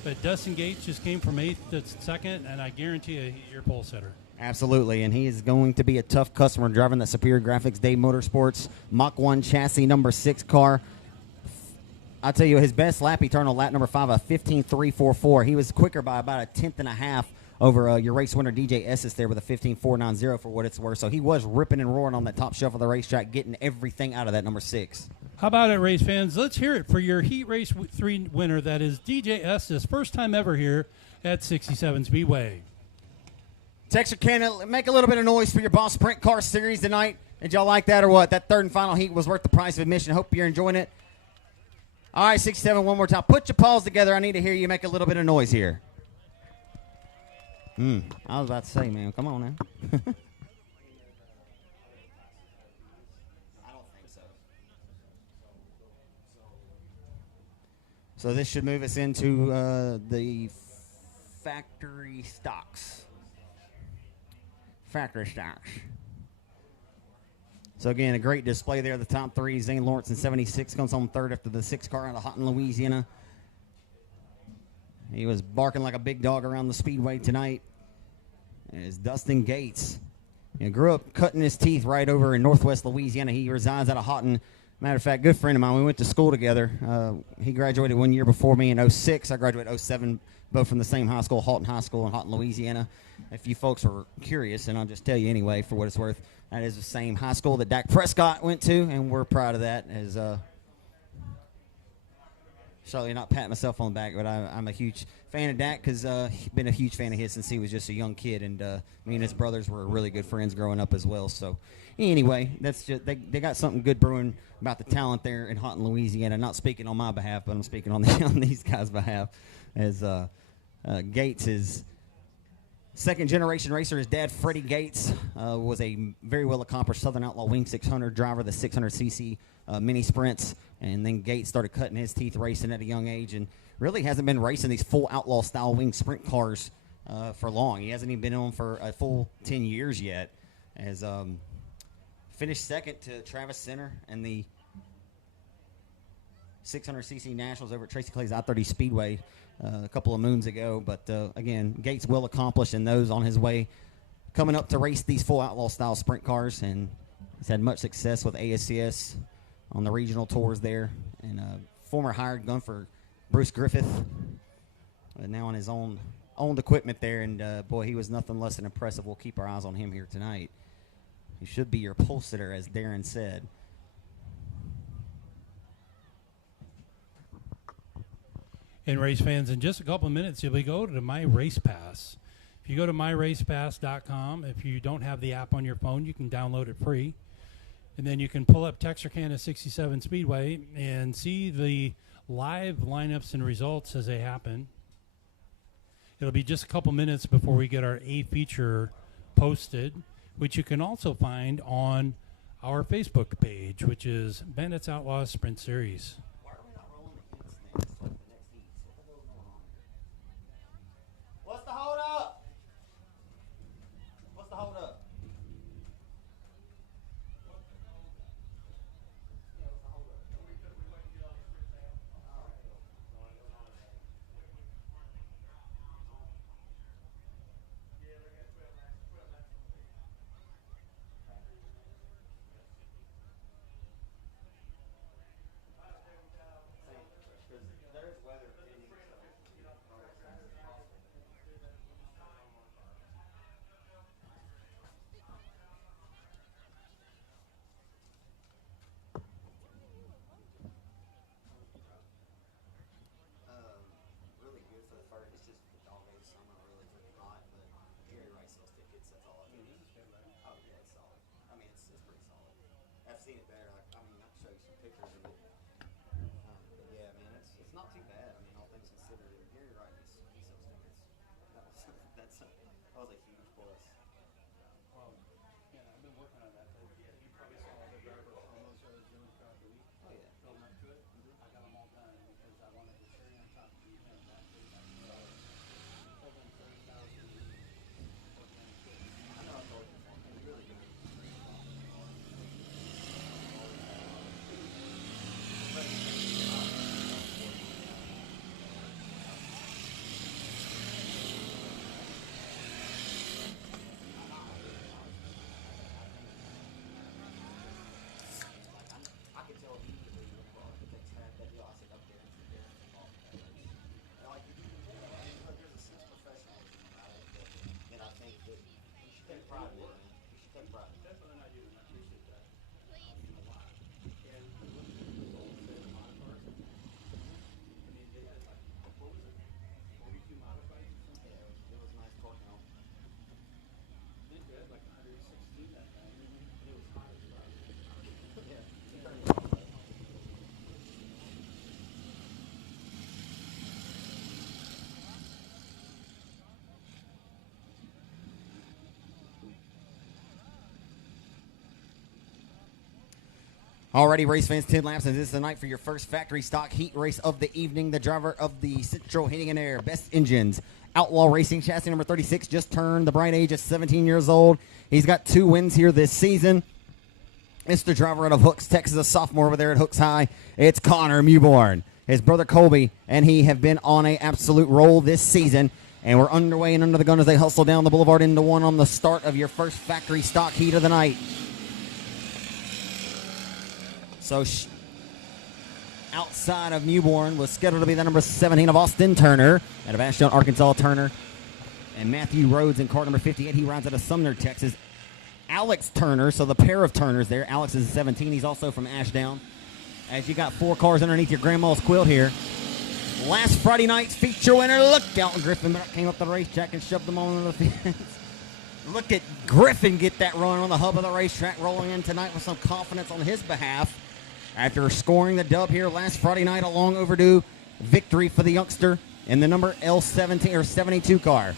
but Dustin Gates just came from 8th to 2nd, and I guarantee you he's your pole sitter. Absolutely, and he is going to be a tough customer driving that Superior Graphics Day Motorsports Mach 1 chassis number 6 car. I tell you, his best lap, he turned on lap number 5, a 15.344. He was quicker by about a tenth and a half over your race winner, DJ Estes, there with a 15.490 for what it's worth. So he was ripping and roaring on that top shelf of the racetrack, getting everything out of that number 6. How about it, race fans? Let's hear it for your Heat Race 3 winner. That is DJ Estes, first time ever here at 67 Speedway. Texarkana, make a little bit of noise for your Boss Sprint Car Series tonight. Did y'all like that or what? That third and final heat was worth the price of admission. Hope you're enjoying it. All right, 67, one more time. Put your paws together. I need to hear you make a little bit of noise here. I was about to say, man, come on now. I don't think so. So this should move us into the factory stocks. Factory stocks. So again, a great display there. The top 3, Zane Lawrence in 76 comes home third after the 6 car out of Houghton, Louisiana. He was barking like a big dog around the speedway tonight. Is Dustin Gates. He grew up cutting his teeth right over in northwest Louisiana. He resides out of Houghton. Matter of fact, good friend of mine. We went to school together. He graduated 1 year before me in 06. I graduated 07, both from the same high school, Houghton High School in Houghton, Louisiana. If you folks are curious, and I'll just tell you anyway for what it's worth, that is the same high school that Dak Prescott went to, and we're proud of that. As certainly not patting myself on the back, but I'm a huge fan of Dak because been a huge fan of his since he was just a young kid, and me and his brothers were really good friends growing up as well. So anyway, that's just they got something good brewing about the talent there in Houghton, Louisiana. Not speaking on my behalf, but I'm speaking on these guys' behalf. As Gates is second generation racer. His dad, Freddie Gates, was a very well accomplished Southern Outlaw Wing 600 driver, the 600cc mini sprints, and then Gates started cutting his teeth racing at a young age, and really hasn't been racing these full outlaw style wing sprint cars for long. He hasn't even been on for a full 10 years yet. As finished second to Travis Center and the 600cc Nationals over at Tracy Clay's I-30 Speedway a couple of moons ago. But again, Gates well accomplished in those on his way coming up to race these full outlaw style sprint cars, and he's had much success with ASCS on the regional tours there, and former hired gun for Bruce Griffith, now on his owned equipment there, and boy, he was nothing less than impressive. We'll keep our eyes on him here tonight. He should be your pole sitter, as Darren said. And race fans, in just a couple of minutes, you'll be going to My Race Pass. If you go to myracepass.com, if you don't have the app on your phone, you can download it free. And then you can pull up Texarkana 67 Speedway and see the live lineups and results as they happen. It'll be just a couple minutes before we get our A feature posted, which you can also find on our Facebook page, which is Bandits Outlaw Sprint Series. Why are we not rolling the heats next, like the next heats? What the hell is going on here? What's the hold up? What's the hold up? Really good for the first. It's just the dog days summer really freaking hot, but Gary Rice sells tickets. That's all I can do. Oh yeah, it's solid. I mean, it's pretty solid. I've seen it better. I can show you some pictures of it. But yeah, man, it's not too bad. I mean, all things considered, Gary Rice he sells tickets. That was a huge plus. Well, yeah, I've been working on that. You probably saw all the drivers almost doing throughout the week. Oh yeah. Building up to it. I got them all done because I wanted to stay on top of the event. I know I told you before, man. It's really good. Alrighty, race fans, 10 laps, and this is the night for your first factory stock heat race of the evening. The driver of the Central Heating and Air Best Engines Outlaw Racing chassis number 36 just turned the bright age of 17 years old. He's got 2 wins here this season. It's the driver out of Hooks, Texas, a sophomore over there at Hooks High. It's Connor Mewborn. His brother Colby and he have been on an absolute roll this season. And we're underway and under the gun as they hustle down the boulevard into one on the start of your first factory stock heat of the night. So outside of Mewborn was scheduled to be the number 17 of Austin Turner out of Ashdown, Arkansas. Turner and Matthew Rhodes in car number 58. He rides out of Sumner, Texas. Alex Turner, so the pair of Turners there. Alex is 17. He's also from Ashdown. As you got 4 cars underneath your grandma's quilt here. Last Friday night's feature winner, look out. Griffin came up the racetrack and shoved them all into the fence. Look at Griffin get that run on the hub of the racetrack, rolling in tonight with some confidence on his behalf. After scoring the dub here last Friday night, a long overdue victory for the youngster in the number L17 or 72 car.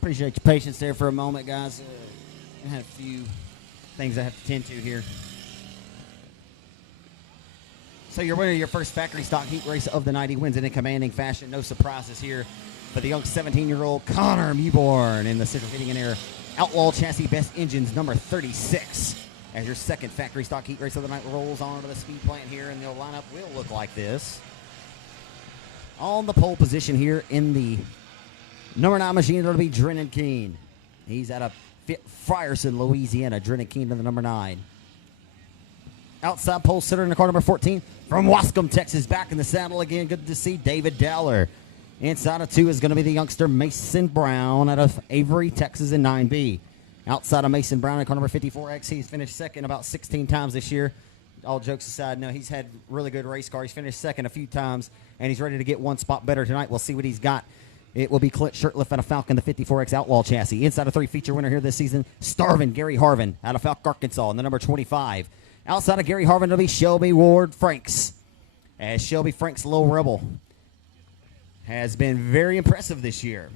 Appreciate your patience there for a moment, guys. I had a few things I have to tend to here. So your winner of your first factory stock heat race of the night. He wins it in commanding fashion. No surprises here for the young 17-year-old Connor Mewborn in the Central Heating and Air Outlaw Chassis Best Engines number 36. As your second factory stock heat race of the night rolls on to the speed plant here, and the lineup will look like this. On the pole position here in the number 9 machine, it'll be Drennan Keene. He's out of Frierson, Louisiana. Drennan Keene to the number 9. Outside pole sitter in the car number 14 from Wascom, Texas. Back in the saddle again. Good to see David Dowler. Inside of 2 is going to be the youngster Mason Brown out of Avery, Texas in 9B. Outside of Mason Brown in car number 54X, he's finished second about 16 times this year. All jokes aside, no, he's had really good race car. He's finished second a few times, and he's ready to get one spot better tonight. We'll see what he's got. It will be Clint Shirtliff out of Falcon, the 54X Outlaw chassis. Inside of 3, feature winner here this season, Starvin Gary Harvin out of Falk, Arkansas, in the number 25. Outside of Gary Harvin, it'll be Shelby Ward Franks. As Shelby Franks, Low Rebel, has been very impressive this year.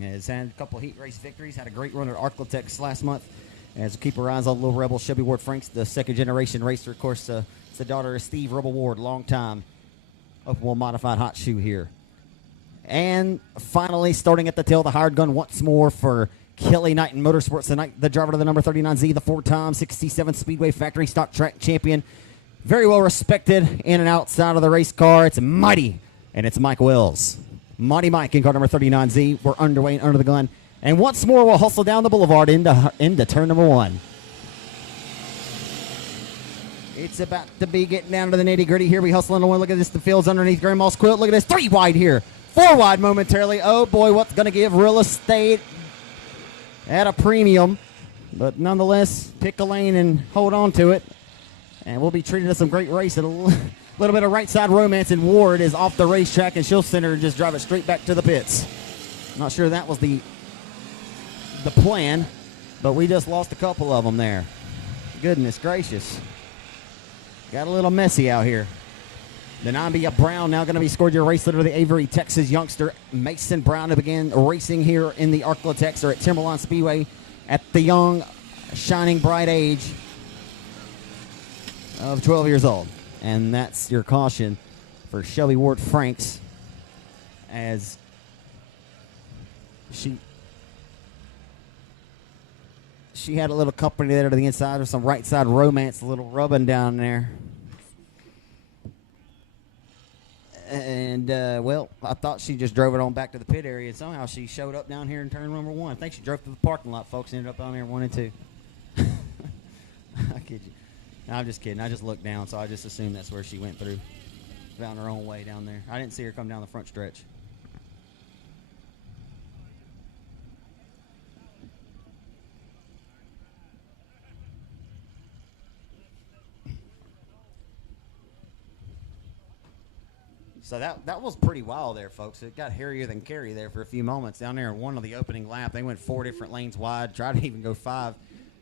Has had a couple heat race victories, had a great run at Arklatex last month. As we keep our eyes on Low Rebel, Shelby Ward Franks, the second-generation racer. Of course, it's the daughter of Steve Rebel Ward, long-time open wheel modified hot shoe here. And finally, starting at the tail, the hired gun once more for Kelly Knight in Motorsports tonight. The driver to the number 39Z, the 4-time 67 Speedway Factory Stock Track Champion. Very well respected in and outside of the race car. It's mighty, and it's Mike Wells. Mighty Mike in car number 39Z. We're underway and under the gun. And once more, we'll hustle down the boulevard into turn number 1. It's about to be getting down to the nitty-gritty here. We hustle into 1. Look at this. The field's underneath Gary Moss Quilt. Look at this. 3 wide here. 4 wide momentarily. Oh, boy, what's going to give real estate at a premium. But nonetheless, pick a lane and hold on to it. And we'll be treated to some great racing. A little bit of right side romance, and Ward is off the racetrack, and she'll center and just drive it straight back to the pits. Not sure that was the plan, but we just lost a couple of them there. Goodness gracious. Got a little messy out here. The 9B Brown now going to be scored your race leader, the Avery, Texas youngster Mason Brown, to begin racing here in the Arklatex or at Timberline Speedway at the young, shining, bright age of 12 years old. And that's your caution for Shelby Ward Franks, as she had a little company there to the inside, or some right side romance, a little rubbing down there. And, well, I thought she just drove it on back to the pit area, and somehow she showed up down here in turn number 1. I think she drove to the parking lot, folks, ended up down there 1 and 2. I kid you. No, I'm just kidding. I just looked down, so I just assumed that's where she went through. Found her own way down there. I didn't see her come down the front stretch. So that was pretty wild there, folks. It got hairier than Carrie there for a few moments down there in one of the opening lap. They went 4 different lanes wide, tried to even go 5.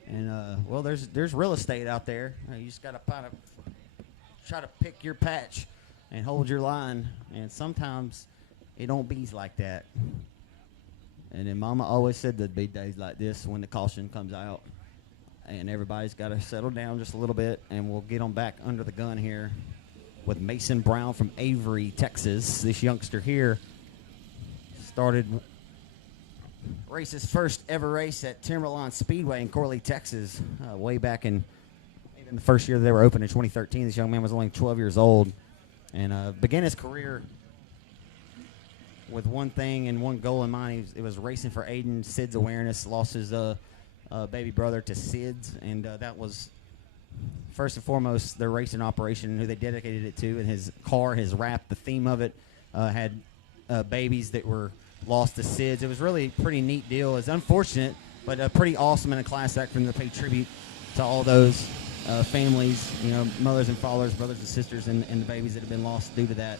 And, well, there's real estate out there. You just got to kind of try to pick your patch and hold your line. And sometimes it don't be like that. And then Mama always said there'd be days like this when the caution comes out. And everybody's got to settle down just a little bit. And we'll get them back under the gun here with Mason Brown from Avery, Texas. This youngster here started race his first ever race at Timberline Speedway in Corley, Texas, way back in the first year that they were open in 2013. This young man was only 12 years old, and began his career with one thing and one goal in mind. It was racing for Aiden Sid's awareness. Lost his baby brother to SIDS, and that was first and foremost their racing operation, who they dedicated it to. And his car, his wrap, the theme of it had babies that were lost to SIDS. It was really a pretty neat deal. It's unfortunate, but pretty awesome, and a class act for them to pay tribute to all those families, mothers and fathers, brothers and sisters, and the babies that have been lost due to that.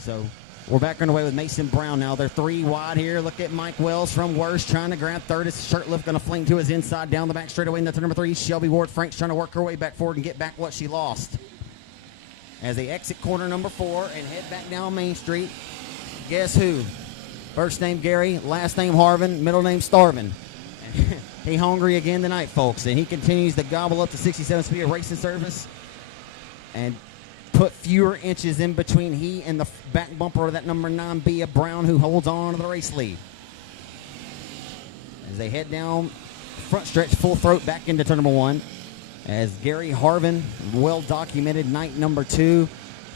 So we're back underway with Mason Brown now. They're 3 wide here. Look at Mike Wells from Worst trying to grab third. It's Shirtlift going to fling to his inside down the back straightaway. And that's number 3, Shelby Ward Franks, trying to work her way back forward and get back what she lost. As they exit corner number 4 and head back down Main Street, guess who? First name Gary, last name Harvin, middle name Starvin. He hungry again tonight, folks, and he continues to gobble up the 67 speed of racing service and put fewer inches in between he and the back bumper of that number 9B of Brown, who holds on to the race lead. As they head down front stretch, full throat back into turn number 1, as Gary Harvin, well documented night number 2,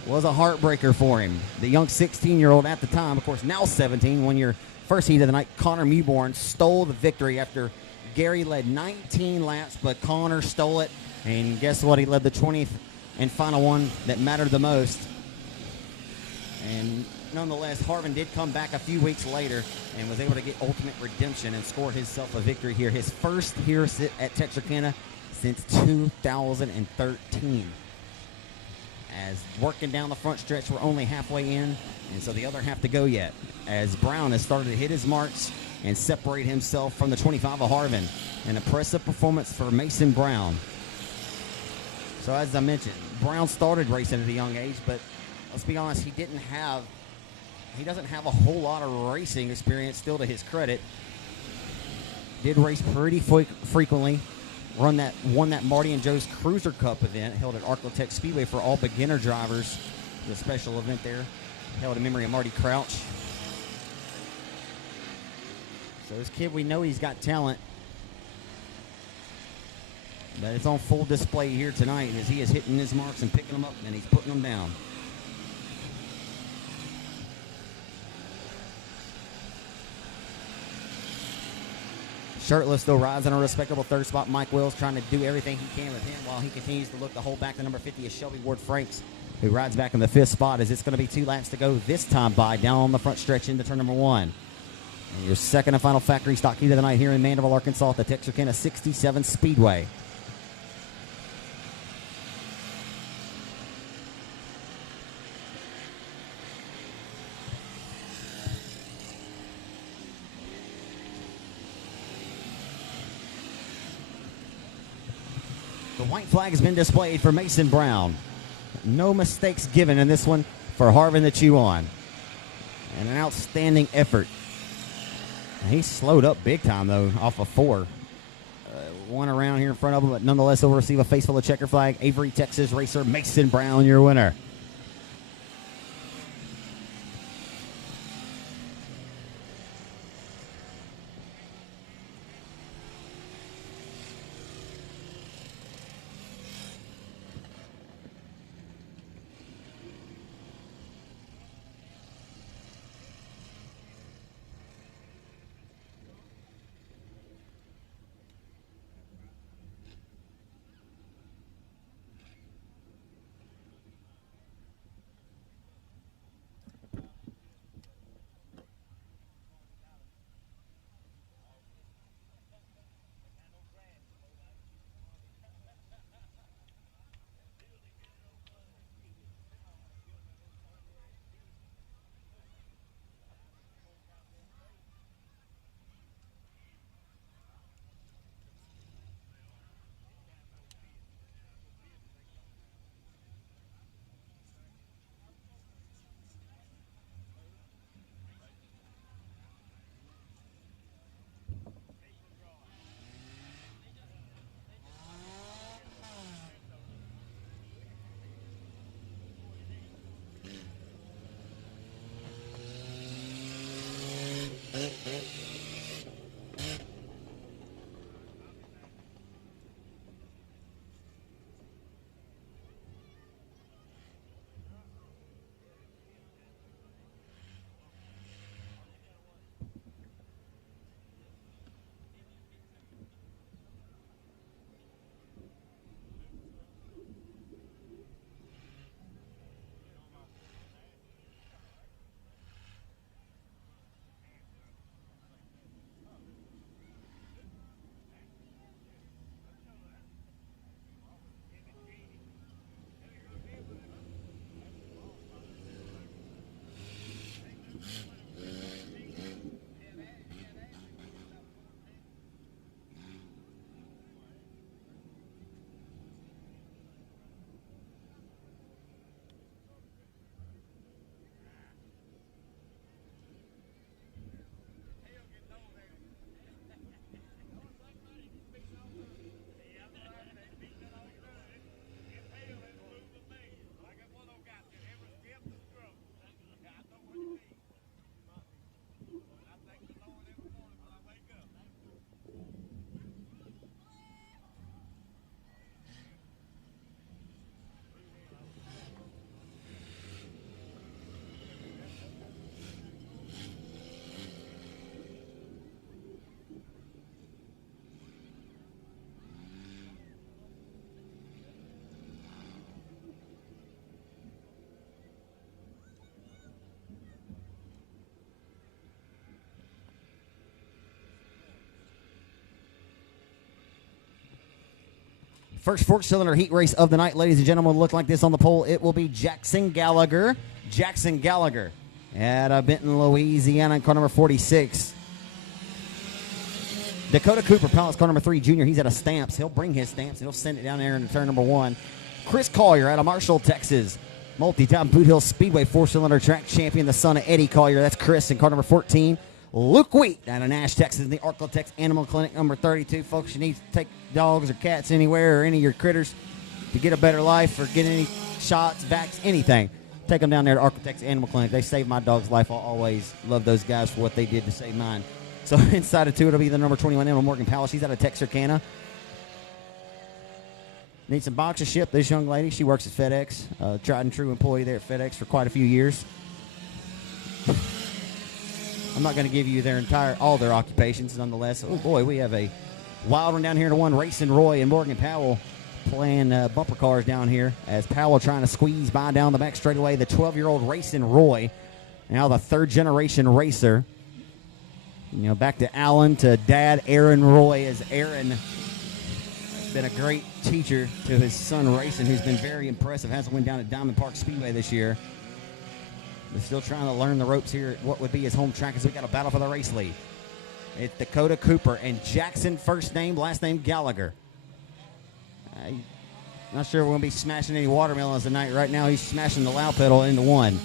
was a heartbreaker for him. The young 16-year-old at the time, of course, now 17, won your first heat of the night. Connor Mewborn stole the victory after Gary led 19 laps, but Connor stole it. And guess what? He led the 20th and final one that mattered the most. And nonetheless, Harvin did come back a few weeks later and was able to get ultimate redemption and score himself a victory here. His first here at Texarkana since 2013. As working down the front stretch, we're only halfway in, and so the other half to go yet. As Brown has started to hit his marks and separate himself from the 25 of Harvin. An impressive performance for Mason Brown. So as I mentioned, Brown started racing at a young age, but let's be honest, he doesn't have a whole lot of racing experience still to his credit. Did race pretty frequently. Won that Marty and Joe's Cruiser Cup event held at Arclitect Speedway for all beginner drivers. The special event there held in memory of Marty Crouch. So this kid, we know he's got talent, but it's on full display here tonight as he is hitting his marks and picking them up, and he's putting them down. Shirtless, though, rides in a respectable third spot. Mike Wills trying to do everything he can with him while he continues to look to hold back the number 50 is Shelby Ward Franks, who rides back in the 5th spot as it's going to be 2 laps to go this time by down on the front stretch into turn number 1. And your second and final factory stock heat of the night here in Mandeville, Arkansas at the Texarkana 67 Speedway. The white flag has been displayed for Mason Brown. No mistakes given in this one for Harvin to chew on. And an outstanding effort. He slowed up big time, though, off of 4. One around here in front of him, but nonetheless, he'll receive a face full of checker flag. Avery, Texas racer Mason Brown, your winner. First four-cylinder heat race of the night, ladies and gentlemen, will look like this on the pole. It will be Jackson Gallagher. Jackson Gallagher out of Benton, Louisiana, in car number 46. Dakota Cooper, Palace car number 3, junior. He's out of Stamps. He'll bring his Stamps, and he'll send it down there into turn number 1. Chris Collier out of Marshall, Texas. Multi-time Boot Hill Speedway four-cylinder track champion, the son of Eddie Collier. That's Chris in car number 14. Luke Wheat out of Nash, Texas, in the Arklatex Animal Clinic number 32. Folks, you need to take dogs or cats anywhere or any of your critters to get a better life or get any shots, vax, anything. Take them down there to Arklatex Animal Clinic. They saved my dog's life. I'll always love those guys for what they did to save mine. So inside of 2, it'll be the number 21, Emma Morgan Powell. She's out of Texarkana. Need some boxership. This young lady, she works at FedEx. Tried and true employee there at FedEx for quite a few years. I'm not going to give you all their occupations, nonetheless. Oh boy, we have a wild one down here to 1. Racing Roy and Morgan Powell playing bumper cars down here as Powell trying to squeeze by down the back straightaway. The 12-year-old Racing Roy, now the third-generation racer. You know, back to Alan, to Dad, Aaron Roy, as Aaron has been a great teacher to his son Racing, who's been very impressive. Hasn't went down at Diamond Park Speedway this year. They're still trying to learn the ropes here at what would be his home track as we got a battle for the race lead. It's Dakota Cooper and Jackson, first name, last name Gallagher. Not sure we're going to be smashing any watermelons tonight. Right now he's smashing the loud pedal into 1.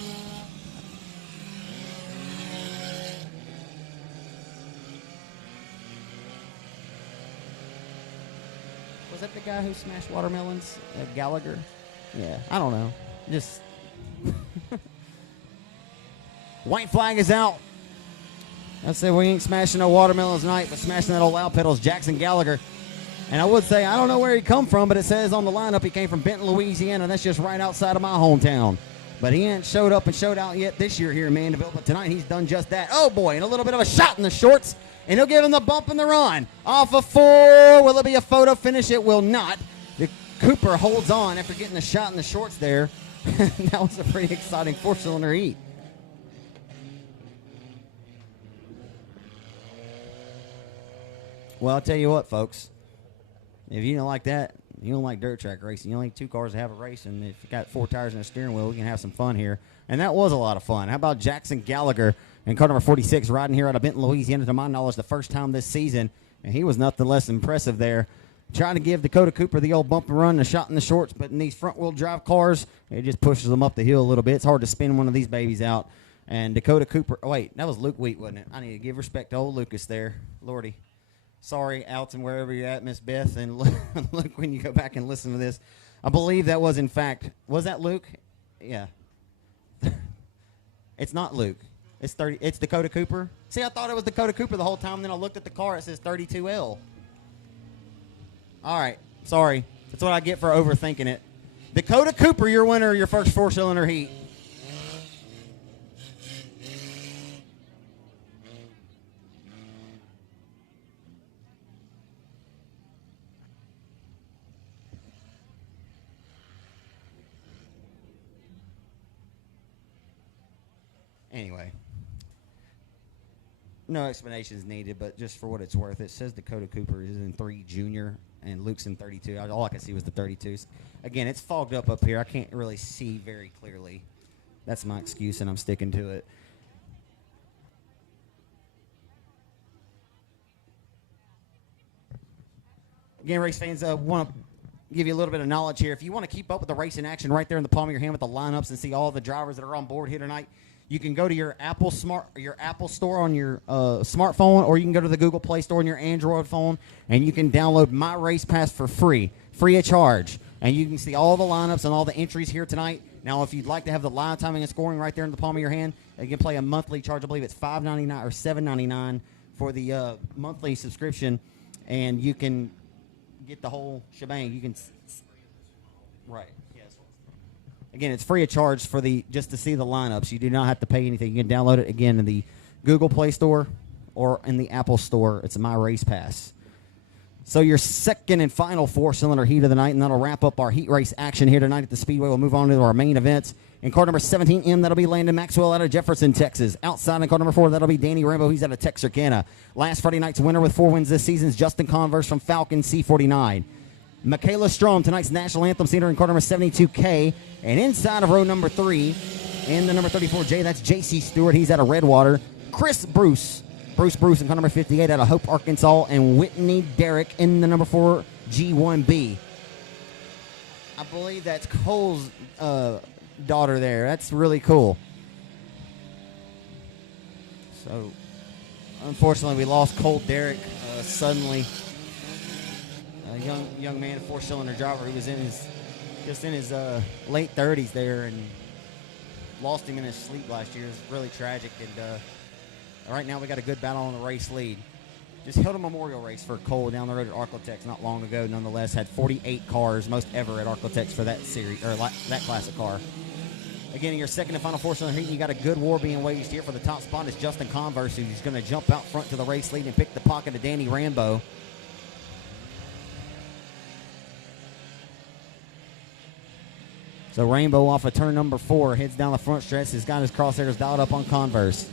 Was that the guy who smashed watermelons? Gallagher? Yeah, I don't know. Just... White flag is out. I said we ain't smashing no watermelons tonight, but smashing that old loud pedals, Jackson Gallagher. And I would say, I don't know where he come from, but it says on the lineup he came from Benton, Louisiana. That's just right outside of my hometown. But he ain't showed up and showed out yet this year here in Mandeville. But tonight he's done just that. Oh, boy, and a little bit of a shot in the shorts. And he'll give him the bump in the run. Off of 4. Will it be a photo finish? It will not. The Cooper holds on after getting the shot in the shorts there. That was a pretty exciting four-cylinder heat. Well, I'll tell you what, folks. If you don't like that, you don't like dirt track racing. You only need 2 cars to have a race, and if you got 4 tires and a steering wheel, we can have some fun here. And that was a lot of fun. How about Jackson Gallagher in car number 46 riding here out of Benton, Louisiana, to my knowledge, the first time this season, and he was nothing less impressive there. Trying to give Dakota Cooper the old bump and run, a shot in the shorts, but in these front-wheel drive cars, it just pushes them up the hill a little bit. It's hard to spin one of these babies out. And Dakota Cooper, oh, wait, that was Luke Wheat, wasn't it? I need to give respect to old Lucas there. Lordy. Sorry, Alton, wherever you're at, Miss Beth, and look when you go back and listen to this. I believe that was, in fact, was that Luke? Yeah. It's not Luke. It's Dakota Cooper. See, I thought it was Dakota Cooper the whole time, then I looked at the car, it says 32L. All right, sorry. That's what I get for overthinking it. Dakota Cooper, your winner of your first four-cylinder heat. Anyway, no explanations needed, but just for what it's worth, it says Dakota Cooper is in 3 junior and Luke's in 32. All I could see was the 32s. Again, it's fogged up here. I can't really see very clearly. That's my excuse, and I'm sticking to it. Again, race fans, want to give you a little bit of knowledge here. If you want to keep up with the racing action right there in the palm of your hand with the lineups and see all the drivers that are on board here tonight, you can go to your Apple Store on your smartphone, or you can go to the Google Play Store on your Android phone, and you can download My Race Pass for free of charge. And you can see all the lineups and all the entries here tonight. Now, if you'd like to have the live timing and scoring right there in the palm of your hand, you can play a monthly charge. I believe it's $5.99 or $7.99 for the monthly subscription, and you can get the whole shebang. You can, right? Yes. Again, it's free of charge for just to see the lineups. You do not have to pay anything. You can download it again in the Google Play Store or in the Apple Store. It's My Race Pass. So your second and final four-cylinder heat of the night, and that'll wrap up our heat race action here tonight at the Speedway. We'll move on to our main events. In car number 17M, that'll be Landon Maxwell out of Jefferson, Texas. Outside in car number 4, that'll be Danny Rambo. He's out of Texarkana. Last Friday night's winner with 4 wins this season is Justin Converse from Falcon C49. Michaela Strom, tonight's National Anthem singer in car number 72K. And inside of row number 3, in the number 34J, that's J.C. Stewart. He's out of Redwater. Chris Bruce in car number 58 out of Hope, Arkansas. And Whitney Derrick in the number 4 G1B. I believe that's Cole's daughter there. That's really cool. So, unfortunately, we lost Cole Derrick suddenly. A young man, a 4-cylinder driver who was in his late 30s there, and lost him in his sleep last year. It was really tragic. And right now we got a good battle on the race lead. Just held a memorial race for Cole down the road at Arklatex not long ago. Nonetheless, had 48 cars, most ever at Arklatex for that series or that class of car. Again, in your second and final 4-cylinder heat, you got a good war being waged here. For the top spot is Justin Converse, who's going to jump out front to the race lead and pick the pocket of Danny Rambo. So Rainbow off of turn number 4 heads down the front stretch. He's got his crosshairs dialed up on Converse.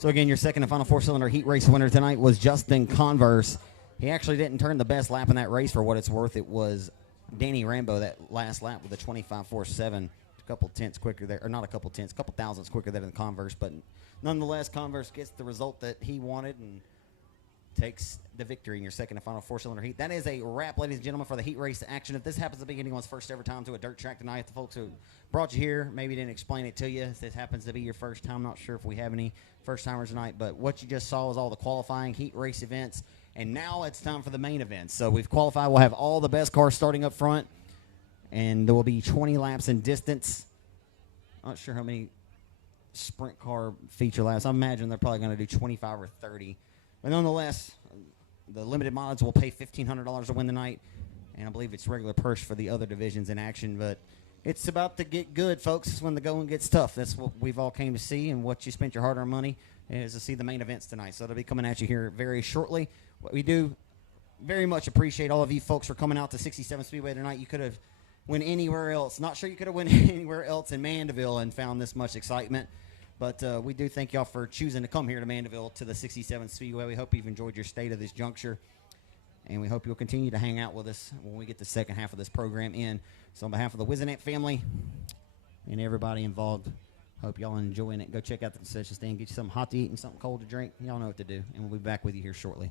So again, your second and final 4-cylinder heat race winner tonight was Justin Converse. He actually didn't turn the best lap in that race for what it's worth. It was Danny Rambo that last lap with a 25.47, a couple tenths quicker there, or not a couple tenths, a couple thousandths quicker there than Converse. But nonetheless, Converse gets the result that he wanted and takes the victory in your second and final 4-cylinder heat. That is a wrap, ladies and gentlemen, for the heat race action. If this happens to be anyone's first ever time to a dirt track tonight, the folks who brought you here maybe didn't explain it to you. If this happens to be your first time, not sure if we have any first timers tonight, but what you just saw was all the qualifying heat race events, and now it's time for the main event. So we've qualified. We'll have all the best cars starting up front, and there will be 20 laps in distance. Not sure how many sprint car feature laps. I imagine they're probably going to do 25 or 30. But nonetheless, the limited mileage will pay $1,500 to win the night, and I believe it's regular purse for the other divisions in action. But It's about to get good, folks, when the going gets tough. That's what we've all came to see, and what you spent your hard-earned money is to see the main events tonight. So they'll be coming at you here very shortly. What we do very much appreciate all of you folks for coming out to 67 Speedway tonight. You could have went anywhere else. Not sure you could have went anywhere else in Mandeville and found this much excitement. But we do thank y'all for choosing to come here to Mandeville to the 67 Speedway. We hope you've enjoyed your stay to this juncture. And we hope you'll continue to hang out with us when we get the second half of this program in. So on behalf of the Wizenant family and everybody involved, hope y'all enjoying it. Go check out the concession stand, get you something hot to eat and something cold to drink. Y'all know what to do. And we'll be back with you here shortly.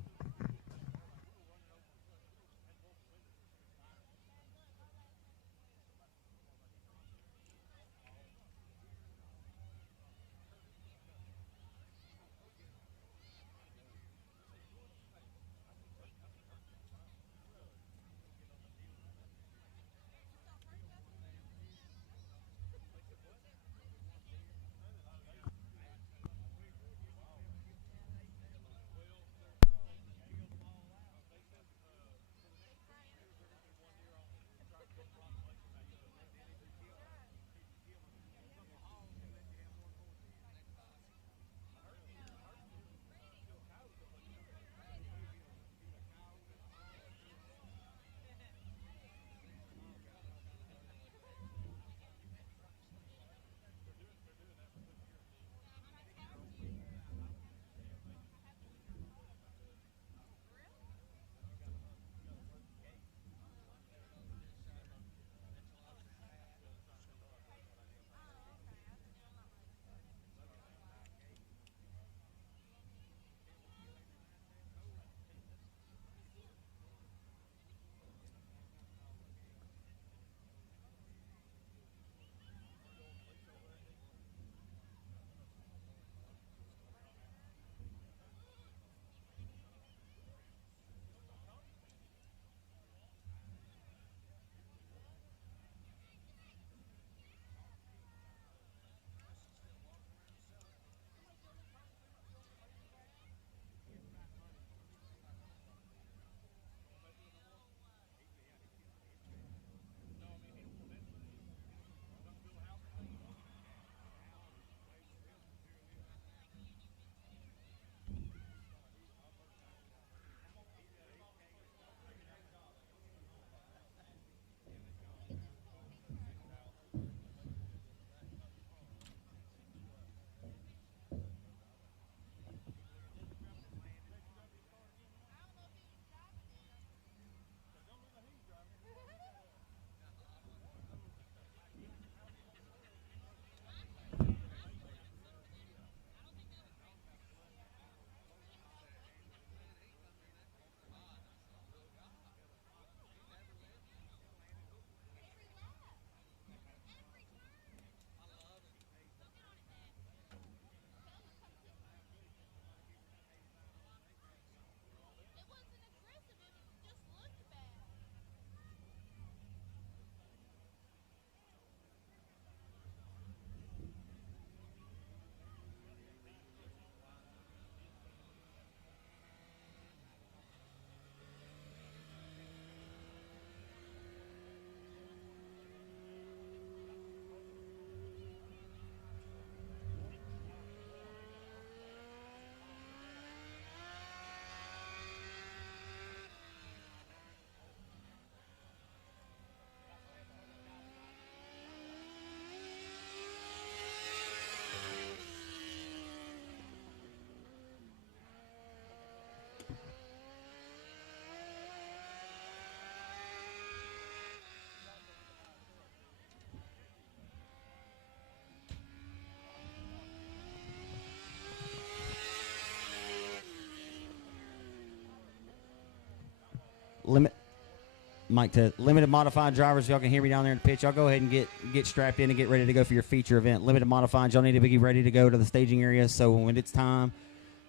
Limited modified drivers, y'all can hear me down there in the pit. Y'all go ahead and get strapped in and get ready to go for your feature event. Limited modified, y'all need to be ready to go to the staging area, so when it's time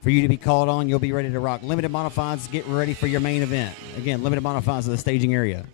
for you to be called on, you'll be ready to rock. Limited modifieds, get ready for your main event. Again, limited modifieds to the staging area.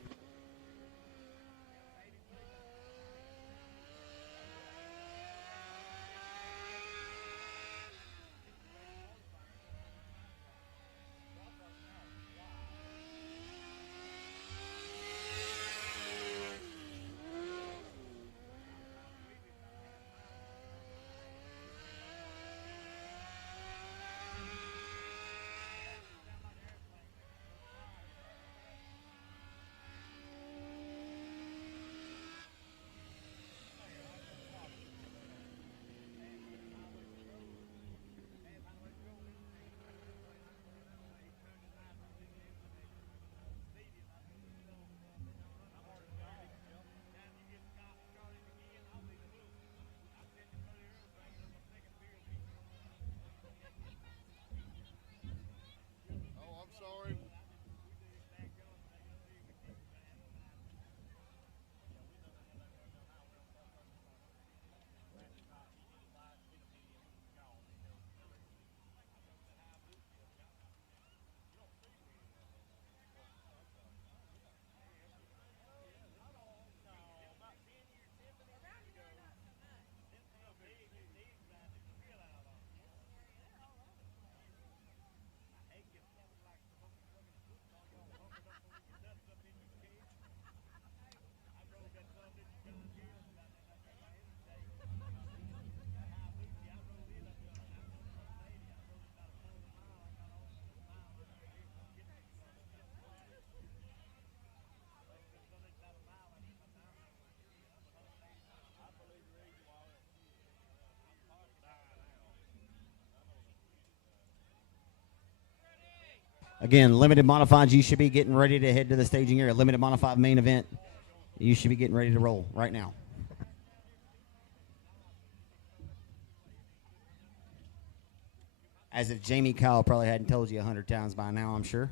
Again, limited modifieds, you should be getting ready to head to the staging area. Limited modified main event, you should be getting ready to roll right now. As if Jamie Kyle probably hadn't told you 100 times by now, I'm sure.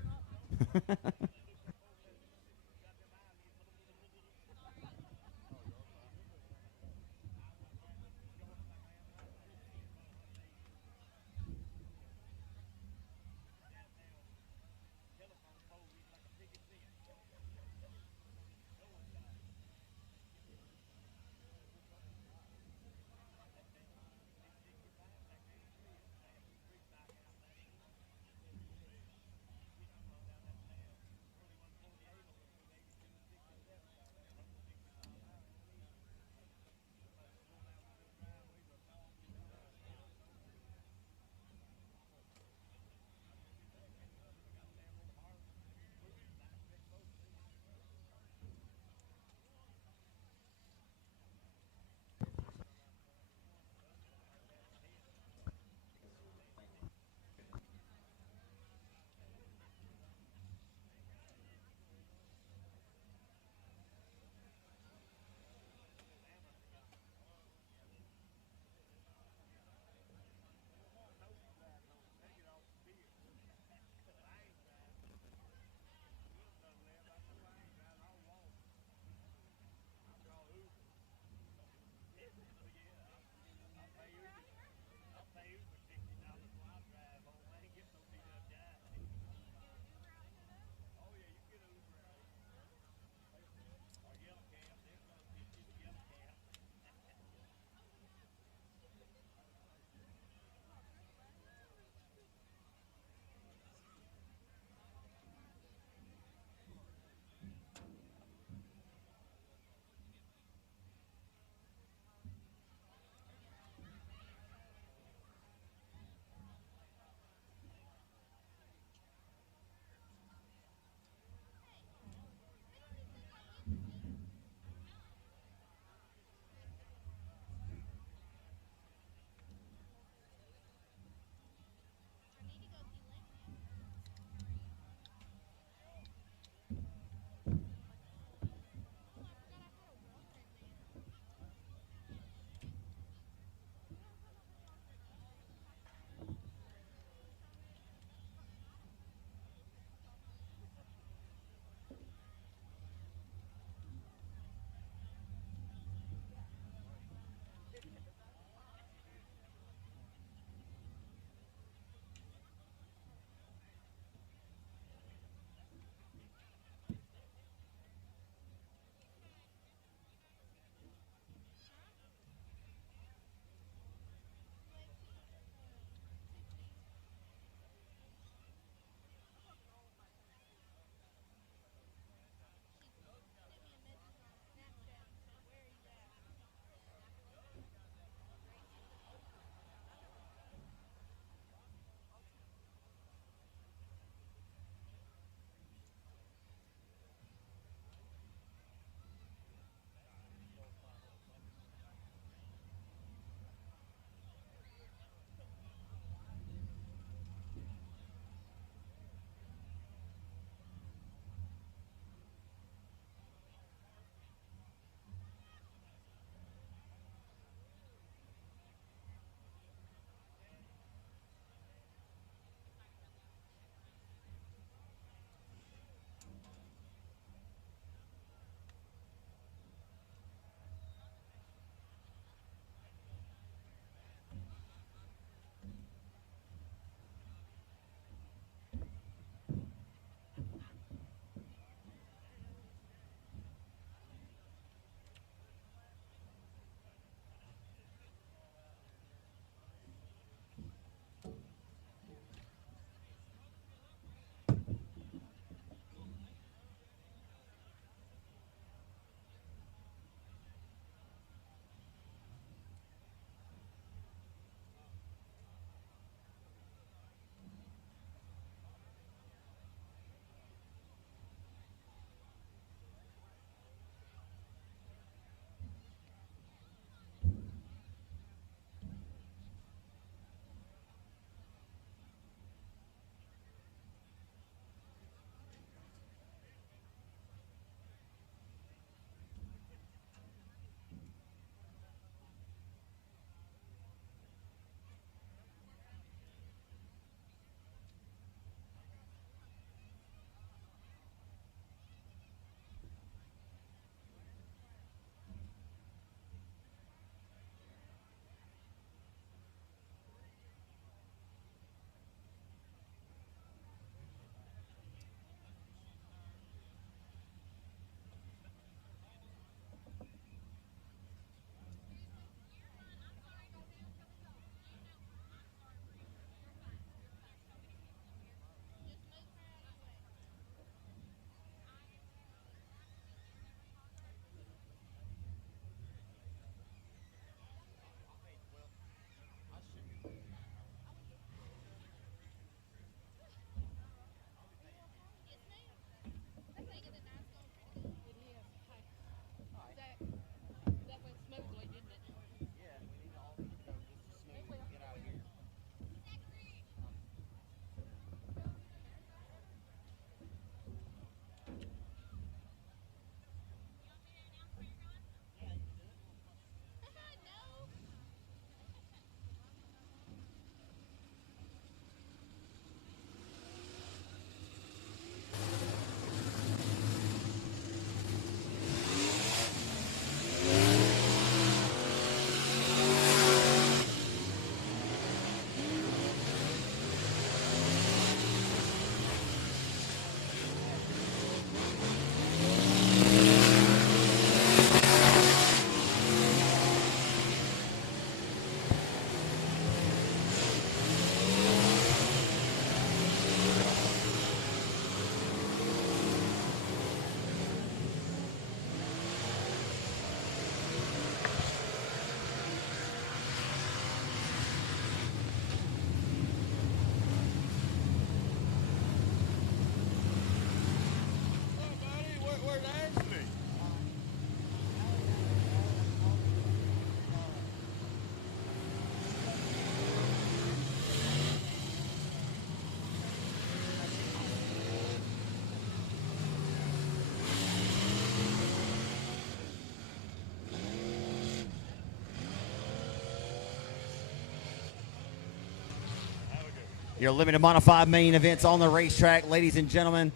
Your limited modified main events on the racetrack, ladies and gentlemen.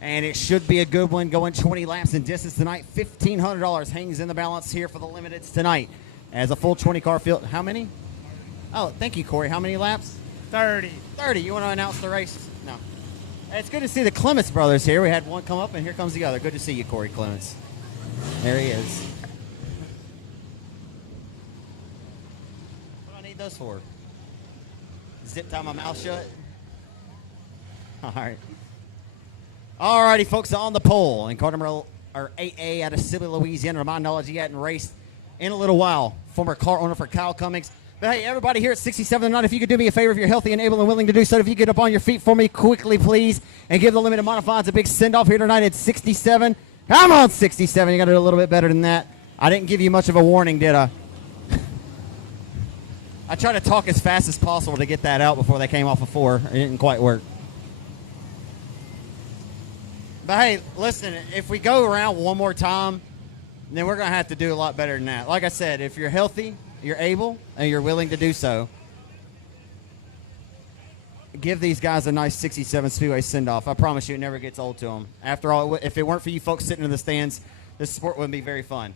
And it should be a good one, going 20 laps in distance tonight. $1,500 hangs in the balance here for the limiteds tonight. As a full 20-car field. How many? Oh, thank you, Corey. How many laps? 30. 30. You want to announce the race? No. It's good to see the Clements brothers here. We had one come up, and here comes the other. Good to see you, Corey Clements. There he is. What do I need those for? Zip tie my mouth shut? All right. All righty, folks, on the pole. And car number 8A out of Sibley, Louisiana. To my knowledge, he hadn't raced in a little while. Former car owner for Kyle Cummings. But, hey, everybody here at 67 tonight, if you could do me a favor, if you're healthy and able and willing to do so, if you get up on your feet for me quickly, please, and give the limited modifieds a big send-off here tonight at 67. Come on, 67. You got to do a little bit better than that. I didn't give you much of a warning, did I? I tried to talk as fast as possible to get that out before they came off of 4. It didn't quite work. But, hey, listen, if we go around one more time, then we're going to have to do a lot better than that. Like I said, if you're healthy, you're able, and you're willing to do so, give these guys a nice 67 Speedway send-off. I promise you it never gets old to them. After all, if it weren't for you folks sitting in the stands, this sport wouldn't be very fun.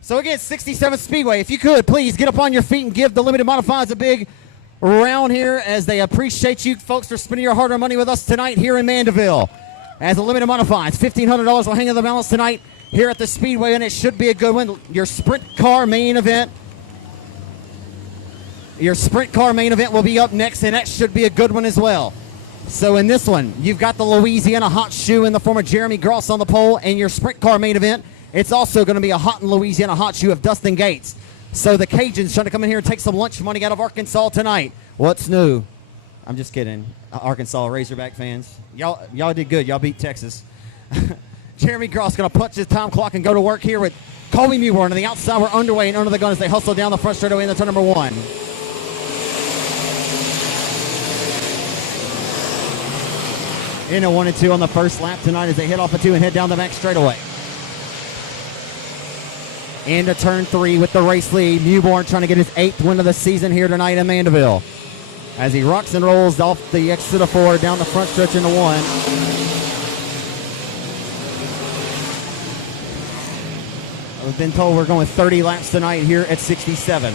So, again, 67 Speedway, if you could, please get up on your feet and give the limited modifieds a big round here as they appreciate you folks for spending your hard-earned money with us tonight here in Mandeville. As the limited modifieds, $1,500 will hang in the balance tonight here at the Speedway, and it should be a good one. Your sprint car main event. Your sprint car main event will be up next, and that should be a good one as well. So in this one, you've got the Louisiana hot shoe in the form of Jeremy Gross on the pole, and your sprint car main event, it's also going to be a hot in Louisiana hot shoe of Dustin Gates. So the Cajuns trying to come in here and take some lunch money out of Arkansas tonight. What's new? I'm just kidding. Arkansas Razorback fans. Y'all did good. Y'all beat Texas. Jeremy Gross going to punch his time clock and go to work here with Colby Mewborn on the outside. We're underway and under the gun as they hustle down the front straightaway in the turn number 1. In a 1 and 2 on the first lap tonight as they hit off a 2 and head down the back straightaway. Into turn 3 with the race lead. Mewborn trying to get his 8th win of the season here tonight in Mandeville. As he rocks and rolls off the exit of 4 down the front stretch into 1. I've been told we're going 30 laps tonight here at 67.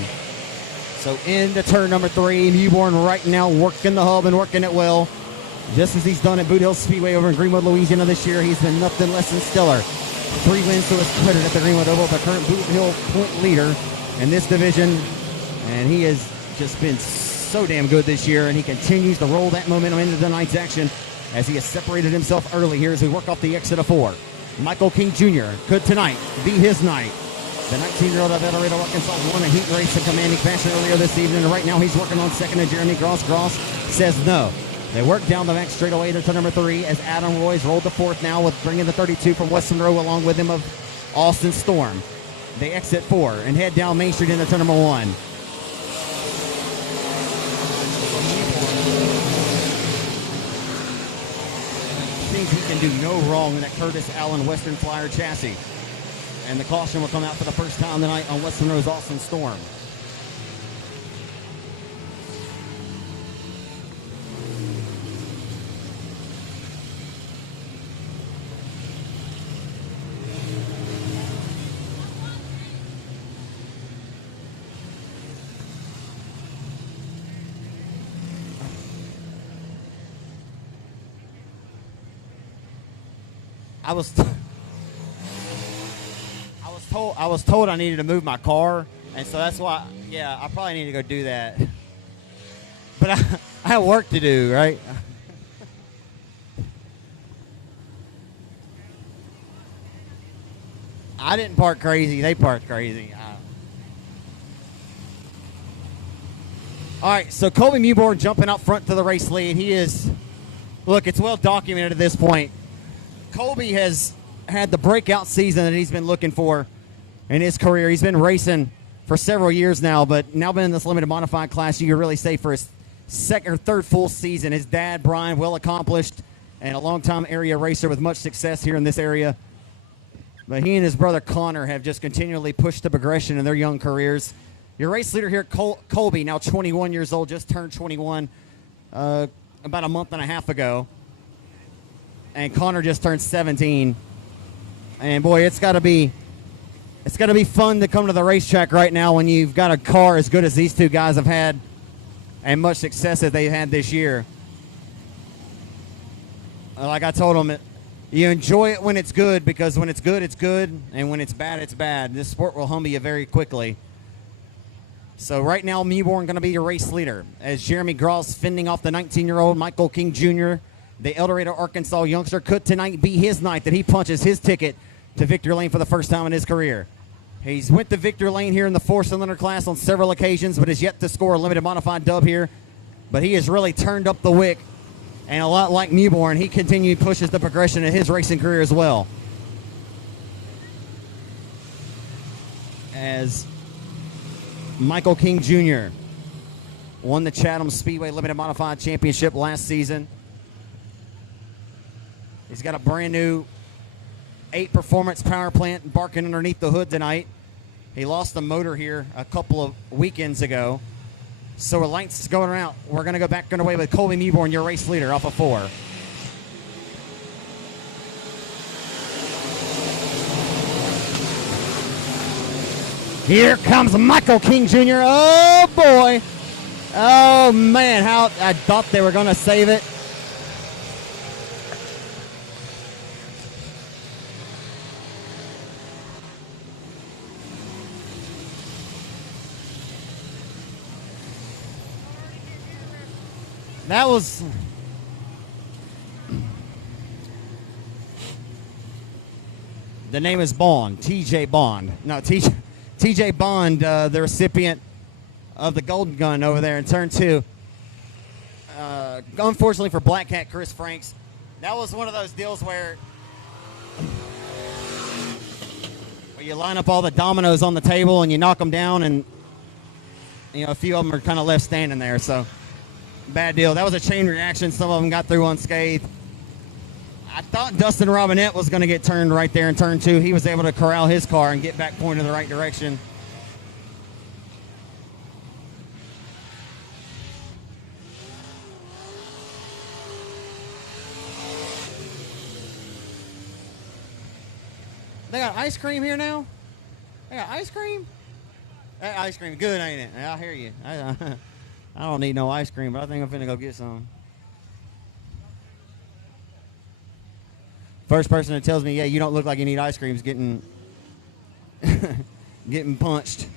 So into turn number 3. Mewborn right now working the hub and working it well. Just as he's done at Boot Hill Speedway over in Greenwood, Louisiana this year, he's been nothing less than stellar. 3 wins to his credit at the Greenwood Oval, the current Boot Hill point leader in this division. And he has just been so damn good this year, and he continues to roll that momentum into tonight's action as he has separated himself early here as we work off the exit of 4. Michael King Jr. could tonight be his night. The 19-year-old of El Dorado, Arkansas won a heat race in commanding fashion earlier this evening, and right now he's working on second to Jeremy Gross. Gross says no. They work down the back straightaway to turn number 3 as Adam Roy's rolled to 4th now with bringing the 32 from West Monroe along with him of Austin Storm. They exit 4 and head down Main Street into turn number 1. Thinks he can do no wrong in that Curtis Allen Western Flyer chassis. And the caution will come out for the first time tonight on West Monroe's Austin Storm. I was told I needed to move my car, and so that's why, yeah, I probably need to go do that. But I have work to do, right? I didn't park crazy. They parked crazy. All right, so Colby Mewborn jumping out front to the race lead. He is, look, it's well documented at this point. Colby has had the breakout season that he's been looking for in his career. He's been racing for several years now, but now been in this limited modified class, you could really say for his second or third full season. His dad, Brian, well accomplished and a long-time area racer with much success here in this area. But he and his brother Connor have just continually pushed the progression in their young careers. Your race leader here, Colby, now 21 years old, just turned 21. about a month and a half ago, and Connor just turned 17. And boy, it's got to be fun to come to the racetrack right now when you've got a car as good as these two guys have had, and much success as they've had this year. Like I told them, you enjoy it when it's good, because when it's good, and when it's bad, it's bad. This sport will humble you very quickly. So right now, Mewborn going to be your race leader, as Jeremy Gross fending off the 19-year-old Michael King Jr. The El Dorado, Arkansas youngster. Could tonight be his night that he punches his ticket to victory lane for the first time in his career. He's went to victory lane here in the 4-cylinder class on several occasions, but has yet to score a limited modified dub here. But he has really turned up the wick. And a lot like Mewborn, he continued pushes the progression of his racing career as well. As Michael King Jr. won the Chatham Speedway Limited Modified Championship last season. He's got a brand new 8 performance power plant barking underneath the hood tonight. He lost the motor here a couple of weekends ago. So our lights going around. We're going to go back underway with Colby Mewborn, your race leader, off of 4. Here comes Michael King Jr. Oh, boy. Oh, man. How I thought they were going to save it. That was... The name is Bond, TJ Bond. No, TJ Bond, the recipient of the Golden Gun over there in turn 2. Unfortunately for Black Cat Chris Franks, that was one of those deals where you line up all the dominoes on the table and you knock them down, and a few of them are kind of left standing there. So bad deal. That was a chain reaction. Some of them got through unscathed. I thought Dustin Robinette was going to get turned right there in turn 2. He was able to corral his car and get back pointed in the right direction. They got ice cream here now? They got ice cream? That ice cream good, ain't it? I hear you. I don't need no ice cream, but I think I'm finna go get some. First person that tells me, yeah, you don't look like you need ice cream is getting getting punched.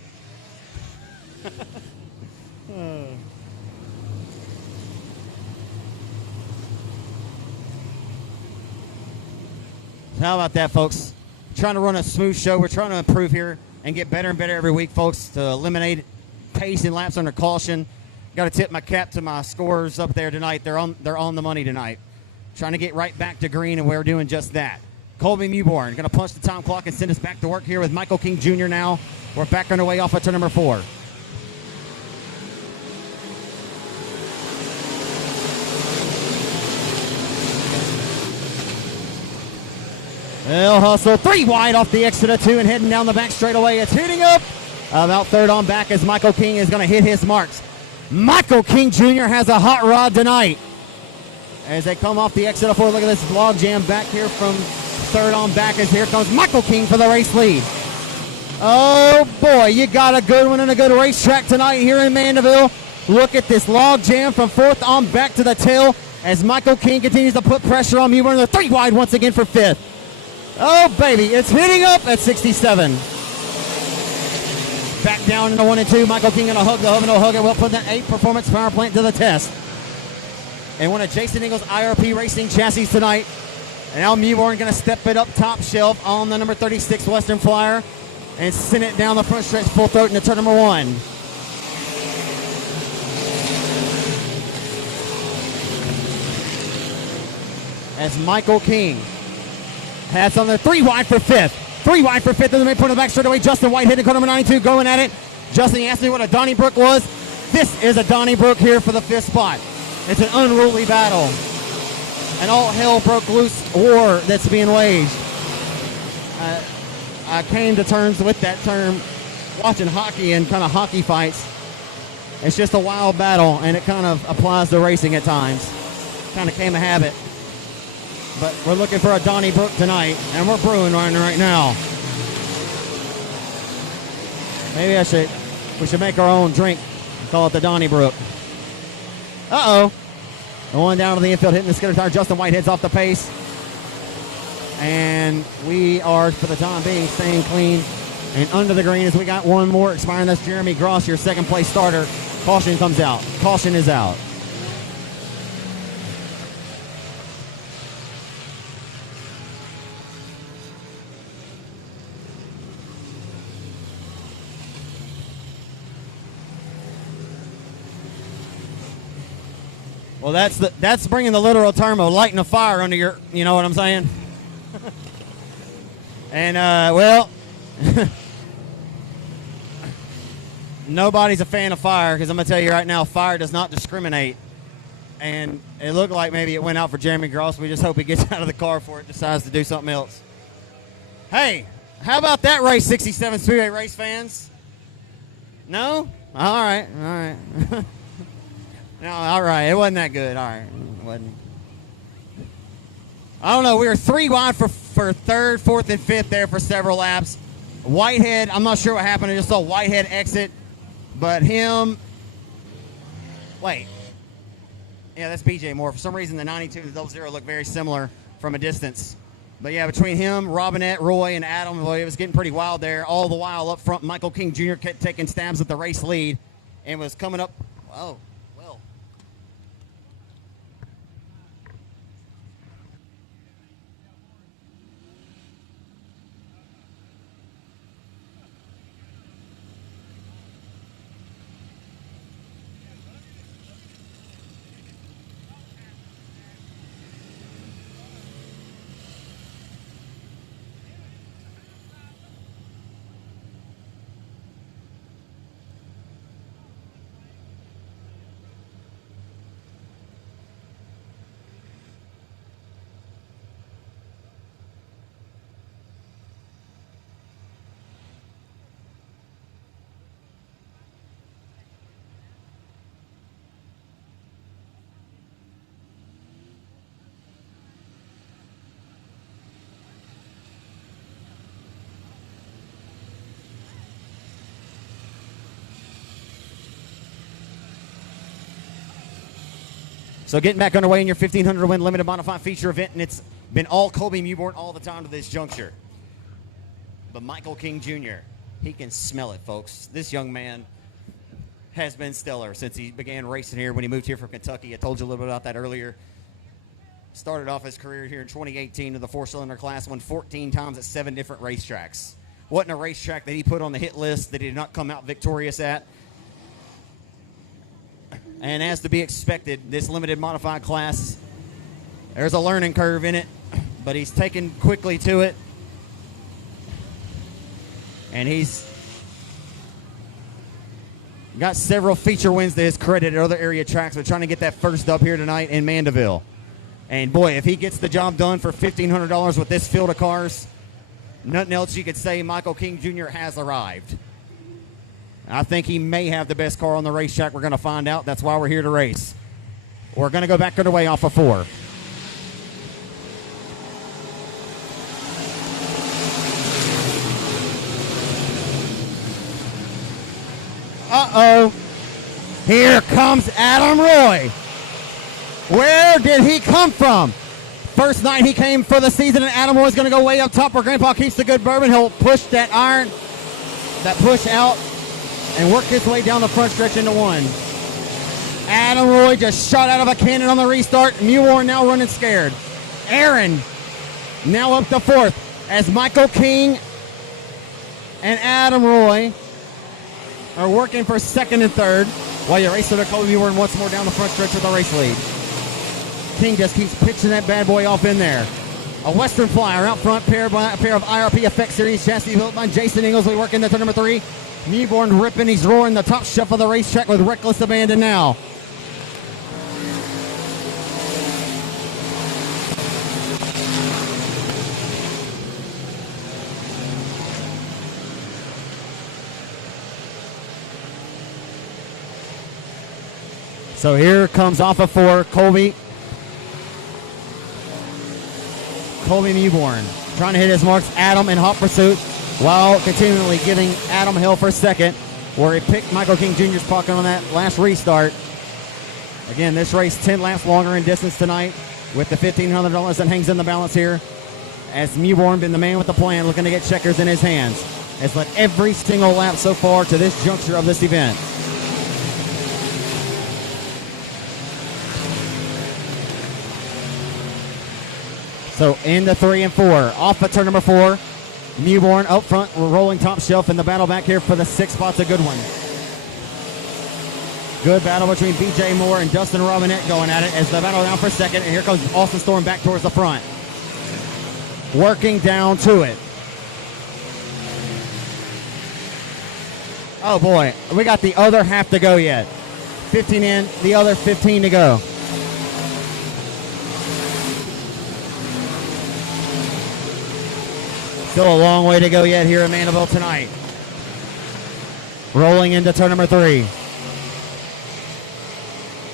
How about that, folks? Trying to run a smooth show. We're trying to improve here and get better and better every week, folks, to eliminate pace and laps under caution. Got to tip my cap to my scorers up there tonight. They're on the money tonight. Trying to get right back to green, and we're doing just that. Colby Mewborn going to punch the time clock and send us back to work here with Michael King Jr. now. We're back underway off of turn number 4. They'll hustle 3 wide off the exit of 2 and heading down the back straightaway. It's heating up about third on back as Michael King is going to hit his marks. Michael King Jr. has a hot rod tonight. As they come off the exit of 4, look at this log jam back here from third on back as here comes Michael King for the race lead. Oh boy, you got a good one and a good racetrack tonight here in Mandeville. Look at this log jam from 4th on back to the tail as Michael King continues to put pressure on Mewborn. They're 3 wide once again for 5th. Oh baby, it's hitting up at 67. Back down into 1 and 2. Michael King gonna hug the hub and no hug it. Well, put that 8 performance power plant to the test. And one of Jason Ingles' IRP Racing chassis tonight. And now Mewborn going to step it up top shelf on the number 36 Western Flyer and send it down the front stretch full throat into turn number 1. As Michael King has on the 3 wide for 5th. 3 wide for 5th in the midpoint of the back straightaway. Justin White hitting car number 92, going at it. Justin, he asked me what a Donnybrook was. This is a Donnybrook here for the 5th spot. It's an unruly battle. An all hell broke loose war that's being waged. I came to terms with that term watching hockey and kind of hockey fights. It's just a wild battle, and it kind of applies to racing at times. kind of came a habit. But we're looking for a Donnybrook tonight, and we're brewing one right now. Maybe we should make our own drink and call it the Donnybrook. Uh-oh. The one down to the infield hitting the skidder tire. Justin Whitehead's off the pace. And we are, for the time being, staying clean and under the green as we got one more expiring. That's Jeremy Gross, your second place starter. Caution comes out. Caution is out. Well, that's bringing the literal term of lighting a fire under your, you know what I'm saying? And, well, nobody's a fan of fire because I'm going to tell you right now, fire does not discriminate. And it looked like maybe it went out for Jeremy Gross. We just hope he gets out of the car before it decides to do something else. Hey, how about that race, 67 Speedway race fans? No? All right, all right. No, all right. It wasn't that good. All right. It wasn't. I don't know. We were 3 wide for third, fourth, and fifth there for several laps. Whitehead, I'm not sure what happened. I just saw Whitehead exit. But him. Wait. Yeah, that's BJ Moore. For some reason, the 92 and the 00 look very similar from a distance. But yeah, between him, Robinette, Roy, and Adam, boy, it was getting pretty wild there. All the while up front, Michael King Jr. kept taking stabs at the race lead and was coming up. Oh. So getting back underway in your 1,500 win limited modified feature event, and it's been all Colby Mewborn all the time to this juncture. But Michael King Jr., he can smell it, folks. This young man has been stellar since he began racing here when he moved here from Kentucky. I told you a little bit about that earlier. Started off his career here in 2018 in the 4-cylinder class, won 14 times at 7 different racetracks. Wasn't a racetrack that he put on the hit list that he did not come out victorious at. And as to be expected, this limited modified class, there's a learning curve in it, but he's taken quickly to it. And he's got several feature wins to his credit at other area tracks. We're trying to get that first up here tonight in Mandeville. And boy, if he gets the job done for $1,500 with this field of cars, nothing else you could say, Michael King Jr. has arrived. I think he may have the best car on the racetrack. We're going to find out. That's why we're here to race. We're going to go back underway off of 4. Uh-oh. Here comes Adam Roy. Where did he come from? First night he came for the season, and Adam Roy's going to go way up top where Grandpa keeps the good bourbon. He'll push that iron, that push out, and work his way down the front stretch into 1. Adam Roy just shot out of a cannon on the restart. Mewborn now running scared. Aaron now up to 4th as Michael King and Adam Roy are working for 2nd and 3rd while you race to the Colby Mewborn once more down the front stretch with the race lead. King just keeps pitching that bad boy off in there. A Western Flyer out front, pair of IRP Effect Series chassis built by Jason Inglesby working into number 3. Mewborn ripping, he's roaring the top shelf of the racetrack with reckless abandon now. So here comes off of 4, Colby. Colby Mewborn trying to hit his marks. Adam in hot pursuit while continually giving Adam hell for a second, where he picked Michael King Jr.'s pocket on that last restart. Again, this race 10 laps longer in distance tonight with the $1,500 that hangs in the balance here, as Mewborn been the man with the plan, looking to get checkers in his hands. Has led every single lap so far to this juncture of this event. So into 3 and 4. Off at turn number 4. Mewborn up front, rolling top shelf in the battle back here for the 6th spot's a good one. Good battle between B.J. Moore and Dustin Robinette going at it as the battle down for a second, and here comes Austin Storm back towards the front. Working down to it. Oh boy, we got the other half to go yet. 15 in, the other 15 to go. Still a long way to go yet here in Mandeville tonight. Rolling into turn number 3.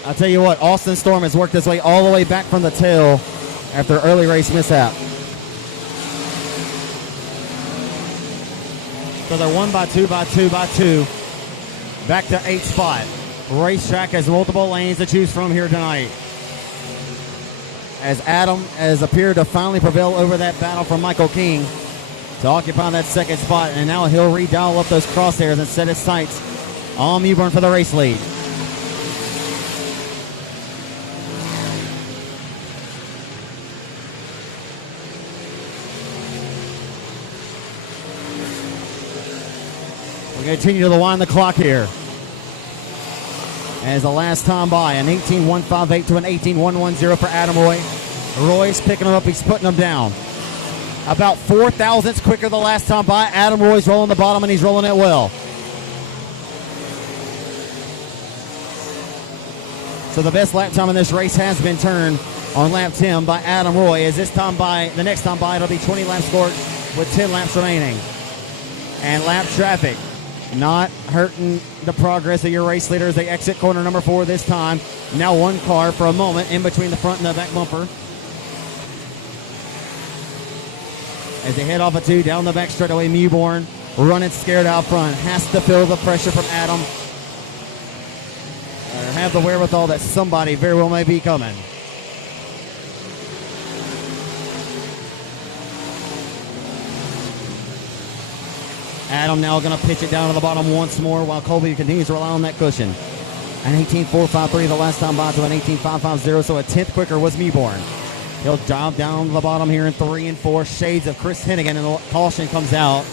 I'll tell you what, Austin Storm has worked his way all the way back from the tail after early race mishap. So they're 1 by 2 by 2 by 2. Back to 8th spot. Racetrack has multiple lanes to choose from here tonight, as Adam has appeared to finally prevail over that battle from Michael King to occupy that 2nd spot, and now he'll redial up those crosshairs and set his sights on Mewborn for the race lead. We continue to wind the clock here, as the last time by, an 18.158 to an 18.110 for Adam Roy. Roy's picking him up, he's putting him down. About 4 thousandths quicker the last time by. Adam Roy's rolling the bottom, and he's rolling it well. So the best lap time in this race has been turned on lap 10 by Adam Roy, as this time by, the next time by, it'll be 20 laps scored with 10 laps remaining. And lap traffic not hurting the progress of your race leader as they exit corner number 4 this time. Now one car for a moment in between the front and the back bumper, as they head off a 2 down the back straightaway. Mewborn running scared out front, has to feel the pressure from Adam, or have the wherewithal that somebody very well may be coming. Adam now going to pitch it down to the bottom once more while Colby continues to rely on that cushion. An 18.453 the last time by to an 18.550, so a 10th quicker was Mewborn. He'll dive down to the bottom here in 3 and 4. Shades of Chris Hennigan, and the caution comes out.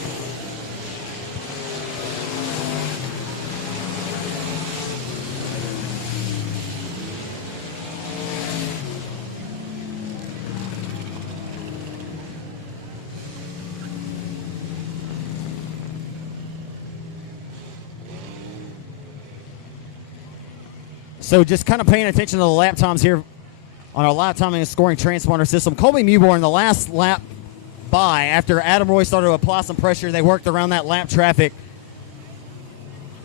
So just kind of paying attention to the lap times here on our lap timing and scoring transponder system. Colby Mewborn, the last lap by, after Adam Roy started to apply some pressure, they worked around that lap traffic.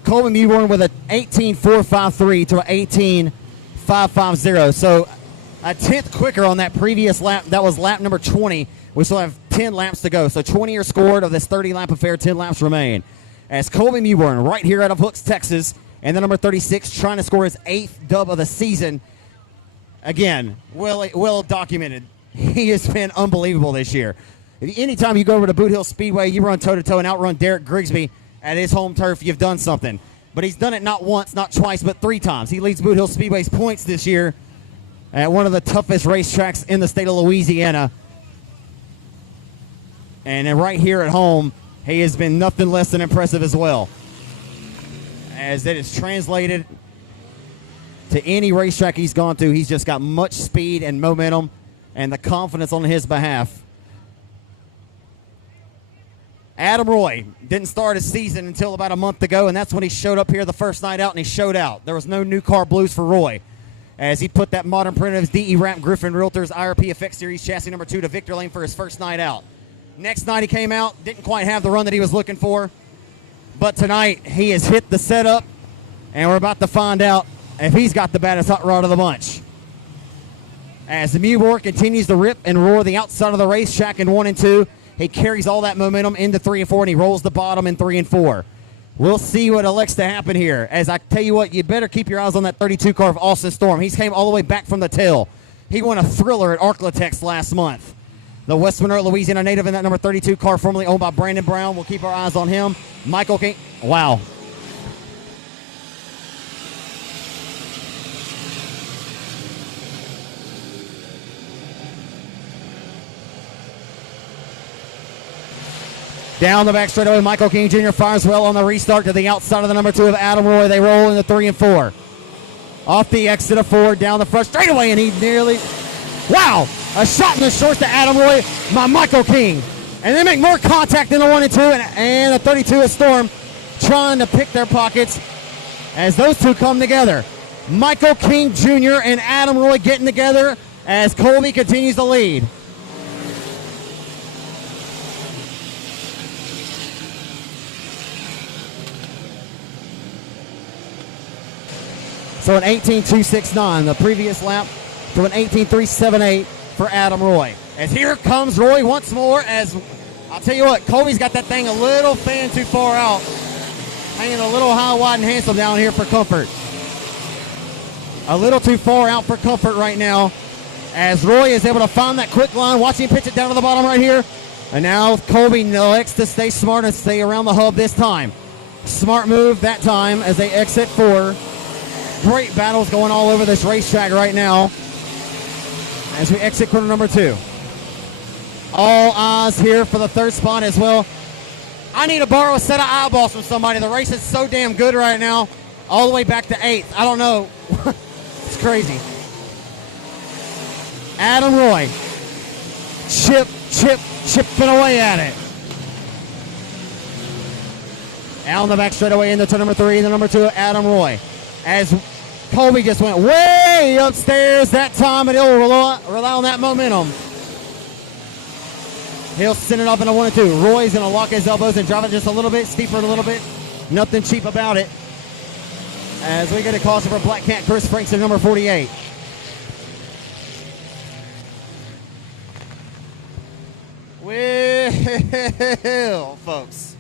Colby Mewborn with an 18.453 to an 18.550. So a 10th quicker on that previous lap. That was lap number 20. We still have 10 laps to go. So 20 are scored of this 30-lap affair. 10 laps remain. As Colby Mewborn, right here out of Hooks, Texas, and the number 36, trying to score his 8th dub of the season. Again, well documented. He has been unbelievable this year. Anytime you go over to Boot Hill Speedway, you run toe-to-toe and outrun Derek Grigsby at his home turf, you've done something. But he's done it not once, not twice, but 3 times. He leads Boot Hill Speedway's points this year at one of the toughest racetracks in the state of Louisiana. And then right here at home, he has been nothing less than impressive as well, as it is translated to any racetrack he's gone to. He's just got much speed and momentum and the confidence on his behalf. Adam Roy didn't start his season until about a month ago, and that's when he showed up here the first night out, and he showed out. There was no new car blues for Roy, as he put that modern print of his DE Ramp Griffin Realtors IRP Effect Series chassis number 2 to victor lane for his first night out. Next night he came out, didn't quite have the run that he was looking for, but tonight he has hit the setup, and we're about to find out if he's got the baddest hot rod of the bunch. As the Mewbour continues to rip and roar the outside of the racetrack in 1 and 2, he carries all that momentum into 3 and 4, and he rolls the bottom in 3 and 4. We'll see what elects to happen here. As I tell you what, you better keep your eyes on that 32 car of Austin Storm. He's came all the way back from the tail. He won a thriller at Arklatex last month. The West Monroe, Louisiana native in that number 32 car, formerly owned by Brandon Brown. We'll keep our eyes on him. Michael King. Wow. Down the back straightaway, Michael King Jr. fires well on the restart to the outside of the number 2 of Adam Roy. They roll into 3 and 4. Off the exit of 4, down the front straightaway, and he nearly... Wow! A shot in the shorts to Adam Roy by Michael King. And they make more contact in the 1 and 2, and the 32 of Storm trying to pick their pockets as those two come together. Michael King Jr. and Adam Roy getting together as Colby continues to lead. So an 18.269, the previous lap, to an 18.378 for Adam Roy. As here comes Roy once more, as I'll tell you what, Colby's got that thing a little fan too far out. Hanging a little high, wide, and handsome down here for comfort. A little too far out for comfort right now, as Roy is able to find that quick line. Watch him pitch it down to the bottom right here. And now Colby elects to stay smart and stay around the hub this time. Smart move that time as they exit 4. Great battles going all over this racetrack right now as we exit corner number 2. All eyes here for the 3rd spot as well. I need to borrow a set of eyeballs from somebody. The race is so damn good right now. All the way back to 8th. I don't know. It's crazy. Adam Roy. Chipping away at it. Out on the back straightaway into turn number 3. The number 2, Adam Roy. As Colby just went way upstairs that time, and he'll rely on that momentum. He'll send it up in a 1 and 2. Roy's going to lock his elbows and drive it just a little bit, steeper a little bit. Nothing cheap about it. As we get a caution for Black Cat Chris Frankson, number 48. Well, folks.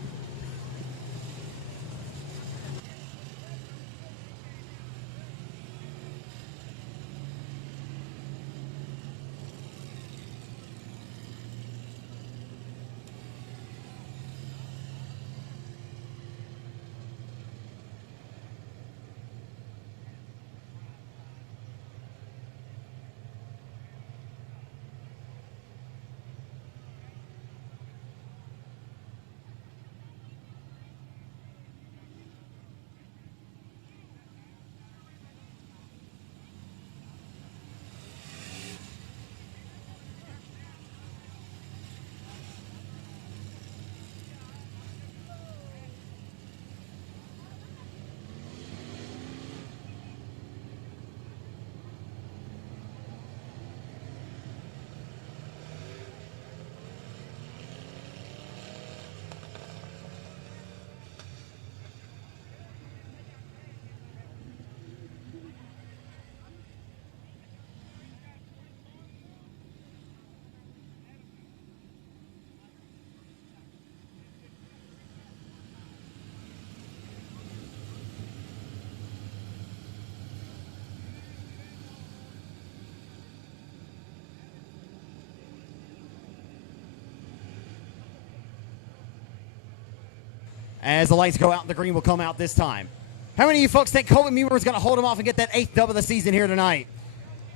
As the lights go out, the green will come out this time. How many of you folks think Colby Mewbour is going to hold him off and get that 8th dub of the season here tonight?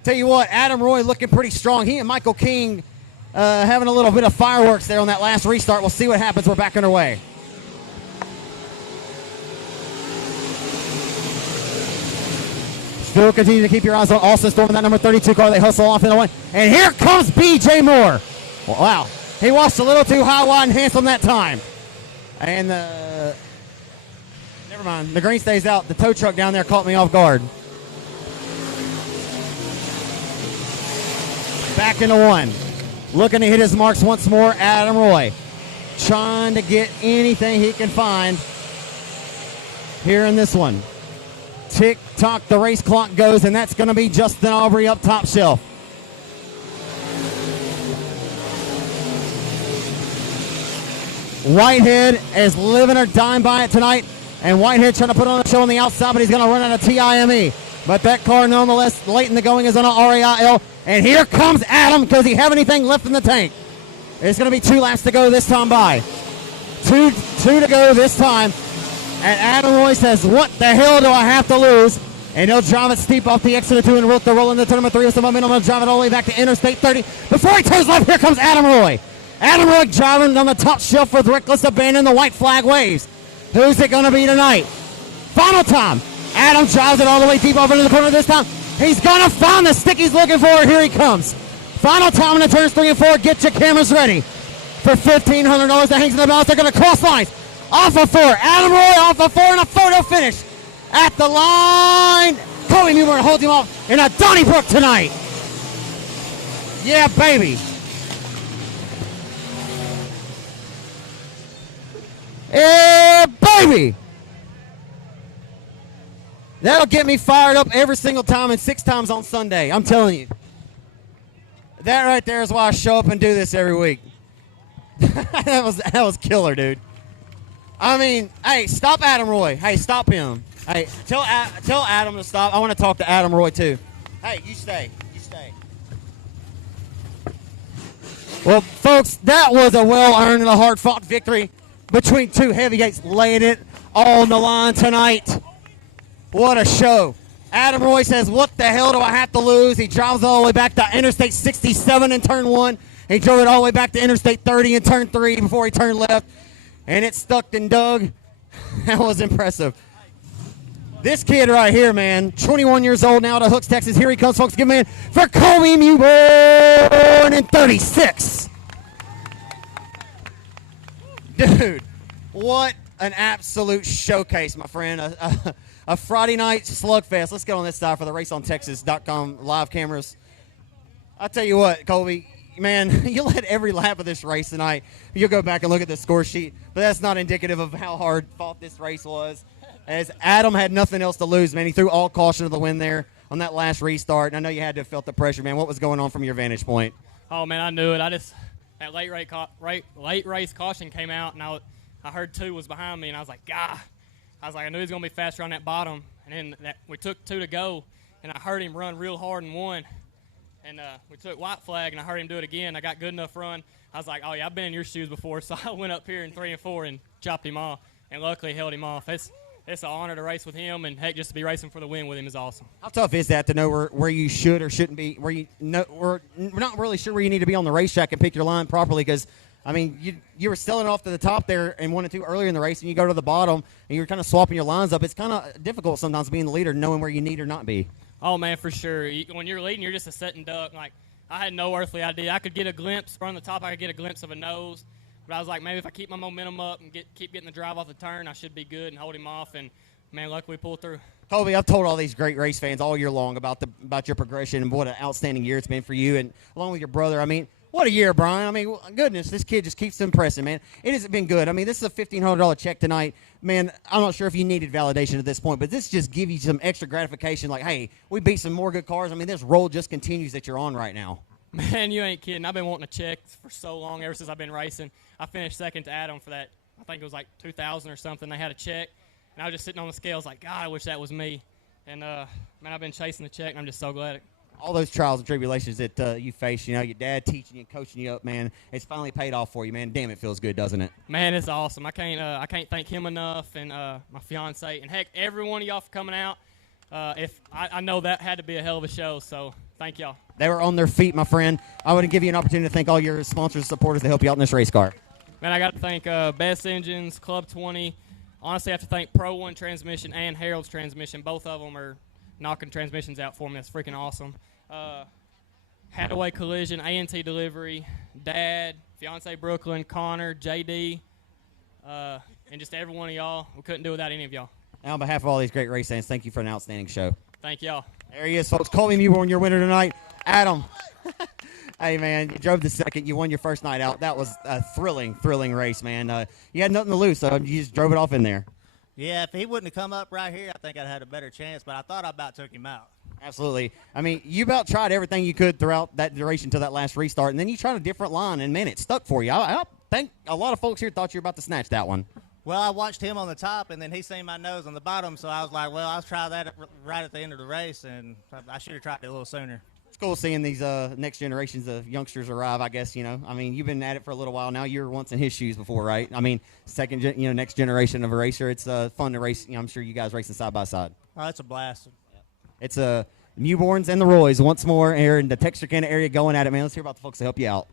Tell you what, Adam Roy looking pretty strong. He and Michael King having a little bit of fireworks there on that last restart. We'll see what happens. We're back underway. Still continue to keep your eyes on Austin Storm in that number 32 car. They hustle off in the one. And here comes B.J. Moore. Wow. He watched a little too high, wide, and handsome that time. And never mind. The green stays out. The tow truck down there caught me off guard. Back into 1. Looking to hit his marks once more. Adam Roy trying to get anything he can find here in this one. Tick-tock, the race clock goes, and that's going to be Justin Aubrey up top shelf. Whitehead is living or dying by it tonight. And Whitehead trying to put on a show on the outside, but he's going to run out of TIME. But that car, nonetheless, late in the going is on a RAIL. And here comes Adam. Does he have anything left in the tank? It's going to be 2 laps to go this time by. Two to go this time. And Adam Roy says, what the hell do I have to lose? And he'll drive it steep off the exit of 2 and roll into turn number 3 with some momentum. He'll drive it all the way back to Interstate 30. Before he turns left, here comes Adam Roy. Adam Roy driving on the top shelf with reckless abandon. The white flag waves. Who's it going to be tonight? Final time. Adam drives it all the way deep over into the corner this time. He's going to find the stick he's looking for. Here he comes. Final time in the turns 3 and 4. Get your cameras ready for $1,500 that hangs in the balance. They're going to cross lines. Off of 4. Adam Roy off of 4 and a photo finish at the line. Cody Newburn holds him off in a Donnybrook tonight. Yeah, baby. Yeah, baby. That'll get me fired up every single time and 6 times on Sunday. I'm telling you. That right there is why I show up and do this every week. that was killer, dude. I mean, hey, stop Adam Roy. Hey, stop him. Hey, tell Adam to stop. I want to talk to Adam Roy too. Hey, you stay. You stay. Well, folks, that was a well-earned and a hard-fought victory between 2 heavyweights laying it on the line tonight. What a show. Adam Roy says, what the hell do I have to lose? He drives all the way back to Interstate 67 in turn 1. He drove it all the way back to Interstate 30 in turn 3 before he turned left. And it stuck and dug. That was impressive. This kid right here, man, 21 years old now to Hooks, Texas. Here he comes, folks. Give him a hand for Colby Mewborn in 36. Dude, what an absolute showcase, my friend. A Friday night slugfest. Let's get on this side for the raceontexas.com live cameras. I'll tell you what, Colby, man, you led every lap of this race tonight. You'll go back and look at the score sheet, but that's not indicative of how hard fought this race was. As Adam had nothing else to lose, man. He threw all caution to the wind there on that last restart. And I know you had to have felt the pressure, man. What was going on from your vantage point? Oh, man, I knew it. That late race caution came out, and I heard 2 was behind me, and I was like, God. I knew he was going to be faster on that bottom. And then we took 2 to go, and I heard him run real hard in 1. And we took white flag, and I heard him do it again. I got good enough run. I was like, oh, yeah, I've been in your shoes before. So I went up here in 3 and 4 and chopped him off, and luckily held him off. It's an honor to race with him, and, heck, just to be racing for the win with him is awesome. How tough is that to know where you should or shouldn't be, where you know, we're not really sure where you need to be on the racetrack and pick your line properly? Because, I mean, you were selling off to the top there in 1 and 2 earlier in the race, and you go to the bottom, and you're kind of swapping your lines up. It's kind of difficult sometimes being the leader, knowing where you need or not be. Oh, man, for sure. When you're leading, you're just a sitting duck. Like, I had no earthly idea. I could get a glimpse from the top. I could get a glimpse of a nose. But I was like, maybe if I keep my momentum up and keep getting the drive off the turn, I should be good and hold him off. And, man, luckily we pulled through. Colby, I've told all these great race fans all year long about your progression and what an outstanding year it's been for you, and along with your brother. I mean, what a year, Brian. I mean, goodness, this kid just keeps impressing, man. It has been good. I mean, this is a $1,500 check tonight. Man, I'm not sure if you needed validation at this point, but this just gives you some extra gratification. Like, hey, we beat some more good cars. I mean, this roll just continues that you're on right now. Man, you ain't kidding. I've been wanting a check for so long, ever since I've been racing. I finished second to Adam for that. I think it was like 2000 or something. They had a check, and I was just sitting on the scales like, God, I wish that was me. And, man, I've been chasing the check, and I'm just so glad. All those trials and tribulations that you face, you know, your dad teaching you and coaching you up, man, it's finally paid off for you, man. Damn, it feels good, doesn't it? Man, it's awesome. I can't thank him enough, and my fiance, and heck, every one of y'all for coming out. I know that had to be a hell of a show, so thank y'all. They were on their feet, my friend. I want to give you an opportunity to thank all your sponsors and supporters to help you out in this race car. Man, I got to thank Best Engines, Club 20. Honestly, I have to thank Pro One Transmission and Harold's Transmission. Both of them are knocking transmissions out for me. That's freaking awesome. Hadaway Collision, A&T Delivery, Dad, Fiance Brooklyn, Connor, JD, and just every one of y'all. We couldn't do it without any of y'all. And on behalf of all these great race fans, thank you for an outstanding show. Thank y'all. There he is, folks. Colby Mewborn, your winner tonight. Adam. Hey, man, you drove the second. You won your first night out. That was a thrilling race, man. You had nothing to lose, so you just drove it off in there. Yeah, if he wouldn't have come up right here, I think I'd had a better chance, but I thought I about took him out. Absolutely. I mean, you about tried everything you could throughout that duration to that last restart, and then you tried a different line, and, man, it stuck for you. think a lot of folks here thought you were about to snatch that one. Well, I watched him on the top, and then he seen my nose on the bottom, so I was like, well, I'll try that right at the end of the race, and I should have tried it a little sooner. It's cool seeing these next generations of youngsters arrive, I guess, I mean, you've been at it for a little while now. You were once in his shoes before, right? I mean, next generation of a racer. It's fun to race. I'm sure you guys racing side by side. Oh, it's a blast. It's newborns and the Roys once more here in the Texarkana area going at it, man. Let's hear about the folks to help you out.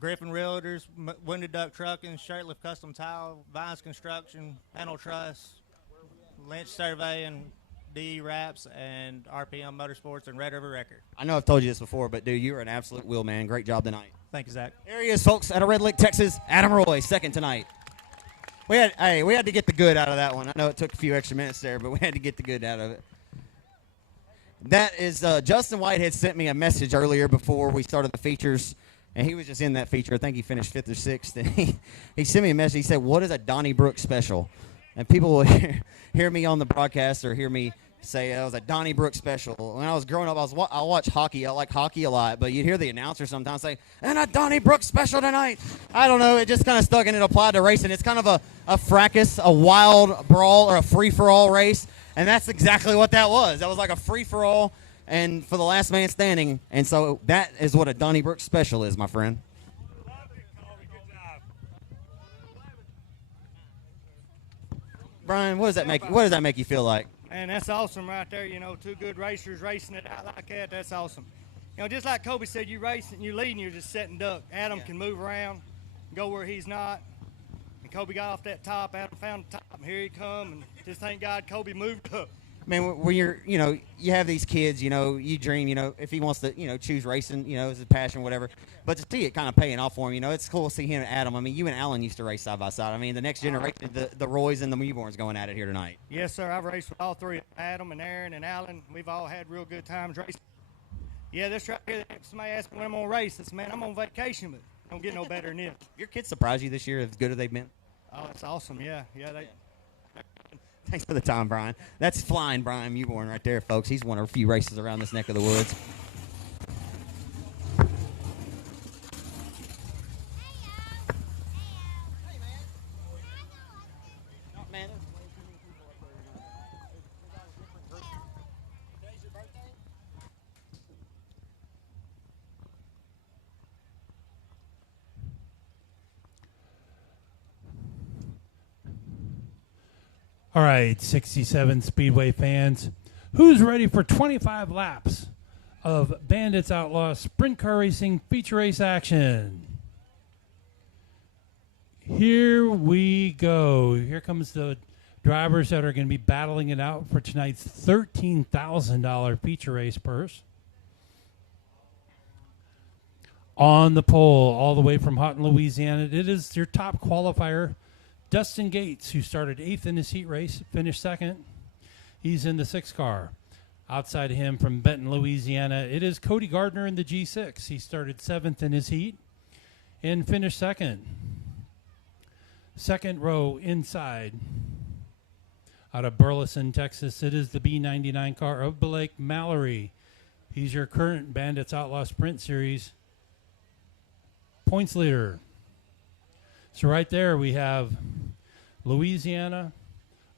Griffin Realtors, Wounded Duck Trucking, Shirtlift Custom Tile, Vines Construction, Panel Truss, Lynch Surveying, DE Wraps, and RPM Motorsports and Red River Record. I know I've told you this before, but, dude, you were an absolute wheel, man. Great job tonight. Thank you, Zach. There he is, folks, out of Red Lick, Texas. Adam Roy, second tonight. We had to get the good out of that one. I know it took a few extra minutes there, but we had to get the good out of it. That is Justin White had sent me a message earlier before we started the features, and he was just in that feature. I think he finished 5th or 6th. And he sent me a message. He said, what is a Donnybrook special? And people will hear me on the broadcast or hear me say it was a Donnybrook special. When I was growing up, I watch hockey. I like hockey a lot, but you'd hear the announcer sometimes say, and a Donnybrook special tonight. I don't know. It just kind of stuck and it applied to racing. It's kind of a fracas, a wild brawl, or a free-for-all race, and that's exactly what that was. That was like a free-for-all and for the last man standing, and so that is what a Donnybrook special is, my friend. Brian, what does that make you feel like? And that's awesome right there. Two good racers racing it out like that. That's awesome. Just like Kobe said, you race and you lead and you're just setting duck. Adam can move around, go where he's not. And Kobe got off that top. Adam found the top, and here he come. And just thank God Kobe moved up. Man, when you're, you have these kids, you dream, if he wants to, choose racing, as a passion, whatever. But to see it kind of paying off for him, it's cool to see him and Adam. I mean, you and Alan used to race side by side. I mean, the next generation, the Roys and the newborns going at it here tonight. Yes, sir. I've raced with all three, Adam and Aaron and Alan. We've all had real good times racing. Yeah, this right here, somebody asked me when I'm going to race. This, man, I'm on vacation, but don't get no better than this. Your kids surprised you this year as good as they've been? Oh, it's awesome. Yeah, they. Thanks for the time, Brian. That's Flying Brian Mewborn right there, folks. He's won a few races around this neck of the woods. All right, 67 Speedway fans, who's ready for 25 laps of Bandits Outlaw Sprint Car Racing feature race action? Here we go. Here comes the drivers that are going to be battling it out for tonight's $13,000 feature race purse. On the pole, all the way from Houghton, Louisiana, it is your top qualifier, Dustin Gates, who started 8th in his heat race, finished 2nd. He's in the 6 car. Outside of him from Benton, Louisiana, it is Cody Gardner in the G6. He started 7th in his heat and finished 2nd. Second row inside. Out of Burleson, Texas, it is the B99 car of Blake Mallory. He's your current Bandits Outlaw Sprint Series points leader. So right there we have Louisiana,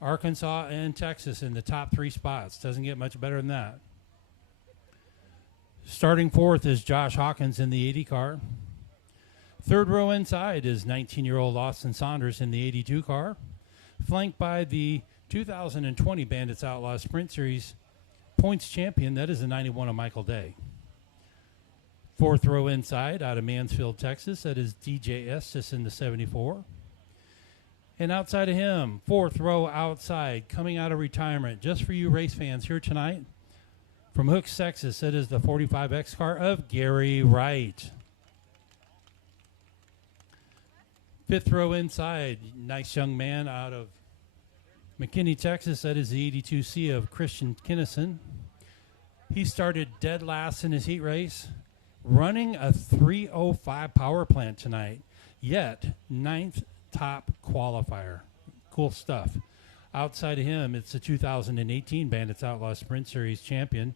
Arkansas, and Texas in the top 3 spots. Doesn't get much better than that. Starting 4th is Josh Hawkins in the 80 car. Third row inside is 19-year-old Austin Saunders in the 82 car, flanked by the 2020 Bandits Outlaw Sprint Series points champion. That is the 91 of Michael Day. Fourth row inside out of Mansfield, Texas. That is DJ Estes in the 74. And outside of him, fourth row outside, coming out of retirement, just for you race fans here tonight, from Hooks, Texas, it is the 45X car of Gary Wright. Fifth row inside, nice young man out of McKinney, Texas. That is the 82C of Christian Kinnison. He started dead last in his heat race, running a 305 power plant tonight, yet 9th top qualifier. Cool stuff. Outside of him, it's the 2018 Bandits Outlaw Sprint Series champion.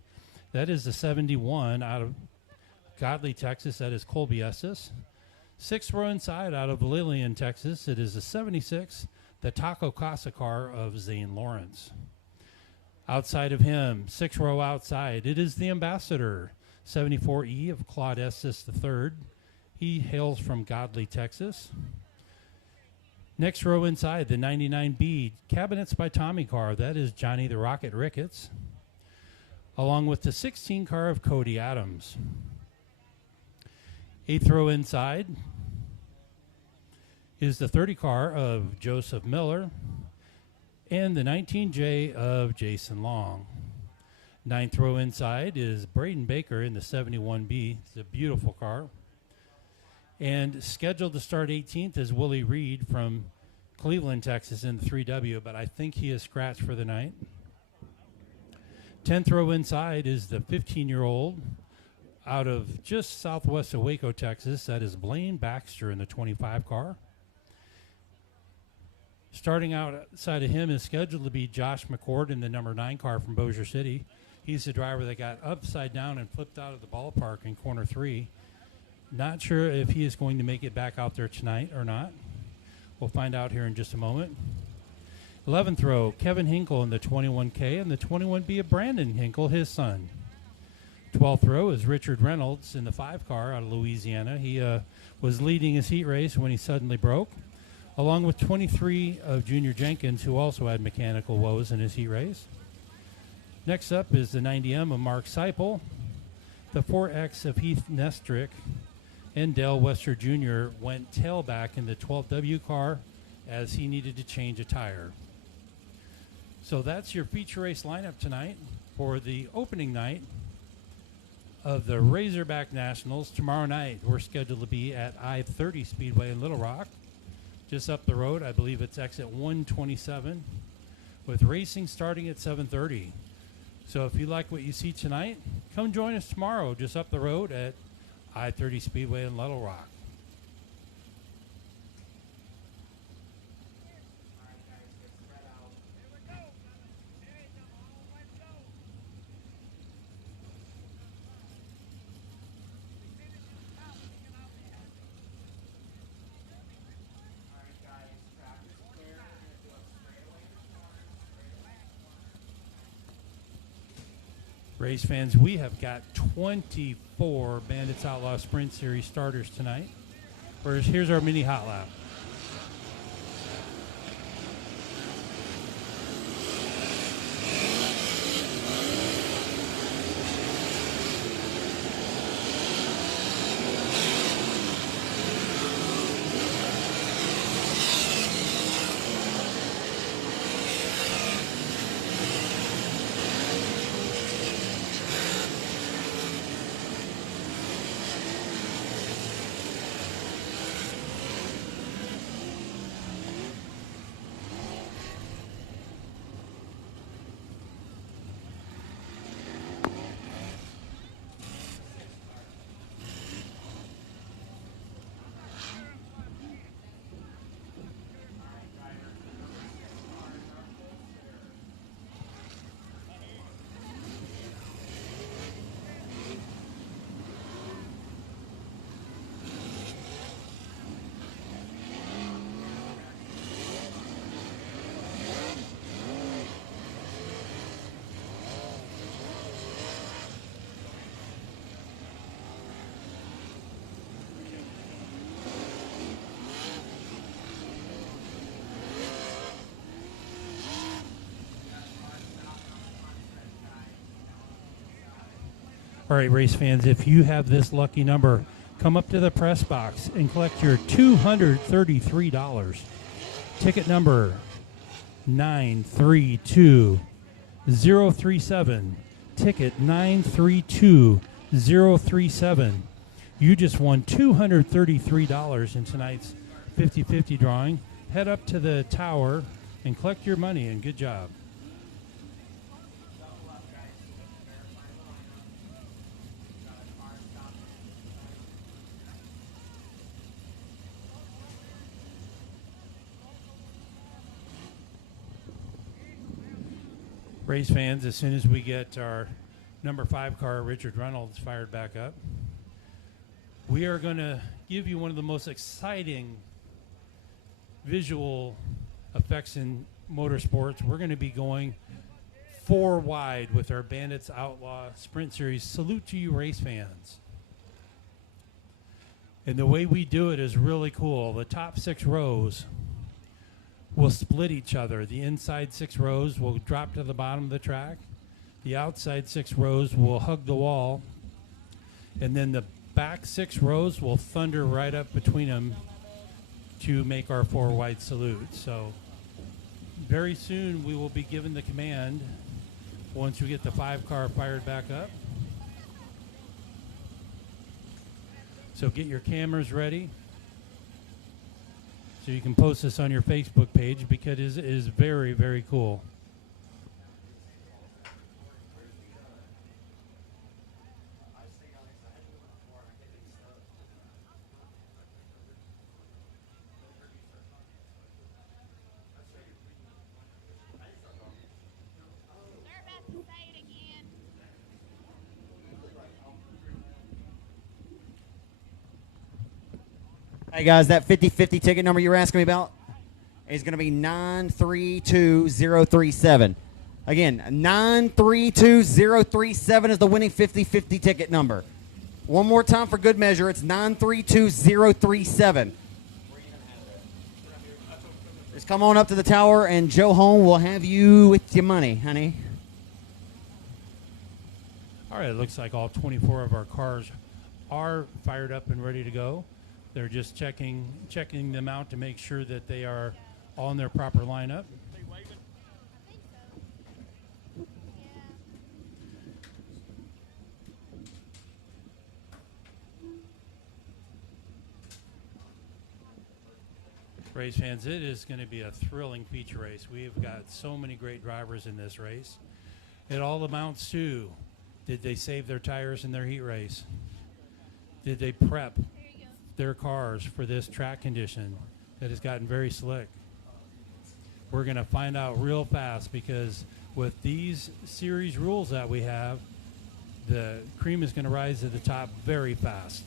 That is the 71 out of Godley, Texas. That is Colby Estes. Sixth row inside out of Lillian, Texas, it is a 76, the Taco Casa car of Zane Lawrence. Outside of him, sixth row outside, it is the Ambassador, 74E of Claude Estes III. He hails from Godley, Texas. Next row inside, the 99B, Cabinets by Tommy car, that is Johnny the Rocket Ricketts, along with the 16 car of Cody Adams. Eighth row inside is the 30 car of Joseph Miller and the 19J of Jason Long. Ninth row inside is Braden Baker in the 71B. It's a beautiful car. And scheduled to start 18th is Willie Reed from Cleveland, Texas in the 3W, but I think he is scratched for the night. 10th row inside is the 15-year-old out of just southwest of Waco, Texas. That is Blaine Baxter in the 25 car. Starting outside of him is scheduled to be Josh McCord in the number 9 car from Bossier City. He's the driver that got upside down and flipped out of the ballpark in corner 3. Not sure if he is going to make it back out there tonight or not. We'll find out here in just a moment. 11th row, Kevin Hinkle in the 21K and the 21B of Brandon Hinkle, his son. 12th row is Richard Reynolds in the 5 car out of Louisiana. He was leading his heat race when he suddenly broke, along with 23 of Junior Jenkins, who also had mechanical woes in his heat race. Next up is the 90M of Mark Seipel, the 4X of Heath Nestrick, and Dale Wester Jr. went tailback in the 12W car as he needed to change a tire. So that's your feature race lineup tonight for the opening night of the Razorback Nationals. Tomorrow night we're scheduled to be at I-30 Speedway in Little Rock, just up the road. I believe it's exit 127, with racing starting at 7:30. So if you like what you see tonight, come join us tomorrow just up the road at I-30 Speedway in Little Rock. Race fans, we have got 24 Bandits Outlaw Sprint Series starters tonight. Here's our mini hot lap. All right, race fans, if you have this lucky number, come up to the press box and collect your $233. Ticket number 932037. Ticket 932037. You just won $233 in tonight's 50-50 drawing. Head up to the tower and collect your money, and good job. Race fans, as soon as we get our number 5 car, Richard Reynolds, fired back up, we are going to give you one of the most exciting visual effects in motorsports. We're going to be going 4 wide with our Bandits Outlaw Sprint Series. Salute to you race fans. And the way we do it is really cool. The top 6 rows will split each other. The inside 6 rows will drop to the bottom of the track. The outside 6 rows will hug the wall. And then the back 6 rows will thunder right up between them to make our 4 wide salute. So very soon we will be given the command once we get the 5 car fired back up. So get your cameras ready so you can post this on your Facebook page because it is very, very cool. Hey, guys, that 50-50 ticket number you were asking me about is going to be 932037. Again, 932037 is the winning 50-50 ticket number. One more time for good measure, it's 932037. Just come on up to the tower, and Joe Home will have you with your money, honey. All right, it looks like all 24 of our cars are fired up and ready to go. They're just checking them out to make sure that they are all in their proper lineup. Race fans, it is going to be a thrilling feature race. We've got so many great drivers in this race. It all amounts to, did they save their tires in their heat race? Did they prep their cars for this track condition that has gotten very slick? We're going to find out real fast because with these series rules that we have, the cream is going to rise to the top very fast.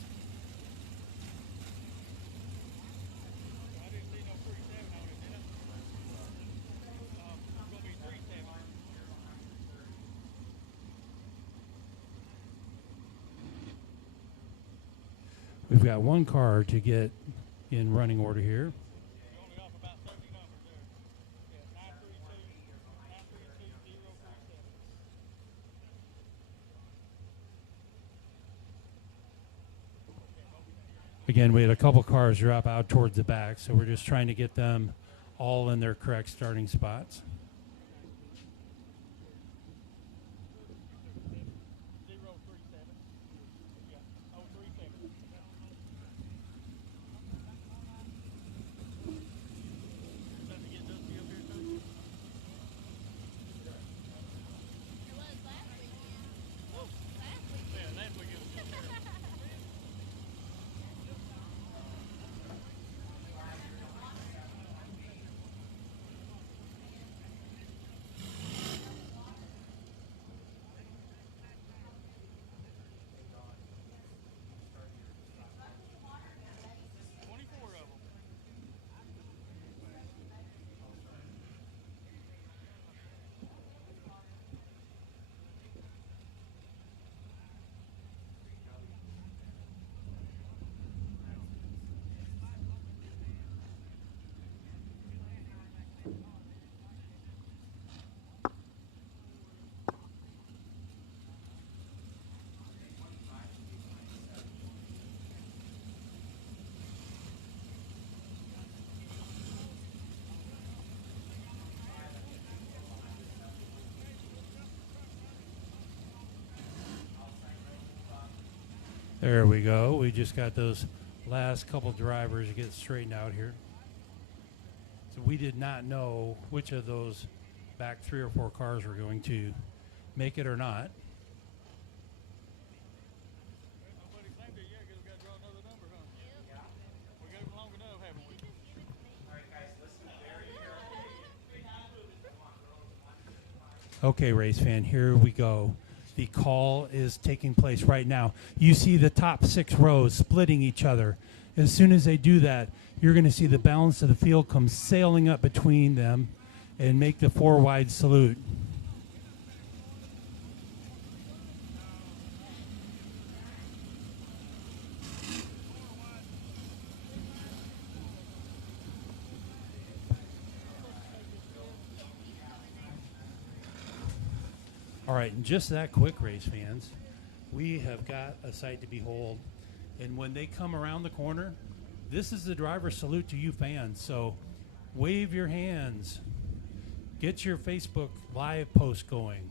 We've got 1 car to get in running order here. Again, we had a couple cars drop out towards the back, so we're just trying to get them all in their correct starting spots. There we go. We just got those last couple drivers to get straightened out here. So we did not know which of those back 3 or 4 cars were going to make it or not. Okay, race fan, here we go. the call is taking place right now. You see the top 6 rows splitting each other. As soon as they do that, you're going to see the balance of the field come sailing up between them and make the 4 wide salute. All right, and just that quick, race fans, we have got a sight to behold. And when they come around the corner, this is the driver's salute to you fans. So wave your hands, get your Facebook Live post going,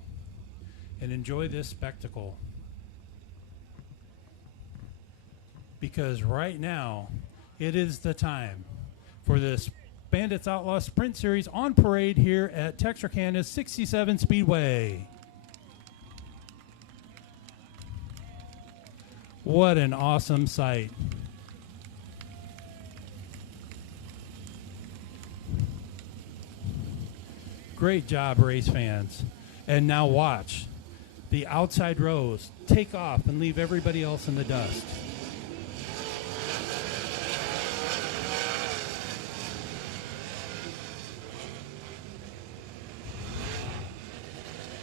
and enjoy this spectacle. Because right now, it is the time for this Bandits Outlaw Sprint Series on parade here at Texarkana 67 Speedway. What an awesome sight. Great job, race fans. And now watch the outside rows take off and leave everybody else in the dust.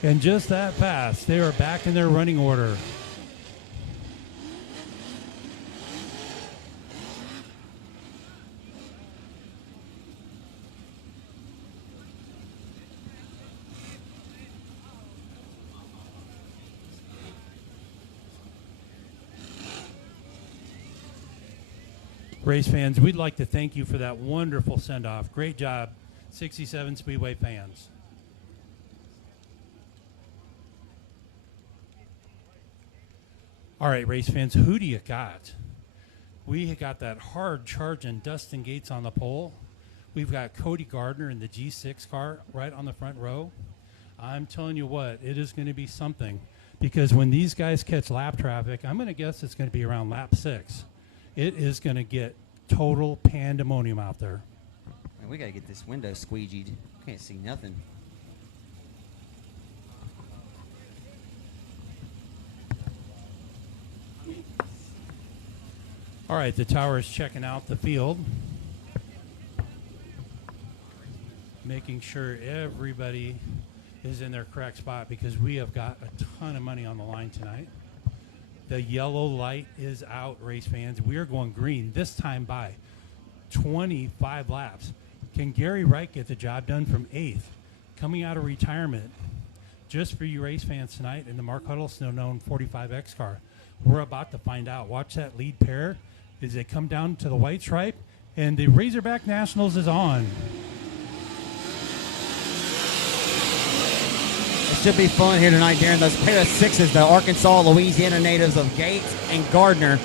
And just that fast, they are back in their running order. Race fans, we'd like to thank you for that wonderful send-off. Great job, 67 Speedway fans. All right, race fans, who do you got? We got that hard-charging Dustin Gates on the pole. We've got Cody Gardner in the G6 car right on the front row. I'm telling you what, it is going to be something, because when these guys catch lap traffic, I'm going to guess it's going to be around lap 6. It is going to get total pandemonium out there. Man, we got to get this window squeegeed. Can't see nothing. All right, the tower is checking out the field, making sure everybody is in their correct spot, because we have got a ton of money on the line tonight. The yellow light is out, race fans. We are going green this time by 25 laps. Can Gary Wright get the job done from 8th, coming out of retirement, just for you race fans tonight in the Mark Huddleston known 45X car? We're about to find out. Watch that lead pair as they come down to the white stripe, and the Razorback Nationals is on. Should be fun here tonight, Darren. Those pair of 6s, the Arkansas, Louisiana natives of Gates and Gardner,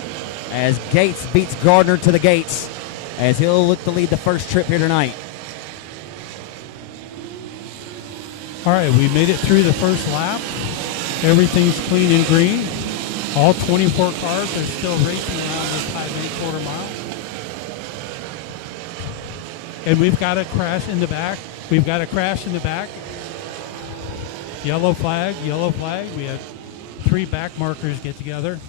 as Gates beats Gardner to the gates, as he'll look to lead the first trip here tonight. All right, we made it through the first lap. Everything's clean and green. All 24 cars are still racing around this 5 1/4 mile. And we've got a crash in the back. We've got a crash in the back. Yellow flag, yellow flag. We had 3 back markers get together.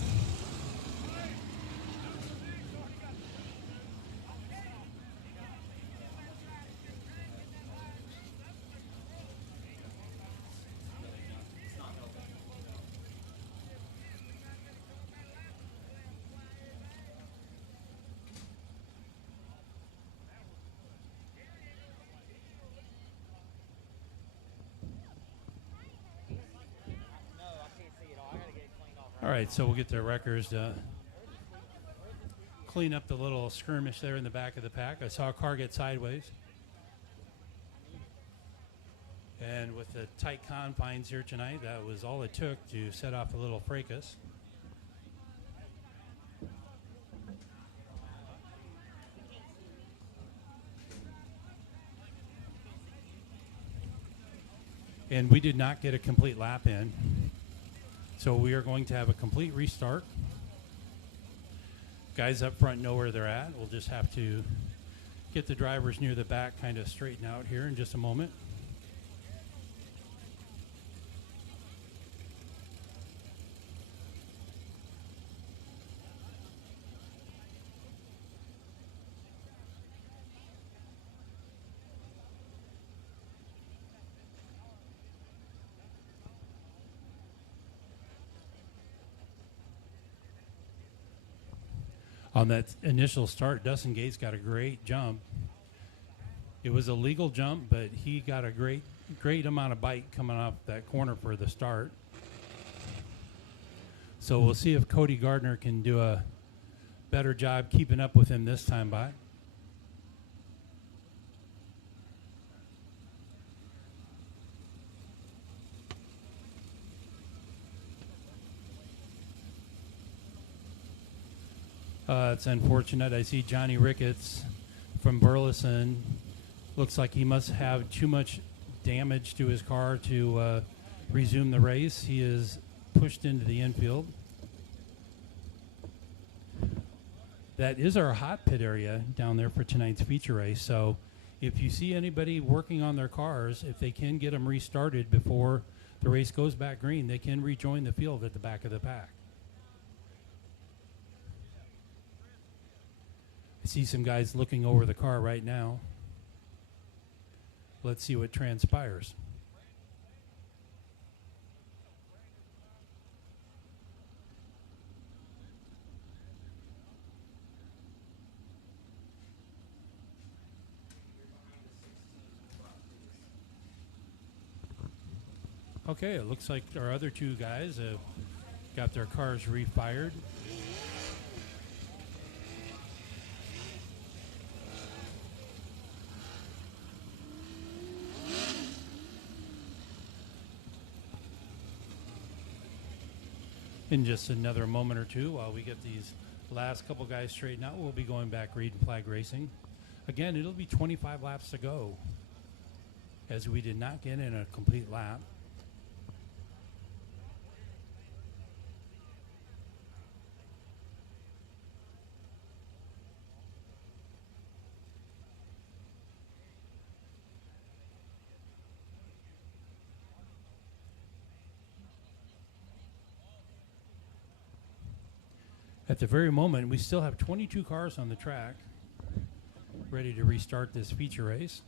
All right, so we'll get the wreckers to clean up the little skirmish there in the back of the pack. I saw a car get sideways. And with the tight confines here tonight, that was all it took to set off a little fracas. And we did not get a complete lap in. So we are going to have a complete restart. Guys up front know where they're at. We'll just have to get the drivers near the back kind of straighten out here in just a moment. On that initial start, Dustin Gates got a great jump. It was a legal jump, but he got a great amount of bite coming off that corner for the start. So we'll see if Cody Gardner can do a better job keeping up with him this time by. It's unfortunate. I see Johnny Ricketts from Burleson. Looks like he must have too much damage to his car to resume the race. He is pushed into the infield. That is our hot pit area down there for tonight's feature race. So if you see anybody working on their cars, if they can get them restarted before the race goes back green, they can rejoin the field at the back of the pack. I see some guys looking over the car right now. Let's see what transpires. Okay, it looks like our other two guys have got their cars refired. In just another moment or two, while we get these last couple guys straightened out, we'll be going back green flag racing. Again, it'll be 25 laps to go, as we did not get in a complete lap. At the very moment, we still have 22 cars on the track ready to restart this feature race.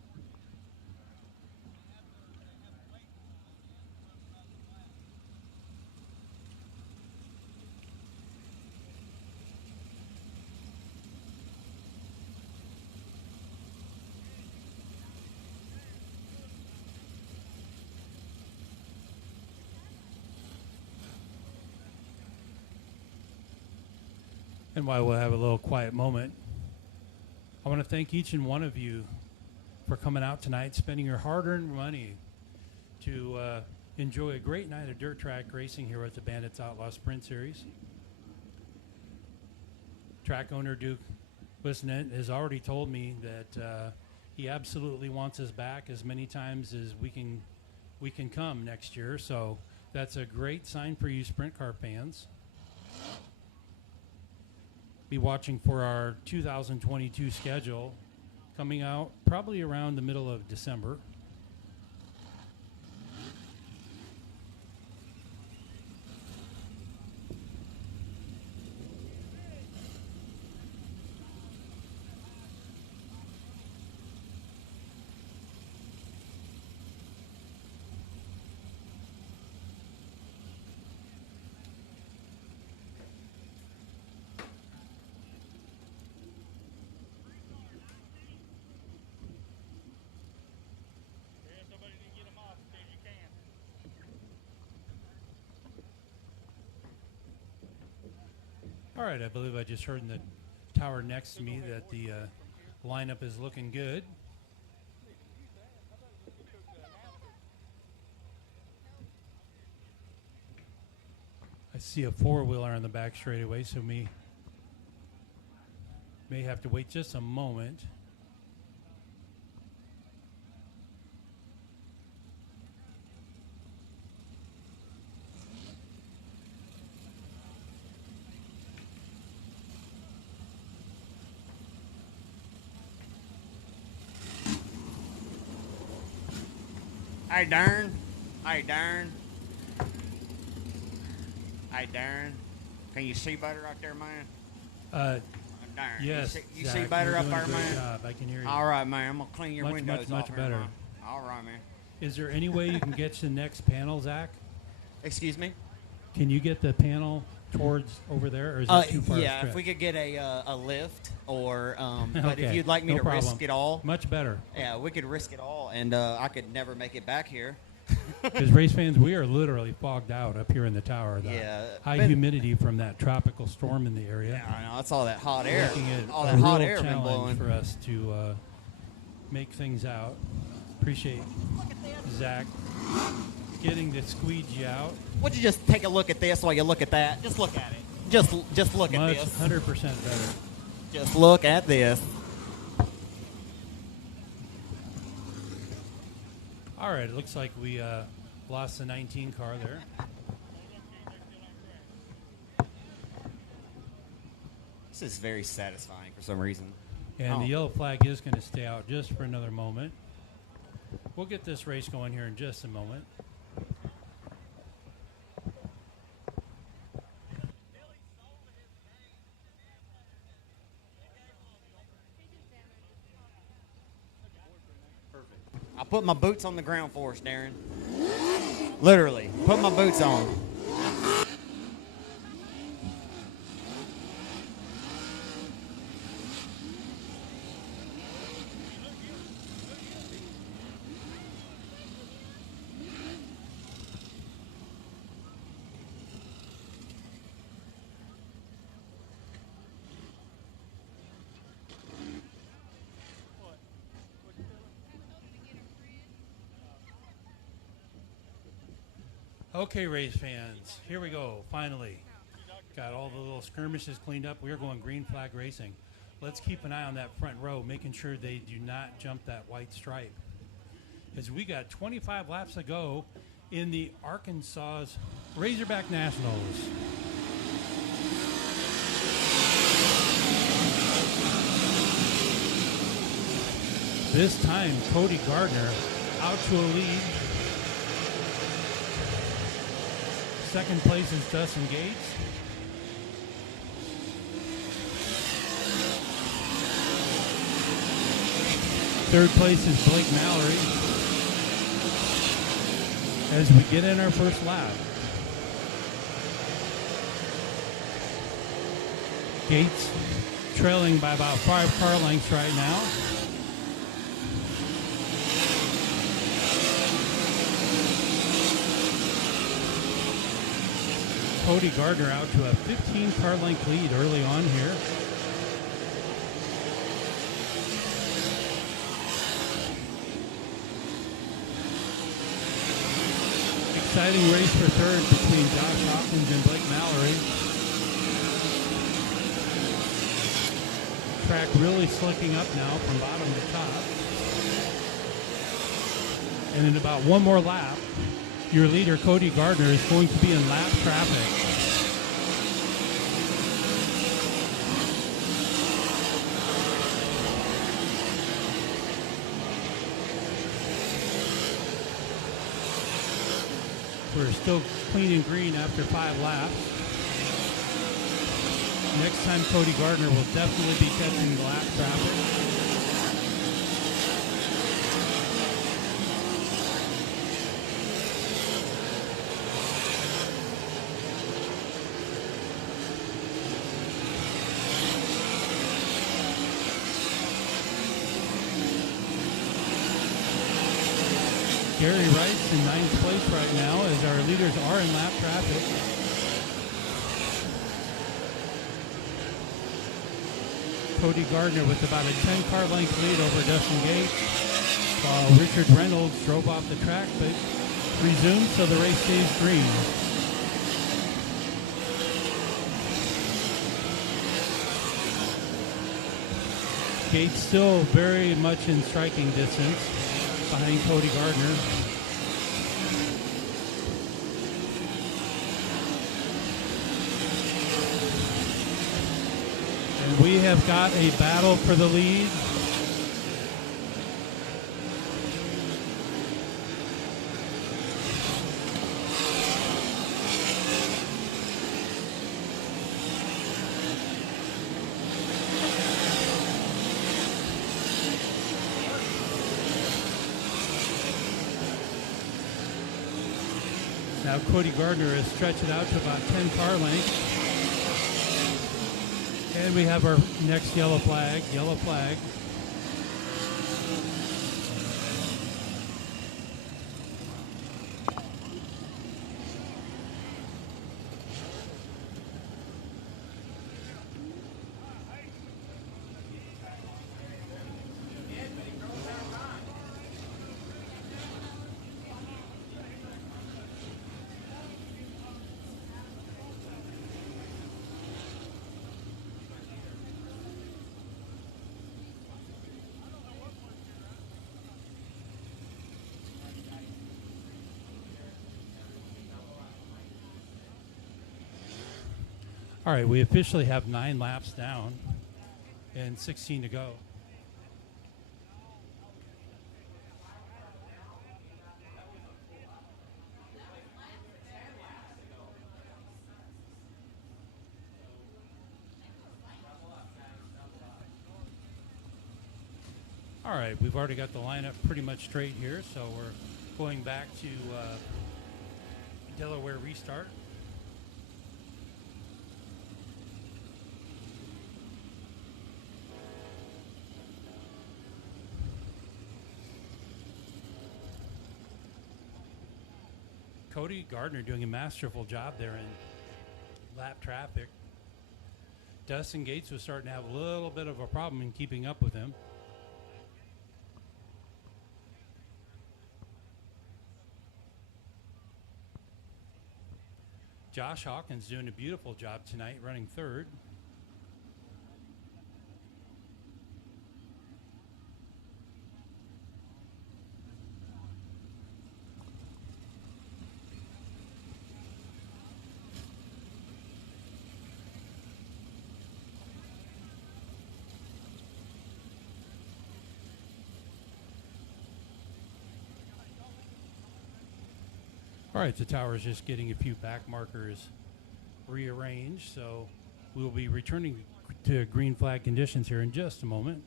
And while we'll have a little quiet moment, I want to thank each and one of you for coming out tonight, spending your hard-earned money to enjoy a great night of dirt track racing here at the Bandits Outlaw Sprint Series. Track owner Duke Wisnant has already told me that he absolutely wants us back as many times as we can come next year. So that's a great sign for you sprint car fans. Be watching for our 2022 schedule coming out probably around the middle of December. All right, I believe I just heard in the tower next to me that the lineup is looking good. I see a four-wheeler on the back straightaway, so we may have to wait just a moment. Hey, Darren. Hey, Darren. Hey, Darren. Can you see better out there, man? Darren. Yes. You see Zach, better you're up doing a there, great man? job. I can hear you. All right, man. I'm going to clean your Much, windows much off here, better. man. All right, man. Is there any way you can get to the next panel, Zach? Excuse me? Can you get the panel towards over there, or is it too far? Yeah, stretch? if we could get a lift, or but if Okay, you'd like me no to problem. risk it all, Much better. yeah, we could risk it all, and I could never make it back here. Because race fans, we are literally fogged out up here in the tower. The Yeah, high but- humidity from that tropical storm in the area. Yeah, I know it's all that hot air, Making it all a that hot real air been challenge blowing. for us to make things out. Appreciate Zach getting the squeegee out. Would you just take a look at this while you look at that? Just look at it. Just look at Much this. 100% better. Just look at this. All right, it looks like we lost the 19 car there. This is very satisfying for some reason. And the yellow flag is going to stay out just for another moment. We'll get this race going here in just a moment. I put my boots on the ground for us, Darren. Literally, put my boots on. Okay, race fans, here we go, finally. Got all the little skirmishes cleaned up. We're going green flag racing. Let's keep an eye on that front row, making sure they do not jump that white stripe. As we got 25 laps to go in the Arkansas's Razorback Nationals. This time, Cody Gardner out to a lead. Second place is Dustin Gates. Third place is Blake Mallory. As we get in our first lap. Gates trailing by about 5 car lengths right now. Cody Gardner out to a 15 car length lead early on here. Exciting race for third between Josh Hawkins and Blake Mallory. Track really slicking up now from bottom to top. And in about one more lap, your leader, Cody Gardner, is going to be in lap traffic. We're still clean and green after 5 laps. Next time, Cody Gardner will definitely be catching the lap traffic. Gary Wright's in 9th place right now as our leaders are in lap traffic. Cody Gardner with about a 10 car length lead over Dustin Gates, while Richard Reynolds drove off the track but resumed, so the race stays green. Gates still very much in striking distance behind Cody Gardner. And we have got a battle for the lead. Now Cody Gardner has stretched it out to about 10 car lengths. And we have our next yellow flag. Yellow flag. All right, we officially have 9 laps down and 16 to go. All right, we've already got the lineup pretty much straight here, so we're going back to Delaware restart. Cody Gardner doing a masterful job there in lap traffic. Dustin Gates was starting to have a little bit of a problem in keeping up with him. Josh Hawkins doing a beautiful job tonight, running third. All right, the tower is just getting a few back markers rearranged, so we'll be returning to green flag conditions here in just a moment.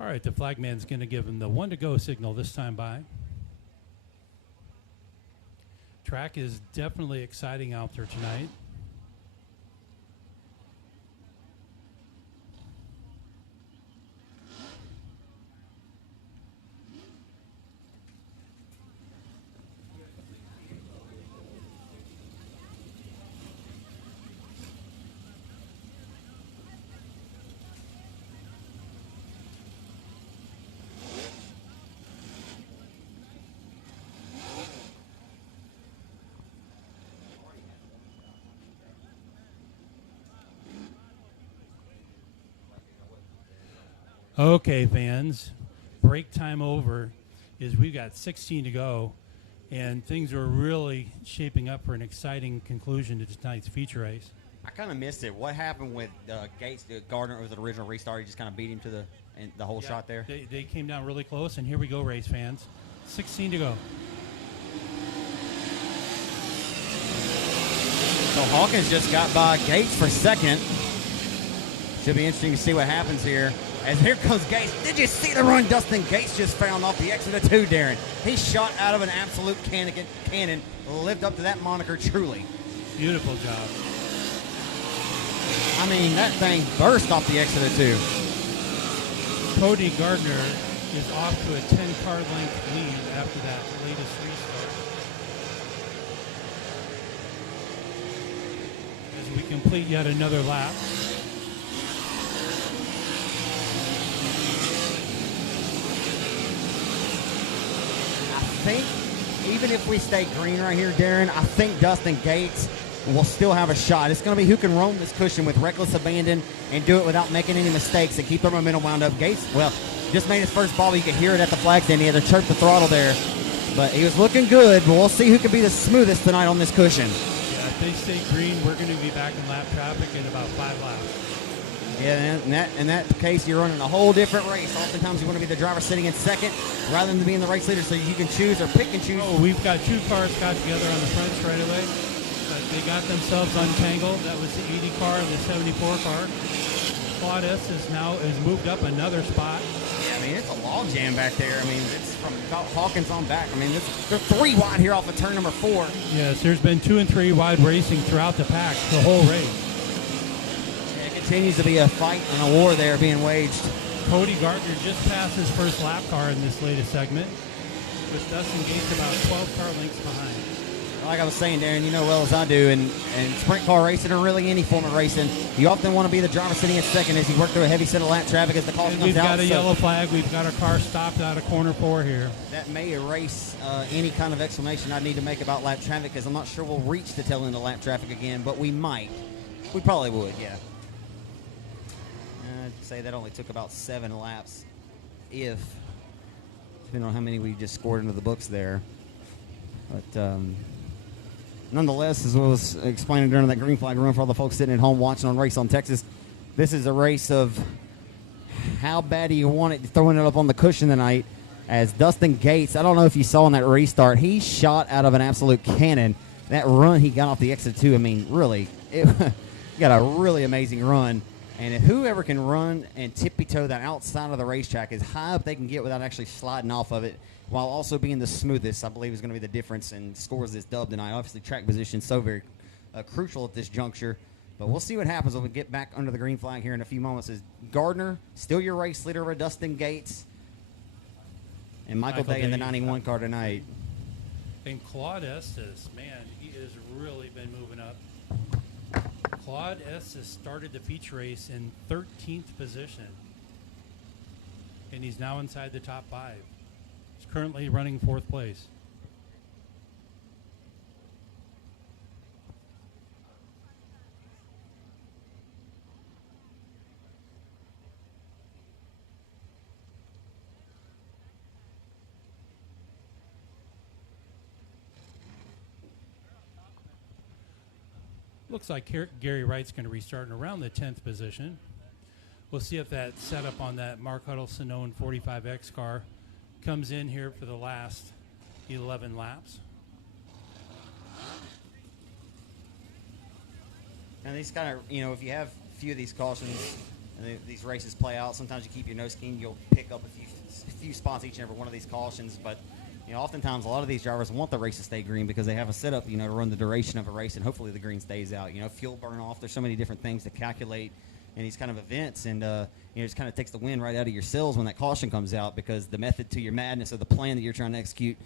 All right, the flagman's going to give him the 1 to go signal this time by. Track is definitely exciting out there tonight. Okay, fans, break time over is we've got 16 to go, and things are really shaping up for an exciting conclusion to tonight's feature race. I kind of missed it. What happened with Gates? Gardner was the original restart. He just kind of beat him to the whole shot there. They came down really close, and here we go, race fans. 16 to go. So Hawkins just got by Gates for second. Should be interesting to see what happens here. As here comes Gates. Did you see the run Dustin Gates just found off the exit of 2, Darren? He shot out of an absolute cannon. Lived up to that moniker truly. Beautiful job. I mean, that thing burst off the exit of 2. Cody Gardner is off to a 10-car length lead after that latest restart. As we complete yet another lap. I think even if we stay green right here, Darren, I think Dustin Gates will still have a shot. It's going to be who can roam this cushion with reckless abandon and do it without making any mistakes and keep their momentum wound up. Gates, well, just made his first ball. You could hear it at the flag stand. He had to chirp the throttle there. But he was looking good, but we'll see who can be the smoothest tonight on this cushion. Yeah, if they stay green, we're going to be back in lap traffic in about 5 laps. Yeah, in that case, you're running a whole different race. Oftentimes, you want to be the driver sitting in second rather than being the race leader, so you can choose or pick and choose. Oh, we've got 2 cars got together on the front straightaway. But they got themselves untangled. That was the 80 car and the 74 car. Claudius has moved up another spot. Yeah, I mean, it's a log jam back there. I mean, it's from Hawkins on back. I mean, they're 3 wide here off of turn number 4. Yes, there's been 2 and 3 wide racing throughout the pack the whole race. And it continues to be a fight and a war there being waged. Cody Gardner just passed his first lap car in this latest segment, with Dustin Gates about 12 car lengths behind. Like I was saying, Darren, you know well as I do, and sprint car racing or really any form of racing, you often want to be the driver sitting at second as you work through a heavy set of lap traffic as the caution comes out. We've got a yellow flag. We've got our car stopped out of corner 4 here. That may erase any kind of explanation I need to make about lap traffic, because I'm not sure we'll reach the tail end of lap traffic again, but we might. We probably would, yeah. I'd say that only took about 7 laps, depending on how many we just scored into the books there. But nonetheless, as I was explaining during that green flag run for all the folks sitting at home watching on Race on Texas, this is a race of how bad do you want it, throwing it up on the cushion tonight, as Dustin Gates, I don't know if you saw in that restart, he shot out of an absolute cannon. That run he got off the exit 2, I mean, really, he got a really amazing run. And if whoever can run and tippy-toe that outside of the racetrack as high up they can get without actually sliding off of it, while also being the smoothest, I believe is going to be the difference and scores this dub tonight. Obviously, track position is so very crucial at this juncture. But we'll see what happens when we get back under the green flag here in a few moments. As Gardner, still your race leader over Dustin Gates, and Michael Day in the 91 car tonight. And Claude Estes, man, he has really been moving up. Claude Estes started the feature race in 13th position, and he's now inside the top 5. He's currently running 4th place. Looks like Gary Wright's going to restart in around the 10th position. We'll see if that setup on that Mark Huddleston-owned 45X car comes in here for the last 11 laps. And these kind of, if you have a few of these cautions and these races play out, sometimes you keep your nose keen, you'll pick up a few spots each and every one of these cautions. But oftentimes a lot of these drivers want the race to stay green because they have a setup, to run the duration of a race, and hopefully the green stays out. Fuel burn off. There's so many different things to calculate in these kind of events, and it just kind of takes the wind right out of your sails when that caution comes out, because the method to your madness or the plan that you're trying to execute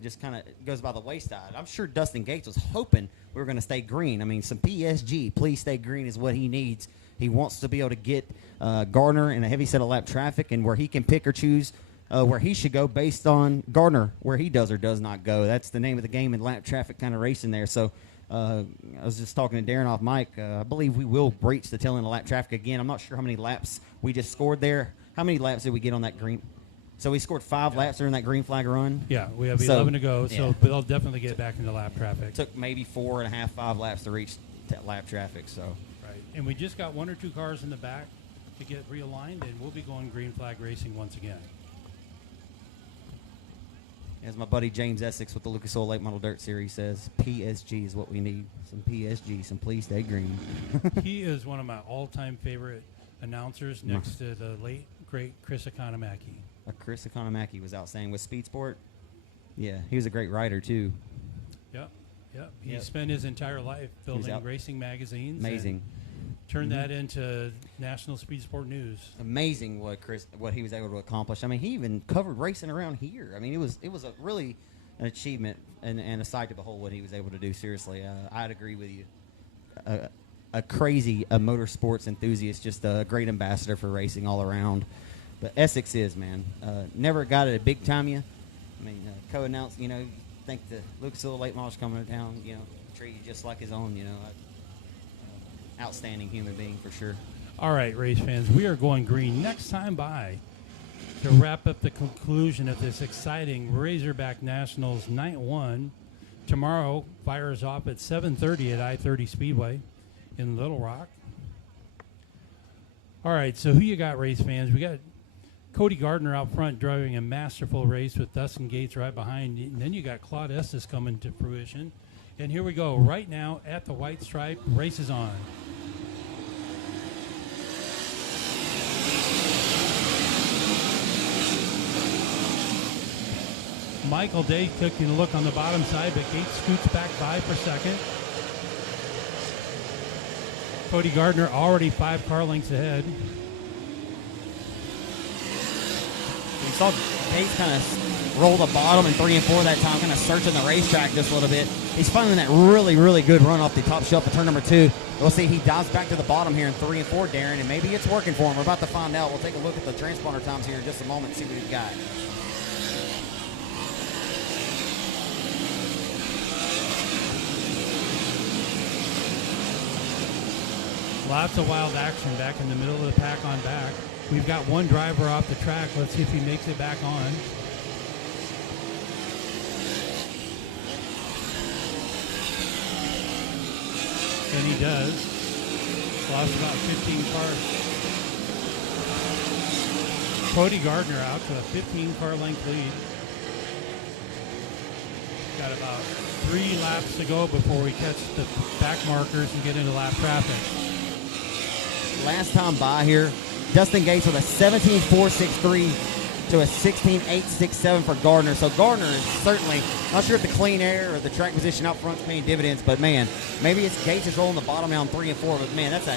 just kind of goes by the wayside. I'm sure Dustin Gates was hoping we were going to stay green. I mean, some PSG, please stay green, is what he needs. He wants to be able to get Gardner in a heavy set of lap traffic, and where he can pick or choose where he should go based on Gardner, where he does or does not go. That's the name of the game in lap traffic kind of racing there. So I was just talking to Darren off mic. I believe we will breach the tail end of lap traffic again. I'm not sure how many laps we just scored there. How many laps did we get on that green? So we scored 5 laps during that green flag run? Yeah, we have 11 to go, so they'll definitely get back into lap traffic. It took maybe 4.5, 5 laps to reach that lap traffic. So right, and we just got 1 or 2 cars in the back to get realigned, and we'll be going green flag racing once again. As my buddy James Essex with the Lucas Oil Late Model Dirt Series says, PSG is what we need. Some PSG, some please stay green. He is one of my all-time favorite announcers next to the late, great Chris Economaki. Chris Economaki was out saying with Speed Sport. Yeah, he was a great writer, too. Yep. He spent his entire life building racing magazines. Amazing. Turned that into National Speed Sport News. Amazing what he was able to accomplish. I mean, he even covered racing around here. I mean, it was a really an achievement and a sight to behold what he was able to do. Seriously, I'd agree with you. A crazy motorsports enthusiast, just a great ambassador for racing all around. But Essex is, man. Never got it a big time you. I mean, co-announced, think the Lucas Oil Late Model's coming to town, treat you just like his own, outstanding human being for sure. All right, race fans, we are going green next time by to wrap up the conclusion of this exciting Razorback Nationals Night 1. Tomorrow fires off at 7:30 at I-30 Speedway in Little Rock. All right, so who you got, race fans? We got Cody Gardner out front driving a masterful race with Dustin Gates right behind. And then you got Claude Estes coming to fruition. And here we go right now at the white stripe. Race is on. Michael Day taking a look on the bottom side, but Gates scoots back by for second. Cody Gardner already 5 car lengths ahead. We saw Gates kind of roll the bottom in 3 and 4 that time, kind of searching the racetrack just a little bit. He's finding that really, really good run off the top shelf of turn number 2. We'll see he dives back to the bottom here in 3 and 4, Darren, and maybe it's working for him. We're about to find out. We'll take a look at the transponder times here in just a moment and see what he's got. Lots of wild action back in the middle of the pack on back. We've got one driver off the track. Let's see if he makes it back on. And he does. Lost about 15 cars. Cody Gardner out to a 15-car length lead. Got about 3 laps to go before we catch the back markers and get into lap traffic. Last time by here, Dustin Gates with a 17.463 to a 16.867 for Gardner. So Gardner is certainly, not sure if the clean air or the track position out front's paying dividends, but man, maybe it's Gates is rolling the bottom now in 3 and 4, but man, that's a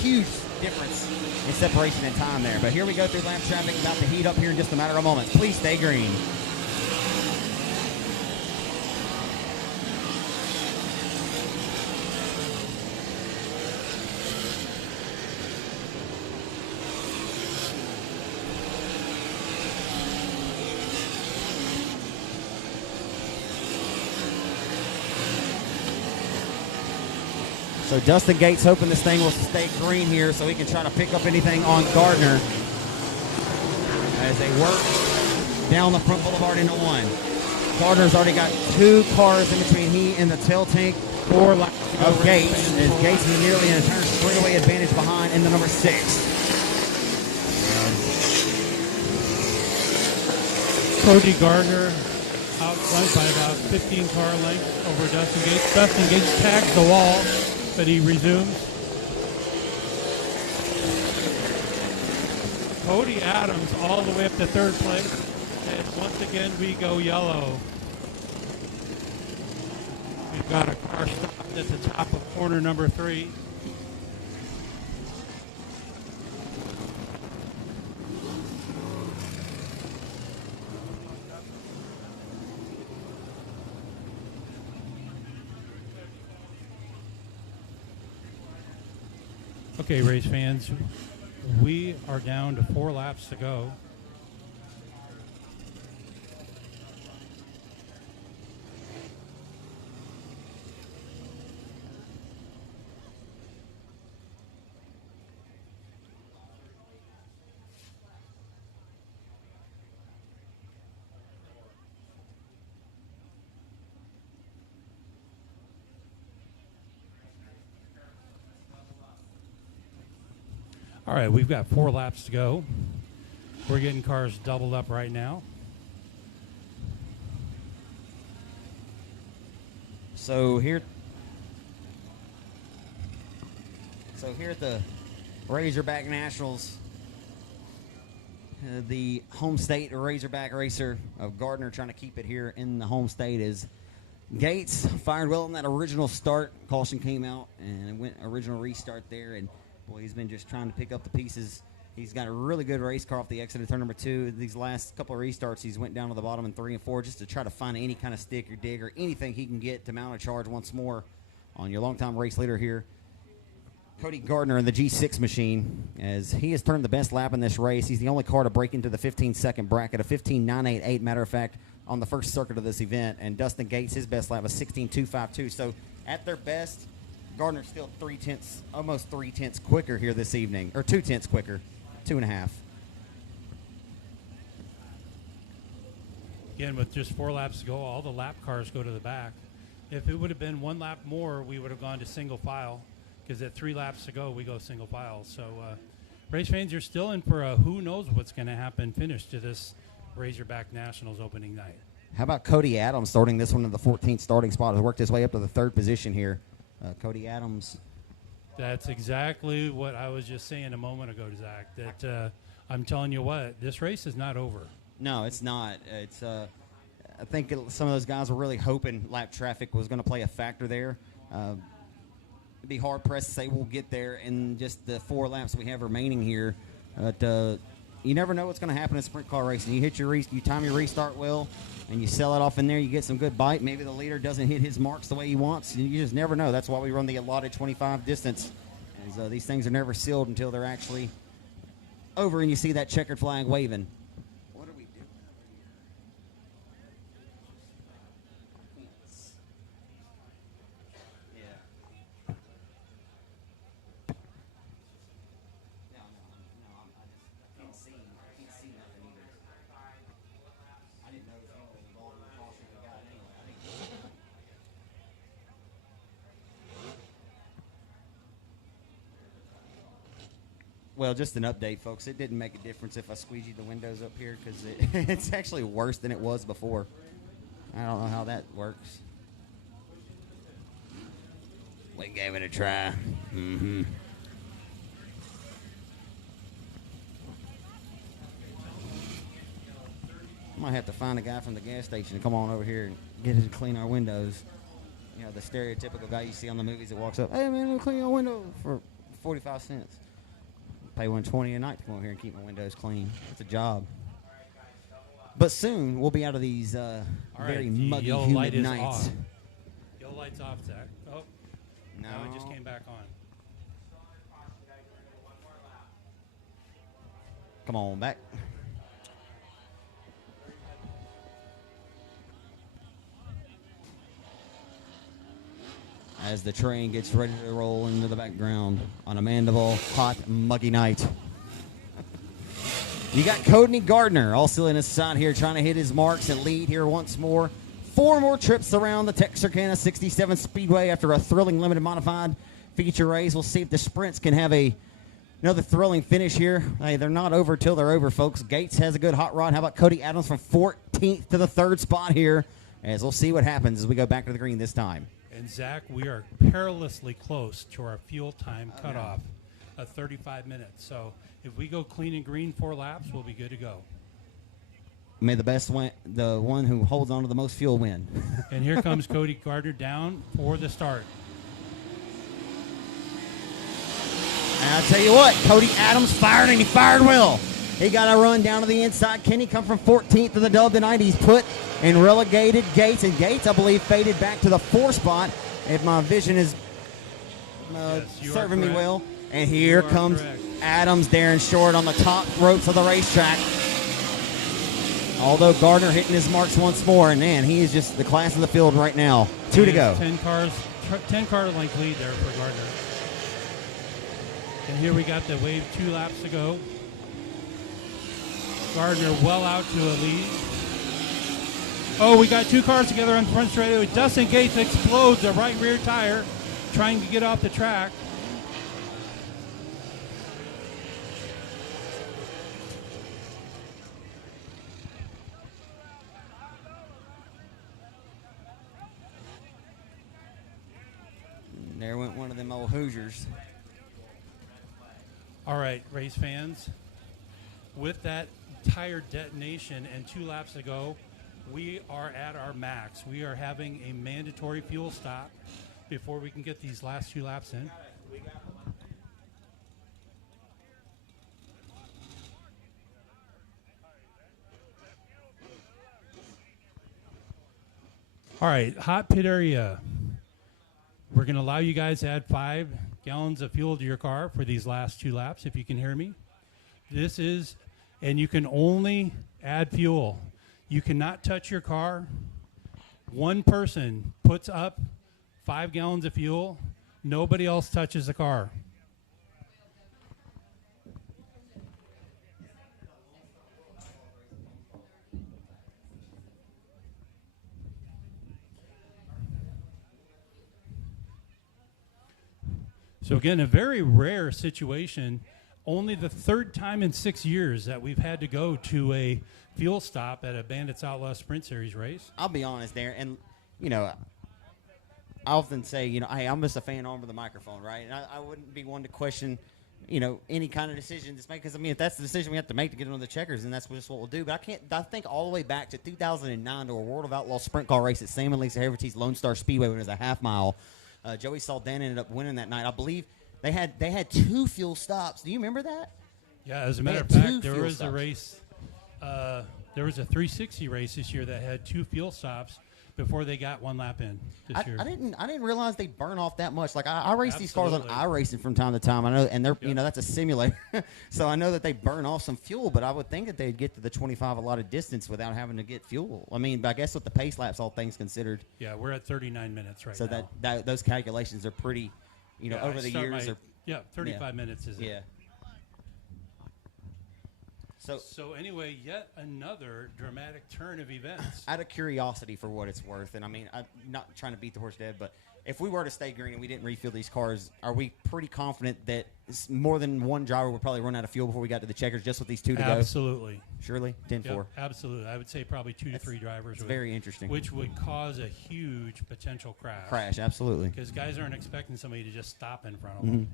huge difference in separation in time there. But here we go through lap traffic, about to heat up here in just a matter of moments. Please stay green. So Dustin Gates hoping this thing will stay green here so he can try to pick up anything on Gardner as they work down the front boulevard into 1. Gardner's already got 2 cars in between he and the tail tank of Gates, as Gates is nearly in a turn straightaway advantage behind in the number 6. Cody Gardner out front by about 15 car lengths over Dustin Gates. Dustin Gates tags the wall, but he resumes. Cody Adams all the way up to 3rd place. And once again, we go yellow. We've got a car stopped at the top of corner number 3. Okay, race fans, we are down to 4 laps to go. All right, we've got 4 laps to go. We're getting cars doubled up right now. So here at the Razorback Nationals, the home state Razorback racer of Gardner trying to keep it here in the home state is Gates. Fired well in that original start. Caution came out and it went original restart there, and boy, he's been just trying to pick up the pieces. He's got a really good race car off the exit of turn number 2. These last couple of restarts, he's went down to the bottom in 3 and 4 just to try to find any kind of stick or dig or anything he can get to mount a charge once more on your longtime race leader here, Cody Gardner in the G6 machine, as he has turned the best lap in this race. He's the only car to break into the 15-second bracket, a 15.988, matter of fact, on the first circuit of this event. And Dustin Gates, his best lap was 16.252. So at their best, Gardner's still 3/10, almost 3/10 quicker here this evening, or 2/10 quicker, 2.5. Again, with just 4 laps to go, all the lap cars go to the back. If it would have been 1 lap more, we would have gone to single file, because at 3 laps to go, we go single file. So race fans, you're still in for a who knows what's going to happen finish to this Razorback Nationals opening night. How about Cody Adams starting this one in the 14th starting spot? Has worked his way up to the 3rd position here. Cody Adams. That's exactly what I was just saying a moment ago, Zach, that I'm telling you what, this race is not over. No, it's not. It's I think some of those guys were really hoping lap traffic was going to play a factor there. It'd be hard pressed to say we'll get there in just the 4 laps we have remaining here. But you never know what's going to happen in sprint car racing. You hit you time your restart well, and you sell it off in there. You get some good bite. Maybe the leader doesn't hit his marks the way he wants. You just never know. That's why we run the allotted 25 distance. As, these things are never sealed until they're actually over, and you see that checkered flag waving. What are we doing? Well, just an update, folks. It didn't make a difference if I squeegeed the windows up here because it's actually worse than it was before. I don't know how that works. We gave it a try. Mm-hmm. I might have to find a guy from the gas station to come on over here and get us to clean our windows. You know, the stereotypical guy you see on the movies that walks up, hey, man, let me clean your window for 45 cents. Pay $120 a night to come over here and keep my windows clean. It's a job. But soon we'll be out of these very muggy, humid nights. Yellow light's off, Zach. Oh, no, it just came back on. Come on back. As the train gets ready to roll into the background on a Mandeville hot, muggy night. You got Cody Gardner also in his side here trying to hit his marks and lead here once more. 4 more trips around the Texarkana 67 Speedway after a thrilling limited modified feature race. We'll see if the sprints can have another thrilling finish here. Hey, they're not over till they're over, folks. Gates has a good hot rod. How about Cody Adams from 14th to the 3rd spot here? As we'll see what happens as we go back to the green this time. And, Zach, we are perilously close to our fuel time cutoff of 35 minutes. So if we go clean and green 4 laps, we'll be good to go. May the one who holds on to the most fuel win. And here comes Cody Gardner down for the start. And I'll tell you what, Cody Adams fired, and he fired well. He got a run down to the inside. Kenny come from 14th to the dub tonight. He's put and relegated Gates. And Gates, I believe, faded back to the 4th spot, if my vision is serving me well. And here comes Adams, Darren Short on the top ropes of the racetrack. Although Gardner hitting his marks once more. And, man, he is just the class of the field right now. 2 to go. 10 car length lead there for Gardner. And here we got the wave 2 laps to go. Gardner well out to a lead. Oh, we got 2 cars together on front straightaway. Dustin Gates explodes the right rear tire, trying to get off the track. There went one of them old Hoosiers. All right, race fans. With that tire detonation and 2 laps to go, we are at our max. We are having a mandatory fuel stop before we can get these last 2 laps in. All right, hot pit area. We're going to allow you guys to add 5 gallons of fuel to your car for these last 2 laps, if you can hear me. This is, and you can only add fuel. You cannot touch your car. One person puts up 5 gallons of fuel. Nobody else touches the car. So again, a very rare situation. Only the 3rd time in 6 years that we've had to go to a fuel stop at a Bandits Outlaw Sprint Series race. I'll be honest there, and, you know, I often say, you know, hey, I'm just a fan over the microphone, right? And I wouldn't be one to question, any kind of decision that's made. Because, I mean, if that's the decision we have to make to get on the checkers, then that's just what we'll do. But I think all the way back to 2009 to a World of Outlaw sprint car race at Sam and Lisa Haverty's Lone Star Speedway when it was a half mile. Joey Saldan ended up winning that night. I believe they had 2 fuel stops. Do you remember that? Yeah, as a matter of They had fact, 2 there fuel was a stops. race. There was a 360 race this year that had 2 fuel stops before they got 1 lap in this year. I didn't realize they burn off that much. Like I race these cars on Absolutely. iRacing from time to time. I know, and they're Yep. that's a simulator, so I know that they burn off some fuel. But I would think that they'd get to the 25 allotted distance without having to get fuel. I mean, but I guess with the pace laps, all things considered. Yeah, we're at 39 minutes right So now. that those calculations are pretty, Yeah, over I the start years. my- 35 minutes is it. Yeah. So anyway, yet another dramatic turn of events. Out of curiosity, for what it's worth, and I mean, I'm not trying to beat the horse dead, but if we were to stay green and we didn't refuel these cars, are we pretty confident that more than one driver would probably run out of fuel before we got to the checkers just with these 2 to go? Absolutely. Surely? 10-4. Yep, absolutely. I would say probably 2 to 3 drivers. It's very interesting. Which would cause a huge potential crash. Crash, absolutely. Because guys aren't expecting somebody to just stop in front of Mhm. them.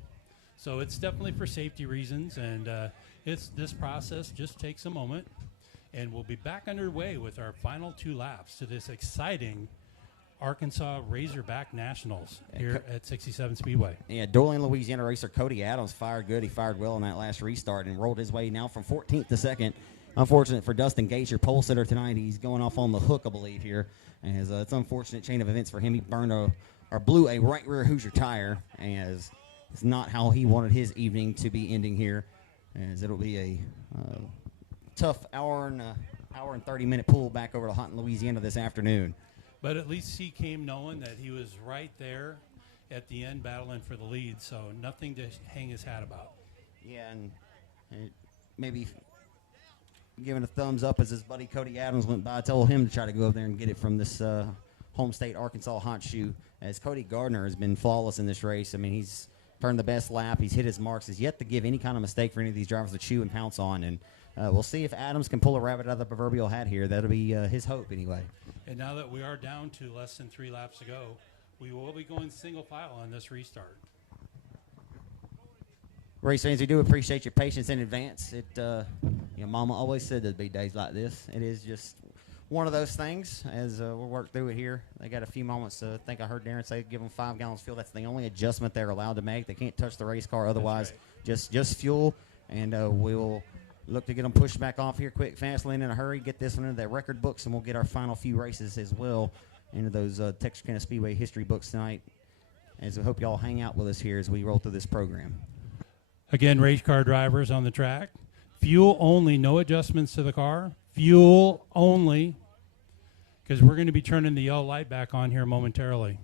So it's definitely for safety reasons, and this process just takes a moment, and we'll be back underway with our final 2 laps to this exciting Arkansas Razorback Nationals here at 67 Speedway. Yeah, Dolan, Louisiana racer Cody Adams fired good. He fired well in that last restart and rolled his way now from 14th to 2nd. Unfortunate for Dustin Gates, your pole sitter tonight. He's going off on the hook, I believe, here. As it's an unfortunate chain of events for him. He burned or blew a right rear Hoosier tire, as it's not how he wanted his evening to be ending here, as it'll be a tough hour and 30-minute pull back over to Houghton, Louisiana this afternoon. But at least he came knowing that he was right there at the end battling for the lead, so nothing to hang his hat about. Yeah, and maybe giving a thumbs up as his buddy Cody Adams went by. I told him to try to go over there and get it from this home state Arkansas hot shoe, as Cody Gardner has been flawless in this race. I mean, he's turned the best lap. He's hit his marks. He's yet to give any kind of mistake for any of these drivers to chew and pounce on. And we'll see if Adams can pull a rabbit out of the proverbial hat here. That'll be his hope anyway. And now that we are down to less than 3 laps to go, we will be going single file on this restart. Race fans, we do appreciate your patience in advance. Mama always said there'd be days like this. It is just one of those things as we'll work through it here. They got a few moments. I think I heard Darren say give them 5 gallons of fuel. That's the only adjustment they're allowed to make. They can't touch the race car otherwise. Just fuel, and we'll look to get them pushed back off here quick, fastly, and in a hurry. Get this one into their record books, and we'll get our final few races as well into those Texarkana Speedway history books tonight. As we hope y'all hang out with us here as we roll through this program. Again, race car drivers on the track. Fuel only, no adjustments to the car. Fuel only, because we're going to be turning the yellow light back on here momentarily.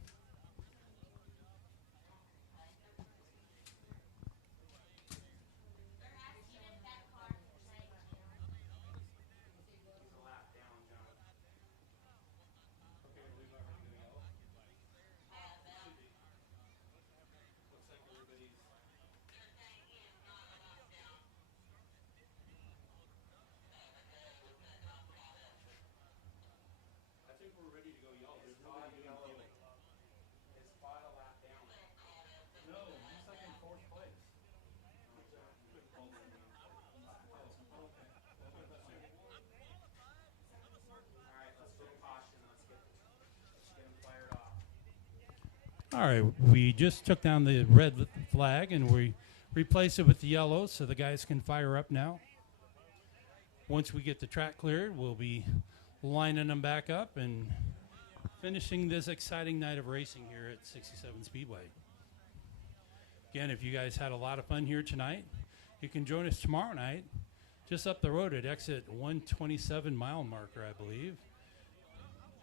All right, we just took down the red flag and we replaced it with the yellow so the guys can fire up now. Once we get the track cleared, we'll be lining them back up and finishing this exciting night of racing here at 67 Speedway. Again, if you guys had a lot of fun here tonight, you can join us tomorrow night just up the road at exit 127 mile marker, I believe,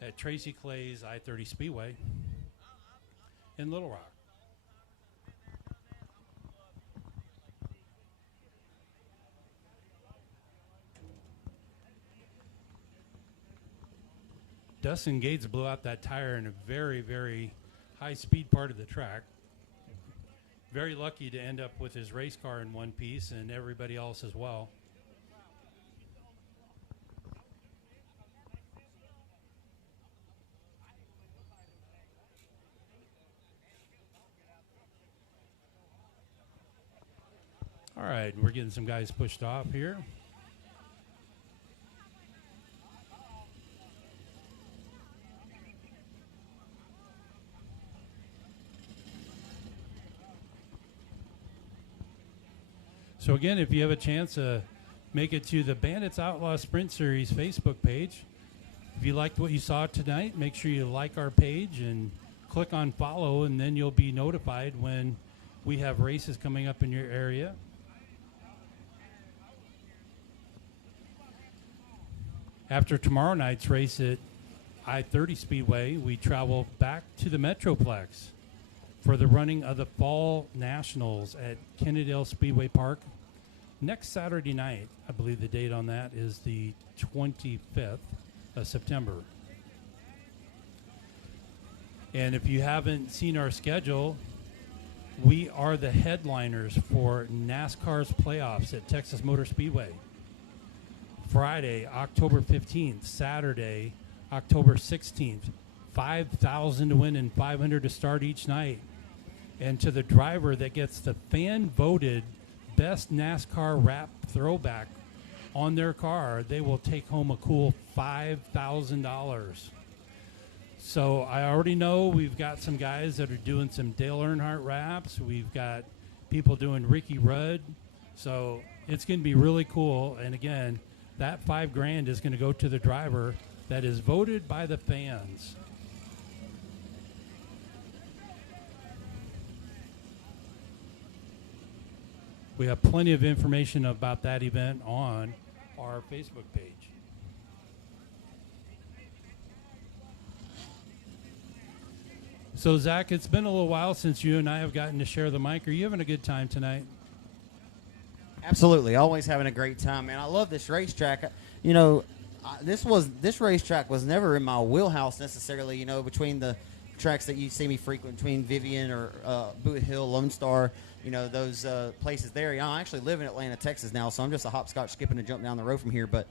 at Tracy Clay's I-30 Speedway in Little Rock. Dustin Gates blew out that tire in a very, very high-speed part of the track. Very lucky to end up with his race car in one piece and everybody else as well. All right, we're getting some guys pushed off here. So again, if you have a chance, make it to the Bandits Outlaw Sprint Series Facebook page. If you liked what you saw tonight, make sure you like our page and click on follow, and then you'll be notified when we have races coming up in your area. After tomorrow night's race at I-30 Speedway, we travel back to the Metroplex for the running of the Fall Nationals at Kennedale Speedway Park next Saturday night. I believe the date on that is the 25th of September. And if you haven't seen our schedule, we are the headliners for NASCAR's playoffs at Texas Motor Speedway. Friday, October 15th, Saturday, October 16th, 5,000 to win and 500 to start each night. And to the driver that gets the fan-voted best NASCAR wrap throwback on their car, they will take home a cool $5,000. So I already know we've got some guys that are doing some Dale Earnhardt wraps. We've got people doing Ricky Rudd. So it's going to be really cool. And again, that $5,000 is going to go to the driver that is voted by the fans. We have plenty of information about that event on our Facebook page. So, Zach, it's been a little while since you and I have gotten to share the mic. Are you having a good time tonight? Absolutely. Always having a great time, man. I love this racetrack. You know, this racetrack was never in my wheelhouse necessarily, you know, between the tracks that you see me frequent, between Vivian or Boot Hill, Lone Star, you know, those places there. You know, I actually live in Atlanta, Texas now, so I'm just a hopscotch, skipping and jump down the road from here. But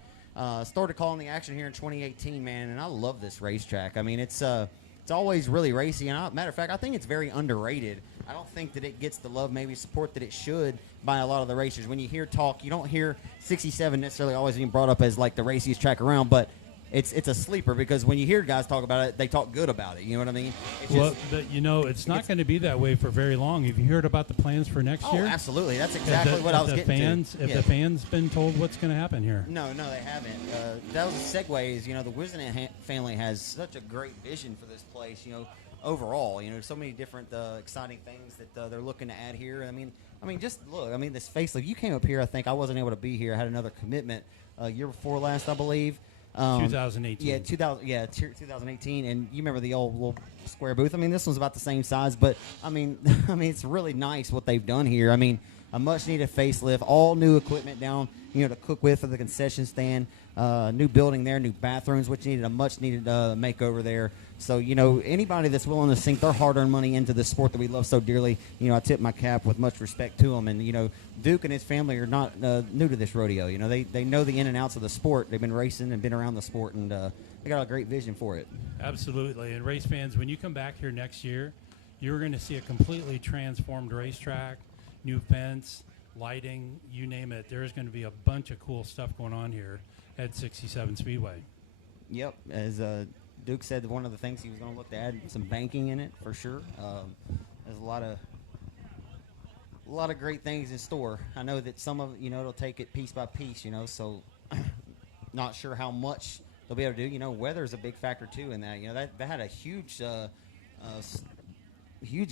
started calling the action here in 2018, man, and I love this racetrack. I mean, it's always really racy, and matter of fact, I think it's very underrated. I don't think that it gets the love, maybe support that it should by a lot of the racers. When you hear talk, you don't hear 67 necessarily always being brought up as like the raciest track around, but it's a sleeper because when you hear guys talk about it, they talk good about it. You know what I mean? But you know, it's not going to be that way for very long. Have you heard about the plans for next year? Oh, absolutely. That's exactly what I was getting to. Have the fans been told what's going to happen here? No, they haven't. That was a segue. Is, you know, the Wisden family has such a great vision for this place. You know, overall, you know, so many different exciting things that they're looking to add here. I mean, just look. I mean, this facelift. You came up here. I think I wasn't able to be here. I had another commitment year before last, I believe. 2018. Yeah, 2018, and you remember the old little square booth. I mean, this one's about the same size, but I mean, it's really nice what they've done here. I mean, a much-needed facelift, all new equipment down, you know, to cook with for the concession stand. New building there, new bathrooms, which needed a much-needed makeover there. So, you know, anybody that's willing to sink their hard-earned money into this sport that we love so dearly, you know, I tip my cap with much respect to them. And, you know, Duke and his family are not new to this rodeo. You know, they know the in and outs of the sport. They've been racing and been around the sport, and they got a great vision for it. Absolutely. And race fans, when you come back here next year, you're going to see a completely transformed racetrack, new fence, lighting, you name it. There's going to be a bunch of cool stuff going on here at 67 Speedway. Yep. As Duke said, one of the things he was going to look to add some banking in it for sure. There's a lot of great things in store. I know that some of, you know, it'll take it piece by piece, you know, so not sure how much they'll be able to do. You know, weather is a big factor too in that. You know, that had a huge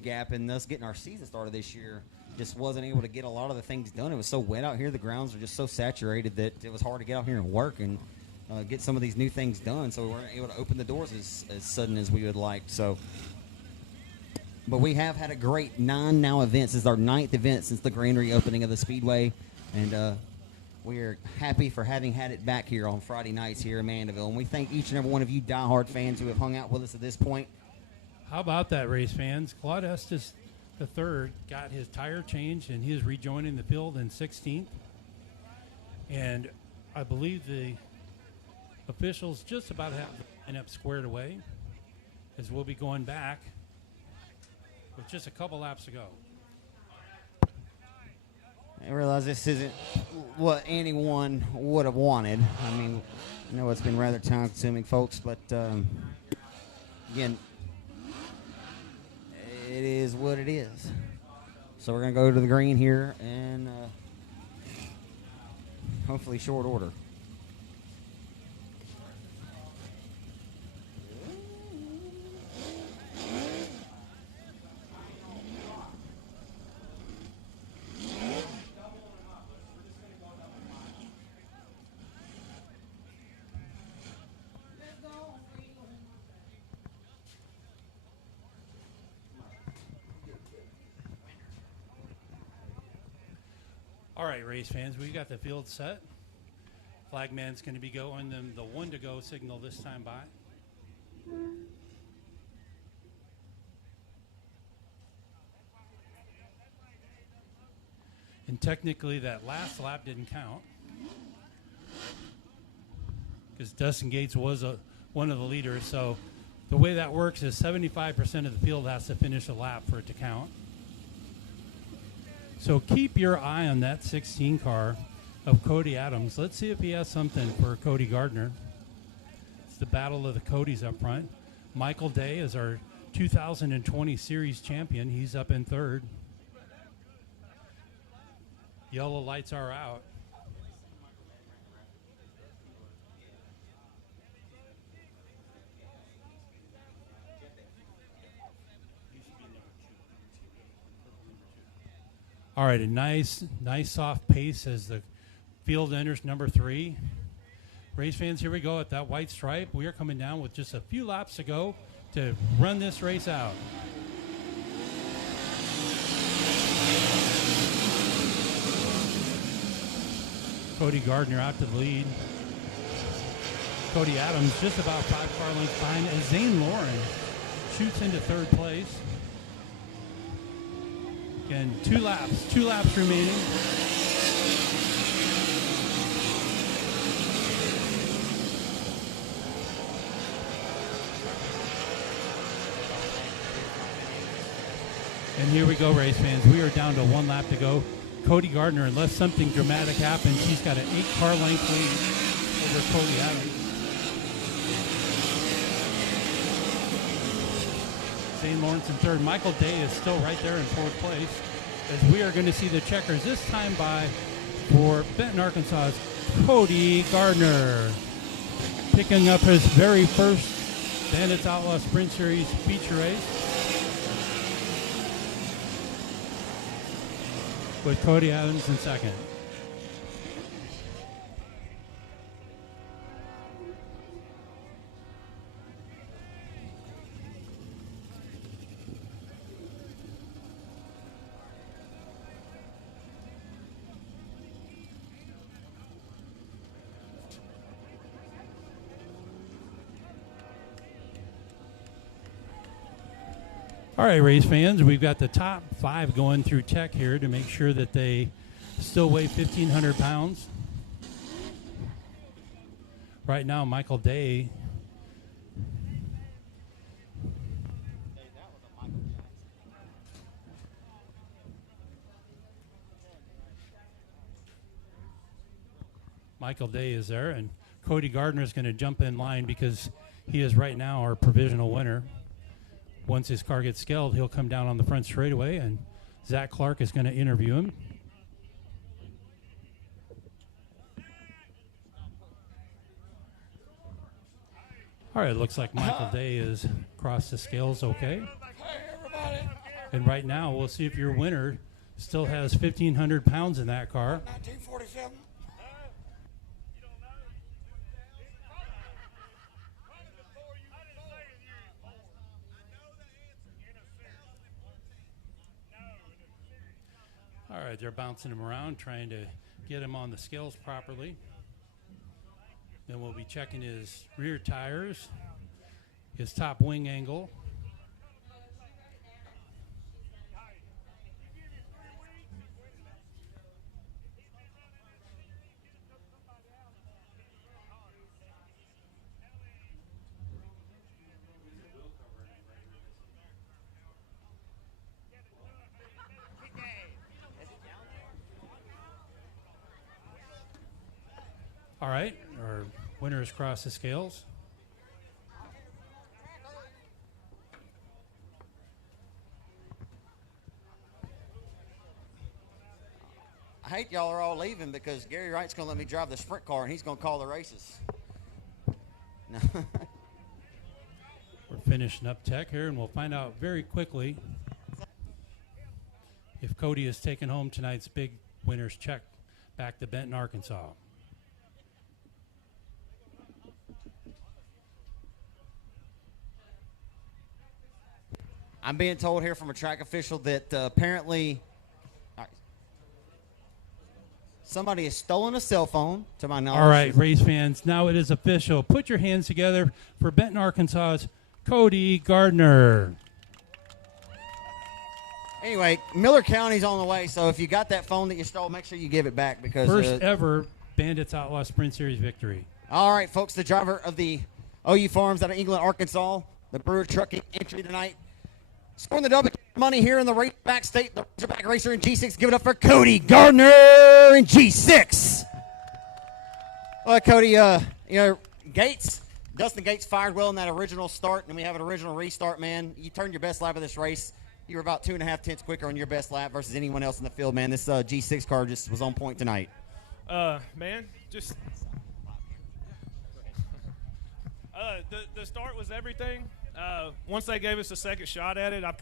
gap in us getting our season started this year. Just wasn't able to get a lot of the things done. It was so wet out here. The grounds were just so saturated that it was hard to get out here and work and get some of these new things done. So we weren't able to open the doors as sudden as we would like. So, but we have had a great 9 now events. This is our 9th event since the grand reopening of the Speedway. And we are happy for having had it back here on Friday nights here in Mandeville. And we thank each and every one of you diehard fans who have hung out with us at this point. How about that, race fans? Claude Estes III got his tire changed, and he is rejoining the field in 16th. And I believe the officials just about have the lineup squared away, as we'll be going back with just a couple laps to go. I realize this isn't what anyone would have wanted. I mean, I know it's been rather time-consuming, folks, but again, it is what it is. So we're going to go to the green here and hopefully short order. All right, race fans, we got the field set. Flagman's going to be going them the 1 to go signal this time by. And technically that last lap didn't count because Dustin Gates was one of the leaders. So the way that works is 75% of the field has to finish a lap for it to count. So keep your eye on that 16 car of Cody Adams. Let's see if he has something for Cody Gardner. It's the battle of the Codys up front. Michael Day is our 2020 series champion. He's up in third. Yellow lights are out. All right, a nice soft pace as the field enters number 3. Race fans, here we go at that white stripe. We are coming down with just a few laps to go to run this race out. Cody Gardner out to the lead. Cody Adams just about 5 car lengths behind as Zane Lauren shoots into third place. Again, 2 laps remaining. And here we go, race fans. We are down to 1 lap to go. Cody Gardner, unless something dramatic happens, he's got an 8 car length lead over Cody Adams. St. Lawrence in third. Michael Day is still right there in 4th place as we are going to see the checkers this time by for Benton, Arkansas's Cody Gardner. Picking up his very first Bandit Outlaw Sprint Series feature race with Cody Adams in second. All right, race fans, we've got the top 5 going through tech here to make sure that they still weigh 1,500 pounds. Right now, Michael Day is there, and Cody Gardner is going to jump in line because he is right now our provisional winner. Once his car gets scaled, he'll come down on the front straightaway, and Zach Clark is going to interview him. All right, it looks like Michael Day is across the scales okay. And right now, we'll see if your winner still has 1,500 pounds in that car. 1947. All right, they're bouncing him around, trying to get him on the scales properly. Then we'll be checking his rear tires, his top wing angle. All right, our winners cross the scales. I hate y'all are all leaving because Gary Wright's going to let me drive the sprint car, and he's going to call the races. No. We're finishing up tech here, and we'll find out very quickly if Cody has taken home tonight's big winner's check back to Benton, Arkansas. I'm being told here from a track official that apparently somebody has stolen a cell phone, to my knowledge. All right, race fans, now it is official. Put your hands together for Benton, Arkansas's Cody Gardner. Anyway, Miller County's on the way, so if you got that phone that you stole, make sure you give it back because First ever Bandits Outlaw Sprint Series victory. All right, folks, the driver of the OU Farms out of England, Arkansas, the Brewer Trucking entry tonight, scoring the double money here in the raceback state, the Razorback Racer in G6. Give it up for Cody Gardner in G6. Well, Cody, Dustin Gates fired well in that original start, and we have an original restart, man. You turned your best lap of this race. You were about 2.5 tenths quicker on your best lap versus anyone else in the field, man. This G6 car just was on point tonight. Man, just the start was everything. Once they gave us a second shot at it, I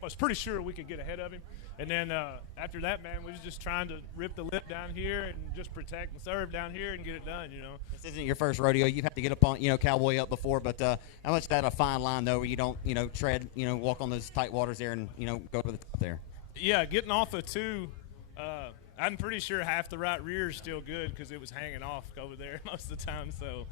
was pretty sure we could get ahead of him. And then after that, man, we was just trying to rip the lip down here and just protect and serve down here and get it done, you know. This isn't your first rodeo. You've had to get up on, cowboy up before, but how much is that a fine line, though, where you don't, tread, walk on those tight waters there and, go over the top there? Yeah, getting off of 2, I'm pretty sure half the right rear is still good because it was hanging off over there most of the time. So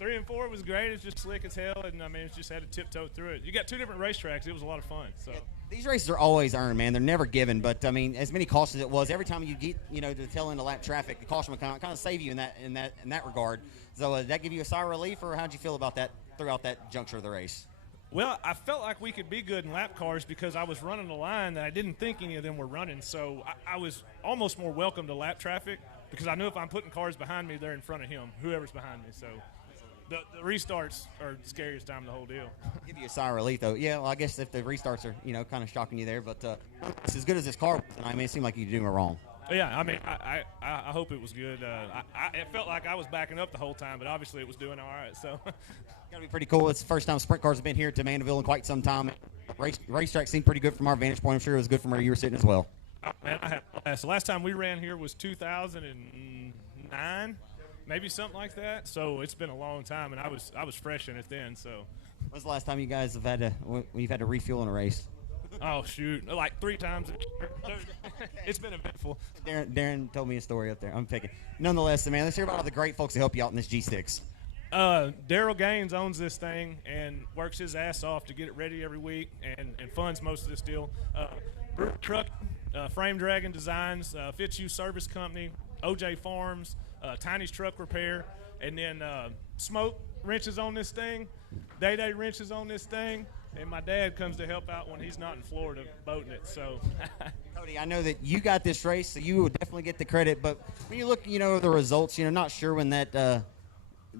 3 and 4 was great. It's just slick as hell, and, it's just had to tiptoe through it. You got 2 different racetracks. It was a lot of fun. So. Yeah, these races are always earned, man. They're never given. But, as many cautions as it was, every time you get, to the tail end of lap traffic, the caution would kind of save you in that regard. So did that give you a sigh of relief, or how'd you feel about that throughout that juncture of the race? Well, I felt like we could be good in lap cars because I was running a line that I didn't think any of them were running. So I was almost more welcome to lap traffic because I knew if I'm putting cars behind me, they're in front of him, whoever's behind me. So the restarts are the scariest time of the whole deal. Give you a sigh of relief, though. Yeah, well, I guess if the restarts are, kind of shocking you there. But it's as good as this car was tonight. It seemed like you were doing it wrong. Yeah, I hope it was good. It felt like I was backing up the whole time, but obviously it was doing all right. So got to be pretty cool. It's the first time sprint cars have been here to Mandeville in quite some time. Racetrack seemed pretty good from our vantage point. I'm sure it was good from where you were sitting as well. Oh, man, the last time we ran here was 2009, maybe something like that. So it's been a long time, and I was fresh in it then. So when was the last time you guys have had to refuel in a race? Oh, shoot. Like 3 times. It's been eventful. Darren told me a story up there. I'm picking. Nonetheless, man, let's hear about all the great folks that help you out in this G6. Daryl Gaines owns this thing and works his ass off to get it ready every week and funds most of this deal. Truck, Frame Dragon Designs, Fitzhugh Service Company, OJ Farms, Tiny's Truck Repair, and then Smoke wrenches on this thing, Day wrenches on this thing. And my dad comes to help out when he's not in Florida boating it. So, Cody, I know that you got this race, so you would definitely get the credit. But when you look, the results, not sure when that the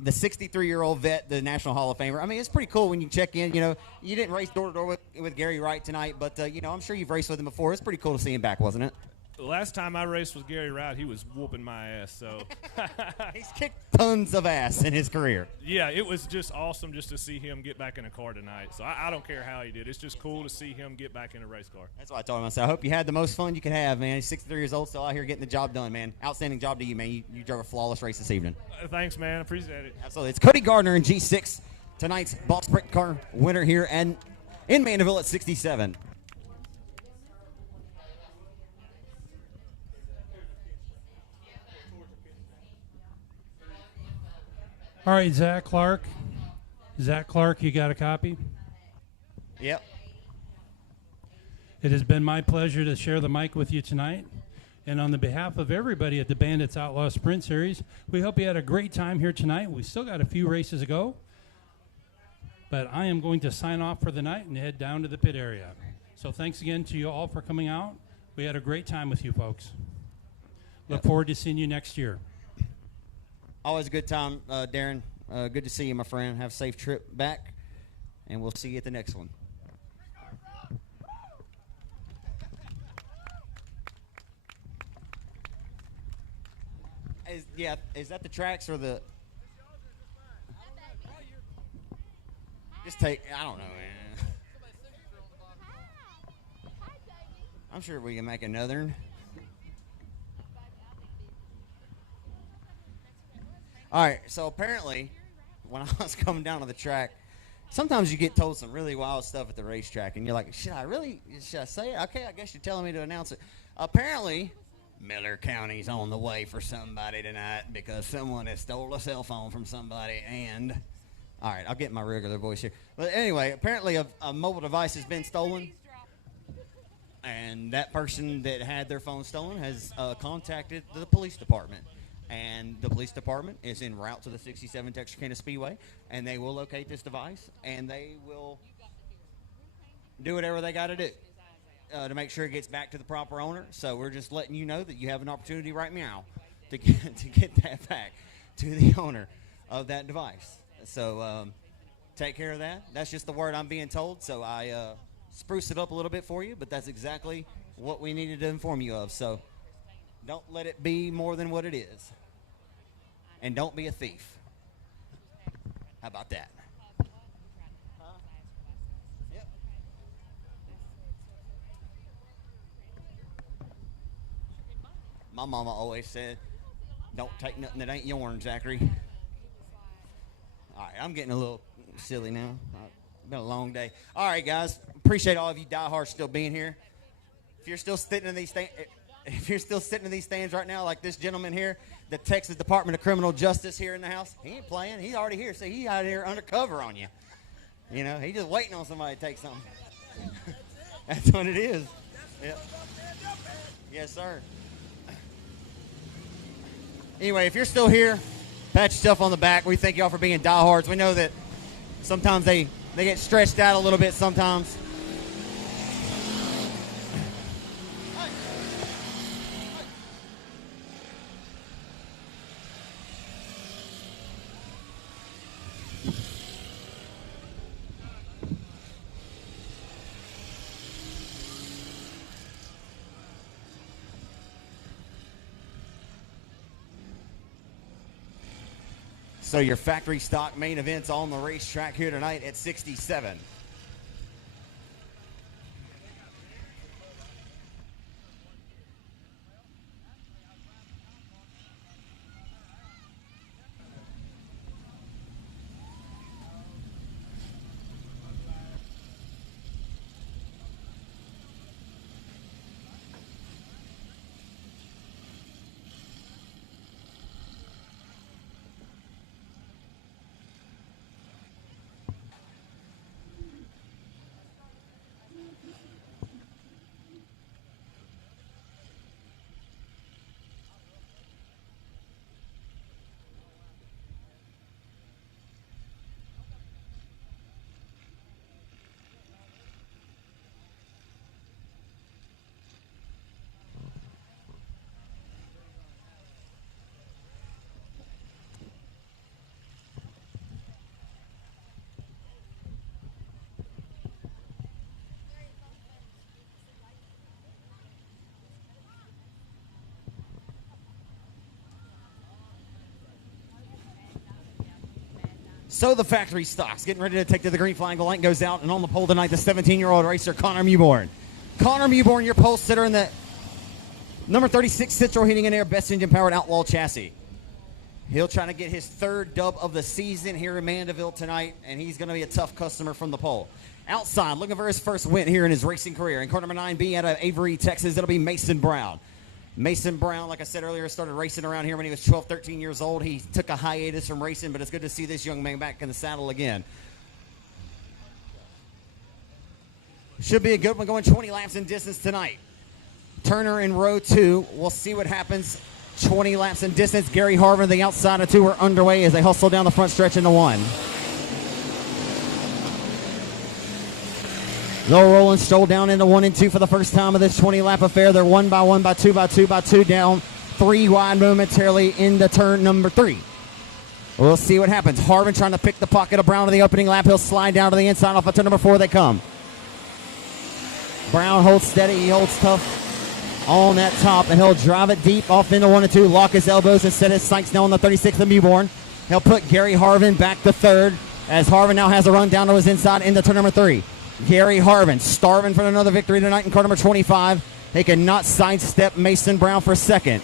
63-year-old vet, the National Hall of Famer. It's pretty cool when you check in. You didn't race door to door with Gary Wright tonight, but I'm sure you've raced with him before. It's pretty cool to see him back, wasn't it? the last time I raced with Gary Wright, he was whooping my ass. So he's kicked tons of ass in his career. Yeah, it was just awesome just to see him get back in a car tonight. So I don't care how he did. It's just cool to see him get back in a race car. That's what I told him. I said, I hope you had the most fun you could have, man. He's 63 years old, still out here getting the job done, man. Outstanding job to you, man. You drove a flawless race this evening. Thanks, man. Appreciate it. Absolutely. It's Cody Gardner in G6, tonight's ball sprint car winner here and in Mandeville at 67. All right, Zach Clark. Zach Clark, you got a copy? Yep. It has been my pleasure to share the mic with you tonight. And on the behalf of everybody at the Bandits Outlaw Sprint Series, we hope you had a great time here tonight. We still got a few races to go. But I am going to sign off for the night and head down to the pit area. So thanks again to you all for coming out. We had a great time with you folks. Look forward to seeing you next year. Always a good time, Darren. Good to see you, my friend. Have a safe trip back, and we'll see you at the next one. Is that the tracks or the? Just take. I don't know, man. I'm sure we can make another one. All right, so apparently, when I was coming down to the track, sometimes you get told some really wild stuff at the racetrack, and you're like, should I say it? Okay, I guess you're telling me to announce it. Apparently, Miller County's on the way for somebody tonight because someone has stole a cell phone from somebody, and... All right, I'll get my regular voice here. But anyway, apparently a mobile device has been stolen, and that person that had their phone stolen has contacted the police department. And the police department is en route to the 67 Texarkana Speedway, and they will locate this device, and they will do whatever they got to do to make sure it gets back to the proper owner. So we're just letting you know that you have an opportunity right now to get that back to the owner of that device. So take care of that. That's just the word I'm being told, so I spruced it up a little bit for you, but that's exactly what we needed to inform you of. So don't let it be more than what it is. And don't be a thief. How about that? Yep. My mama always said, don't take nothing that ain't yourn, Zachary. All right, I'm getting a little silly now. It's been a long day. All right, guys. Appreciate all of you diehards still being here. If you're still sitting in these stands right now, like this gentleman here, the Texas Department of Criminal Justice here in the house, he ain't playing. He's already here. So he's out here undercover on you. You know, he's just waiting on somebody to take something. That's what it is. Yep. Yes, sir. Anyway, if you're still here, pat yourself on the back. We thank y'all for being diehards. We know that sometimes they get stretched out a little bit sometimes. So your factory stock main events on the racetrack here tonight at 67. So the factory stocks getting ready to take to the green flag. The light goes out, and on the pole tonight, the 17-year-old racer, Connor Mewborn. Connor Mewborn, your pole sitter in the number 36 Citro Heating and Air Best Engine Powered Outlaw chassis. He'll try to get his third dub of the season here in Mandeville tonight, and he's going to be a tough customer from the pole. Outside, looking for his first win here in his racing career. In car number 9B out of Avery, Texas, it'll be Mason Brown. Mason Brown, like I said earlier, started racing around here when he was 12, 13 years old. He took a hiatus from racing, but it's good to see this young man back in the saddle again. Should be a good one, going 20 laps in distance tonight. Turner in row 2. We'll see what happens. 20 laps in distance. Gary Harvin, the outside of 2 are underway as they hustle down the front stretch into 1. They'll roll and stroll down into 1 and 2 for the first time of this 20-lap affair. They're 1 by 1 by 2 by 2 by 2 down 3 wide momentarily into turn number 3. We'll see what happens. Harvin trying to pick the pocket of Brown in the opening lap. He'll slide down to the inside. Off of turn number 4 they come. Brown holds steady. He holds tough on that top, and he'll drive it deep off into 1 and 2. Lock his elbows and set his sights now on the 36th of Mewborn. He'll put Gary Harvin back to third, as Harvin now has a run down to his inside into turn number 3. Gary Harvin starving for another victory tonight in car number 25. They cannot sidestep Mason Brown for second.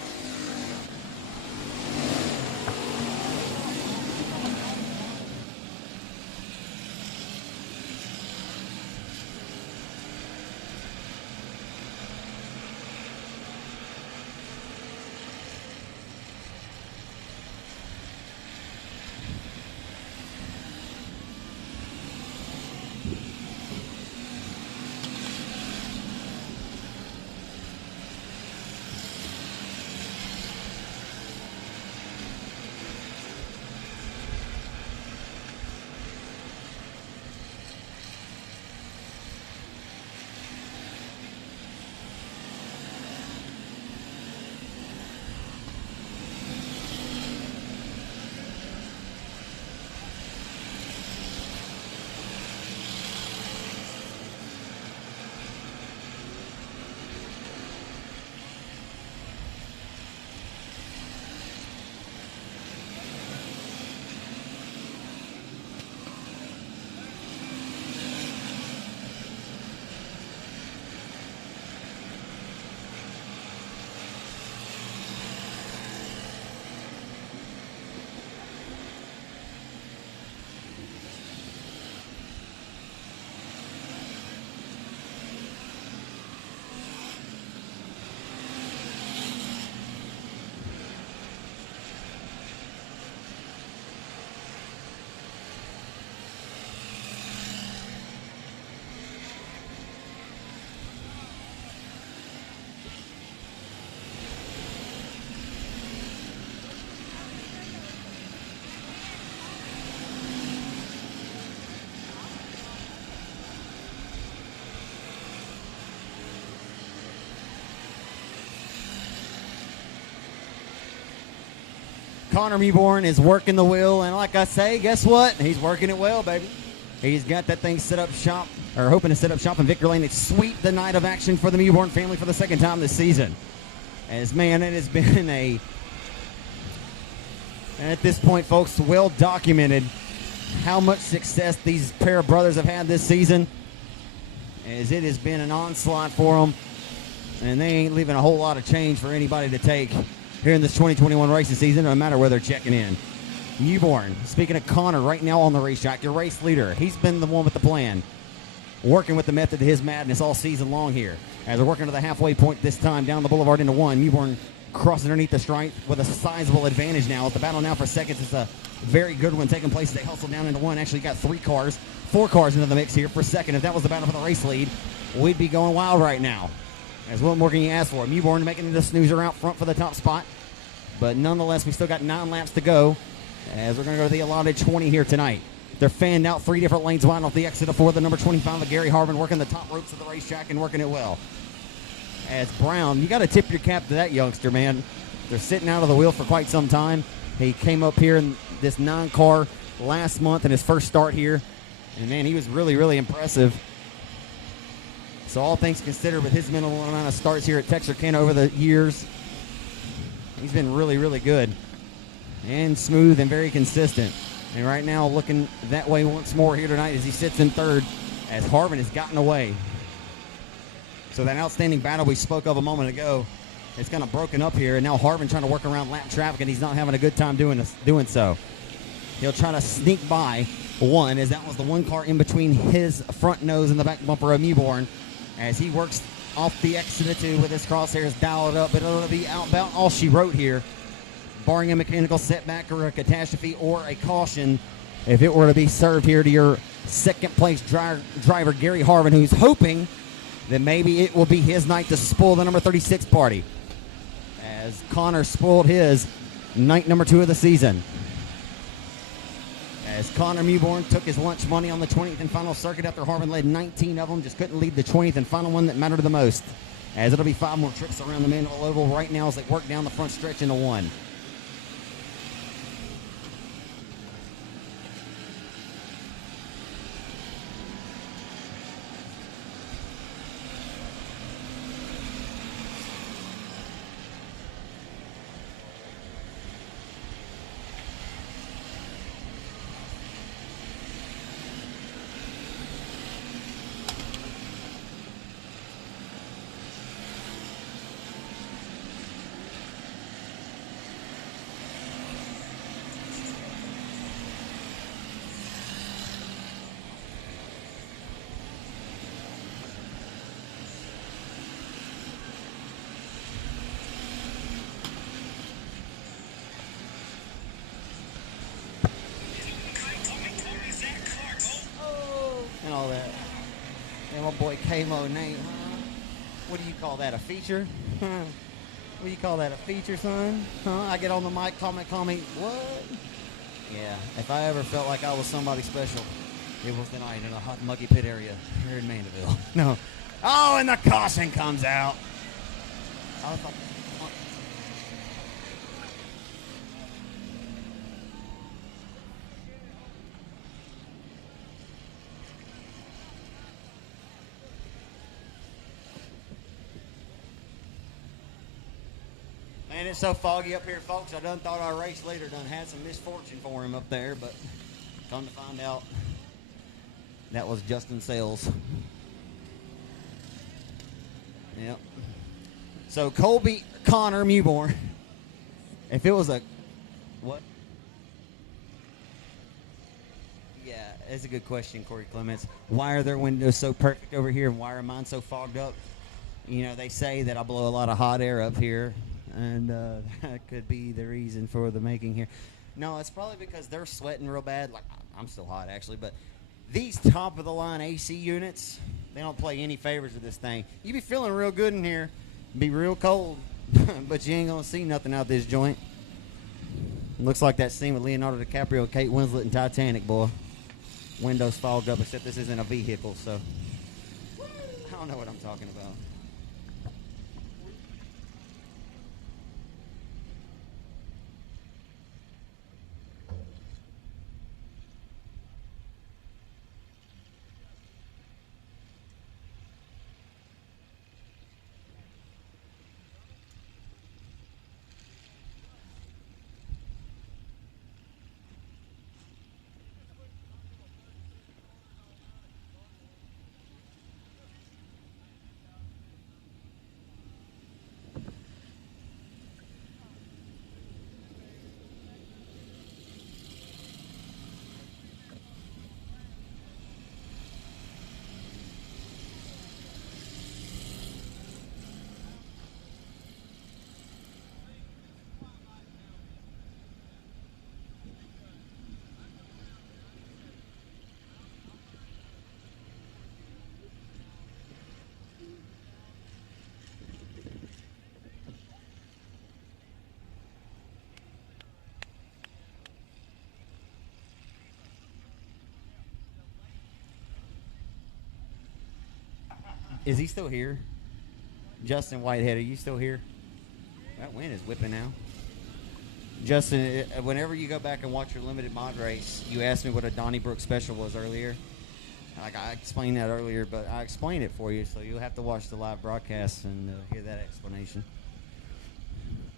Connor Mewborn is working the wheel, and like I say, guess what? He's working it well, baby. He's got that thing set up shop, or hoping to set up shop in Victor Lane. It's sweep the night of action for the Mewborn family for the second time this season. As, man, it has been at this point, folks, well documented how much success these pair of brothers have had this season, as it has been an onslaught for them, and they ain't leaving a whole lot of change for anybody to take here in this 2021 racing season, no matter where they're checking in. Mewborn, speaking of Connor, right now on the racetrack, your race leader. He's been the one with the plan, working with the method to his madness all season long here. As we're working to the halfway point this time, down the boulevard into 1. Mewborn crossing underneath the stripe with a sizable advantage now. The battle now for seconds is a very good one taking place as they hustle down into 1. Actually got 4 cars into the mix here for second. If that was the battle for the race lead, we'd be going wild right now. As what more can you ask for? Mewborn making the snoozer out front for the top spot. But nonetheless, we still got 9 laps to go, as we're going to go to the allotted 20 here tonight. They're fanned out 3 different lanes wide off the exit of 4. The number 25 of Gary Harvin working the top ropes of the racetrack and working it well. As Brown, you got to tip your cap to that youngster, man. They're sitting out of the wheel for quite some time. He came up here in this 9-car last month in his first start here. And, man, he was really, really impressive. So all things considered, with his minimal amount of starts here at Texarkana over the years, he's been really, really good and smooth and very consistent. And right now looking that way once more here tonight as he sits in third, as Harvin has gotten away. So that outstanding battle we spoke of a moment ago, it's kind of broken up here. And now Harvin trying to work around lap traffic, and he's not having a good time doing so. He'll try to sneak by 1, as that was the 1 car in between his front nose and the back bumper of Mewborn, as he works off the exit of 2 with his crosshairs dialed up. But it'll be about all she wrote here, barring a mechanical setback or a catastrophe or a caution, if it were to be served here to your second place driver, Gary Harvin, who's hoping that maybe it will be his night to spoil the number 36 party, as Connor spoiled his night number 2 of the season. As Connor Mewborn took his lunch money on the 20th and final circuit after Harvin led 19 of them, just couldn't lead the 20th and final one that mattered the most, as it'll be 5 more trips around the Mandeville Oval right now as they work down the front stretch into 1. call that? And my boy K-Mo name. What do you call that? A feature? What do you call that? A feature, son? I get on the mic, call me, what? Yeah, if I ever felt like I was somebody special, it was the night in a hot, muggy pit area here in Mandeville. No. Oh, and the caution comes out. I was like, man, it's so foggy up here, folks. I done thought our race leader done had some misfortune for him up there, but come to find out, that was Justin Sales. Yep. So Colby Connor Mewborn, if it was a, what? Yeah, that's a good question, Corey Clements. Why are their windows so perfect over here, and why are mine so fogged up? You know, they say that I blow a lot of hot air up here, and that could be the reason for the making here. No, it's probably because they're sweating real bad. Like, I'm still hot, actually, but these top-of-the-line AC units, they don't play any favors with this thing. You be feeling real good in here, be real cold, but you ain't going to see nothing out this joint. Looks like that scene with Leonardo DiCaprio, Kate Winslet, and Titanic, boy. Windows fogged up, except this isn't a vehicle, so I don't know what I'm talking about. Is he still here? Justin Whitehead, are you still here? That wind is whipping now. Justin, whenever you go back and watch your limited mod race, you asked me what a Donnybrook special was earlier. Like I explained that earlier, but I explained it for you, so you'll have to watch the live broadcast and hear that explanation.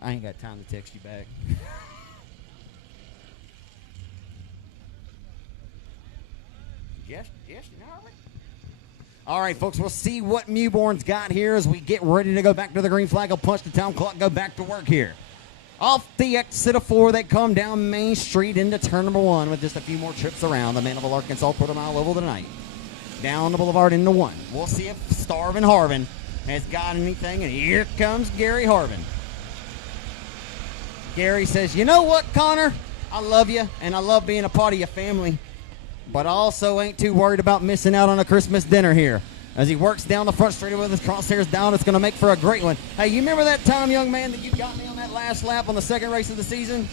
I ain't got time to text you back. Yes, Harvey. All right, folks, we'll see what Mewborn's got here as we get ready to go back to the green flag. I'll punch the time clock, go back to work here. Off the exit of 4, they come down Main Street into turn number 1 with just a few more trips around. The Mandeville, Arkansas quarter mile oval tonight. Down the boulevard into 1. We'll see if Starvin' Harvin has got anything, and here comes Gary Harvin. Gary says, you know what, Connor? I love you, and I love being a part of your family. But I also ain't too worried about missing out on a Christmas dinner here. As he works down the front straight with his crosshairs down, it's going to make for a great one. Hey, you remember that time, young man, that you got me on that last lap on the second race of the season?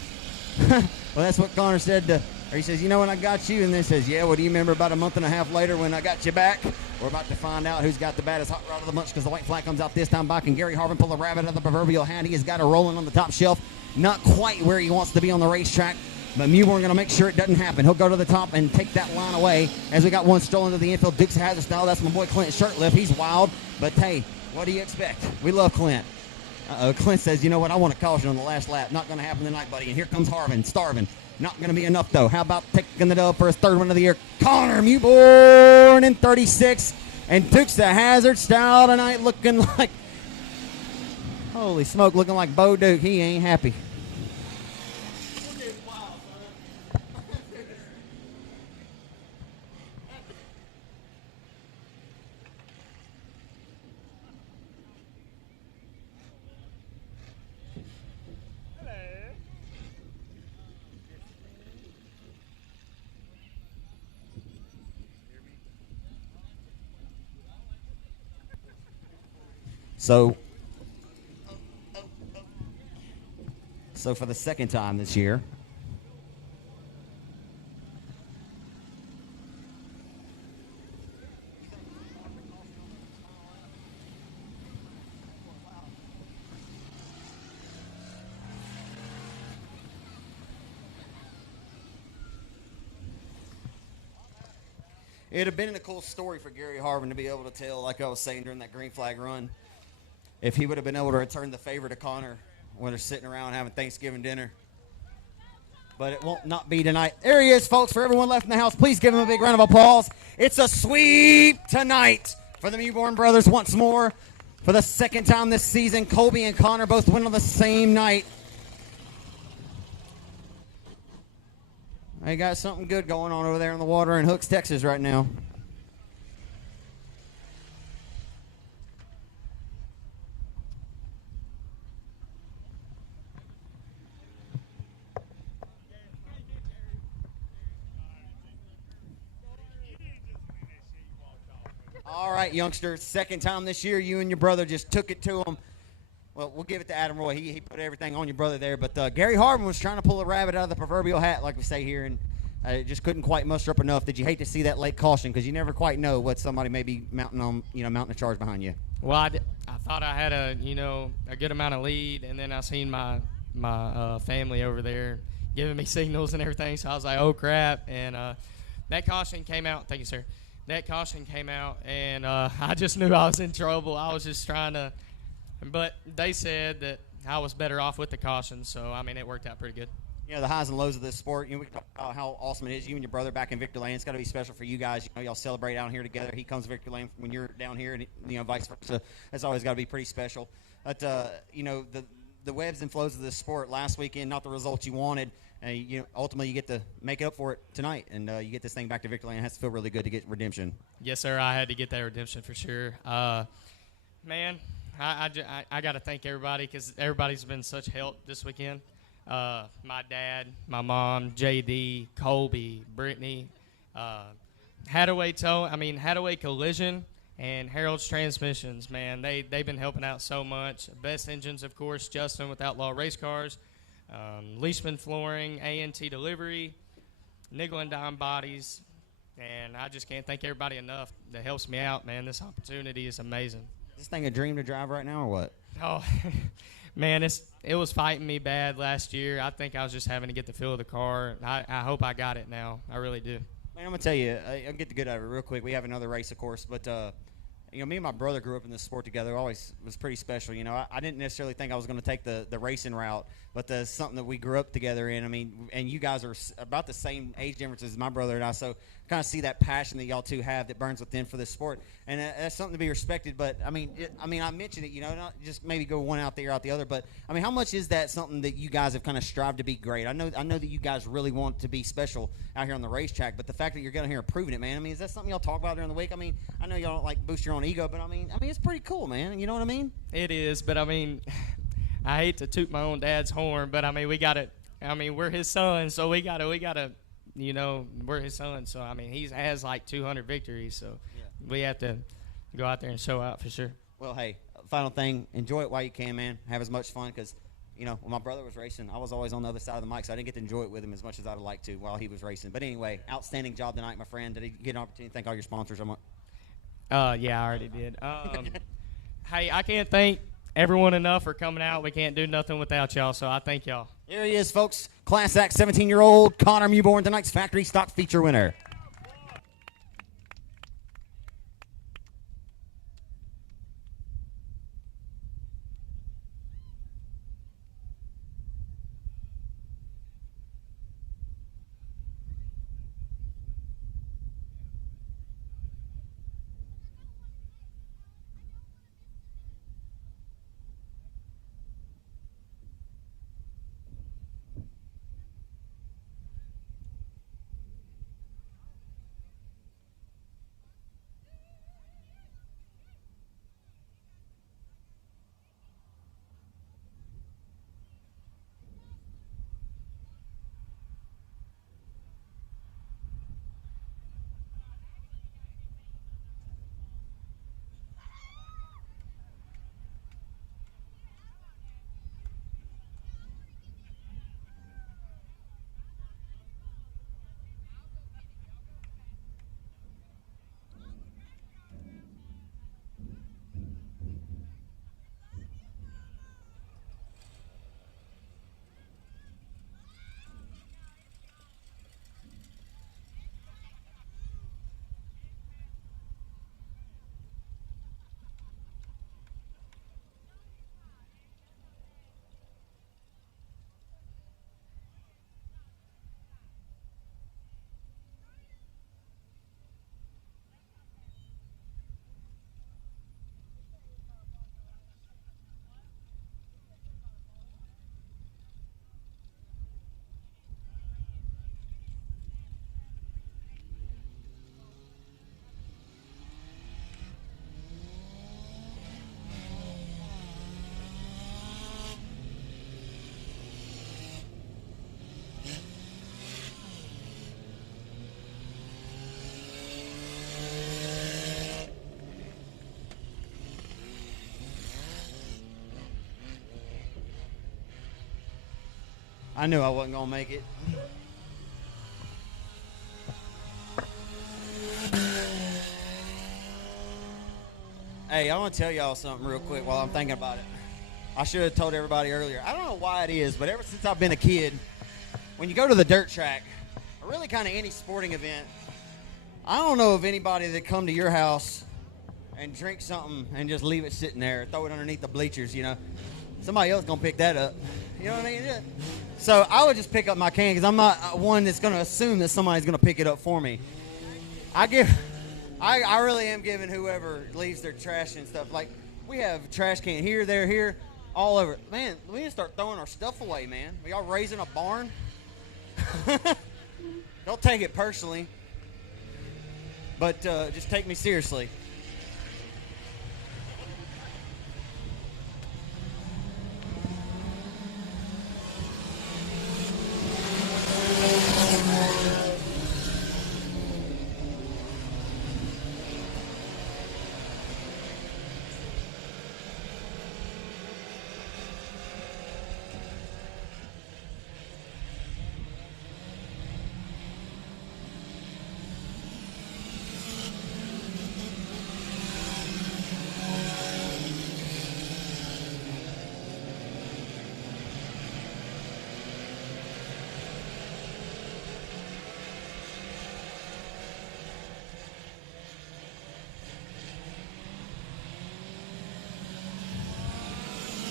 Well, that's what Connor said. Or he says, you know when I got you? And then says, yeah, well, do you remember about a month and a half later when I got you back? We're about to find out who's got the baddest hot rod of the bunch because the white flag comes out this time by. Can Gary Harvin pull a rabbit out of the proverbial hat? He has got it rolling on the top shelf. Not quite where he wants to be on the racetrack. But Mewborn going to make sure it doesn't happen. He'll go to the top and take that line away as we got one strolling to the infield. Dukes Hazard style. That's my boy Clint Shirtlift. He's wild. But, hey, what do you expect? We love Clint. Clint says, you know what? I want a caution on the last lap. Not going to happen tonight, buddy. And here comes Harvin. Starvin. Not going to be enough, though. How about taking the dub for his third one of the year? Connor Mewborn in 36. And Dukes the Hazard style tonight looking like, holy smoke, looking like Bo Duke. He ain't happy. So for the second time this year, it'd have been a cool story for Gary Harvin to be able to tell, like I was saying during that green flag run, if he would have been able to return the favor to Connor when they're sitting around having Thanksgiving dinner. But it won't not be tonight. There he is, folks. For everyone left in the house, please give him a big round of applause. It's a sweep tonight for the Mewborn brothers once more. For the second time this season, Colby and Connor both win on the same night. They got something good going on over there in the water in Hooks, Texas right now. All right, youngsters, second time this year, you and your brother just took it to him. Well, we'll give it to Adam Roy. He put everything on your brother there. But Gary Harvin was trying to pull a rabbit out of the proverbial hat, like we say here, and just couldn't quite muster up enough. Did you hate to see that late caution? Because you never quite know what somebody may be mounting a charge behind you. Well, I thought I had a good amount of lead, and then I seen my family over there giving me signals and everything. So I was like, oh crap! And that caution came out. Thank you, sir. That caution came out, and I just knew I was in trouble. I was just trying to, but they said that I was better off with the caution, so, I mean, it worked out pretty good. You know, the highs and lows of this sport, we can talk about how awesome it is. You and your brother back in Victor Lane. It's got to be special for you guys. Y'all celebrate down here together. He comes to Victor Lane when you're down here, and, vice versa. That's always got to be pretty special. But, the webs and flows of this sport last weekend, not the results you wanted. Ultimately, you get to make up for it tonight, and you get this thing back to Victor Lane. It has to feel really good to get redemption. Yes, sir. I had to get that redemption for sure. Man, I got to thank everybody because everybody's been such help this weekend. My dad, my mom, JD, Colby, Brittany, Hadaway Collision, and Harold's Transmissions. Man, they've been helping out so much. Best Engines, of course, Justin with Outlaw Race Cars. Leishman Flooring, A&T Delivery, Nickel and Dime Bodies, and I just can't thank everybody enough that helps me out, man. This opportunity is amazing. Is this thing a dream to drive right now or what? Oh, man, it was fighting me bad last year. I think I was just having to get the feel of the car. I hope I got it now. I really do. Man, I'm going to tell you, I'll get the good out of it real quick. We have another race, of course, but me and my brother grew up in this sport together. Always was pretty special. I didn't necessarily think I was going to take the racing route, but something that we grew up together in. I mean, and you guys are about the same age difference as my brother and I, so kind of see that passion that y'all two have that burns within for this sport, and that's something to be respected. But I mentioned it, not just maybe go one out the other, but I mean, how much is that something that you guys have kind of strived to be great? I know that you guys really want to be special out here on the racetrack, but the fact that you're going here and proving it, man. I mean, is that something y'all talk about during the week? I mean, I know y'all don't like boost your own ego, but I mean, it's pretty cool, man. You know what I mean? It is, but I mean, I hate to toot my own dad's horn, but I mean, we got to. I mean, we're his son, so we gotta. We're his son, so I mean, he has like 200 victories, so we have to go out there and show out for sure. Well, hey, final thing, enjoy it while you can, man. Have as much fun, because when my brother was racing, I was always on the other side of the mic, so I didn't get to enjoy it with him as much as I'd have liked to while he was racing. But anyway, outstanding job tonight, my friend. Did you get an opportunity to thank all your sponsors? Yeah, I already did. Hey, I can't thank everyone enough for coming out. We can't do nothing without y'all, so I thank y'all. Here he is, folks. Class Act 17-year-old Connor Mewborn, tonight's factory stock feature winner. I knew I wasn't going to make it. Hey, I want to tell y'all something real quick while I'm thinking about it. I should have told everybody earlier. I don't know why it is, but ever since I've been a kid, when you go to the dirt track, or really kind of any sporting event, I don't know of anybody that come to your house and drink something and just leave it sitting there, throw it underneath the bleachers, you know. Somebody else going to pick that up. You know what I mean? Yeah. So I would just pick up my can because I'm not one that's going to assume that somebody's going to pick it up for me. I really am giving whoever leaves their trash and stuff. Like, we have a trash can here, there, here, all over. Man, we need to start throwing our stuff away, man. Are y'all raising a barn? Don't take it personally. But just take me seriously.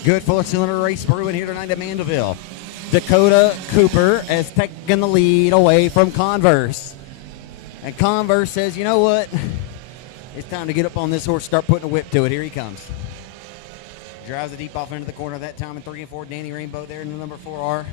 Good four-cylinder race brewing here tonight at Mandeville. Dakota Cooper has taken the lead away from Converse. And Converse says, you know what? It's time to get up on this horse, start putting a whip to it. Here he comes. Drives it deep off into the corner that time in 3 and 4. Danny Rainbow there in the number 4R.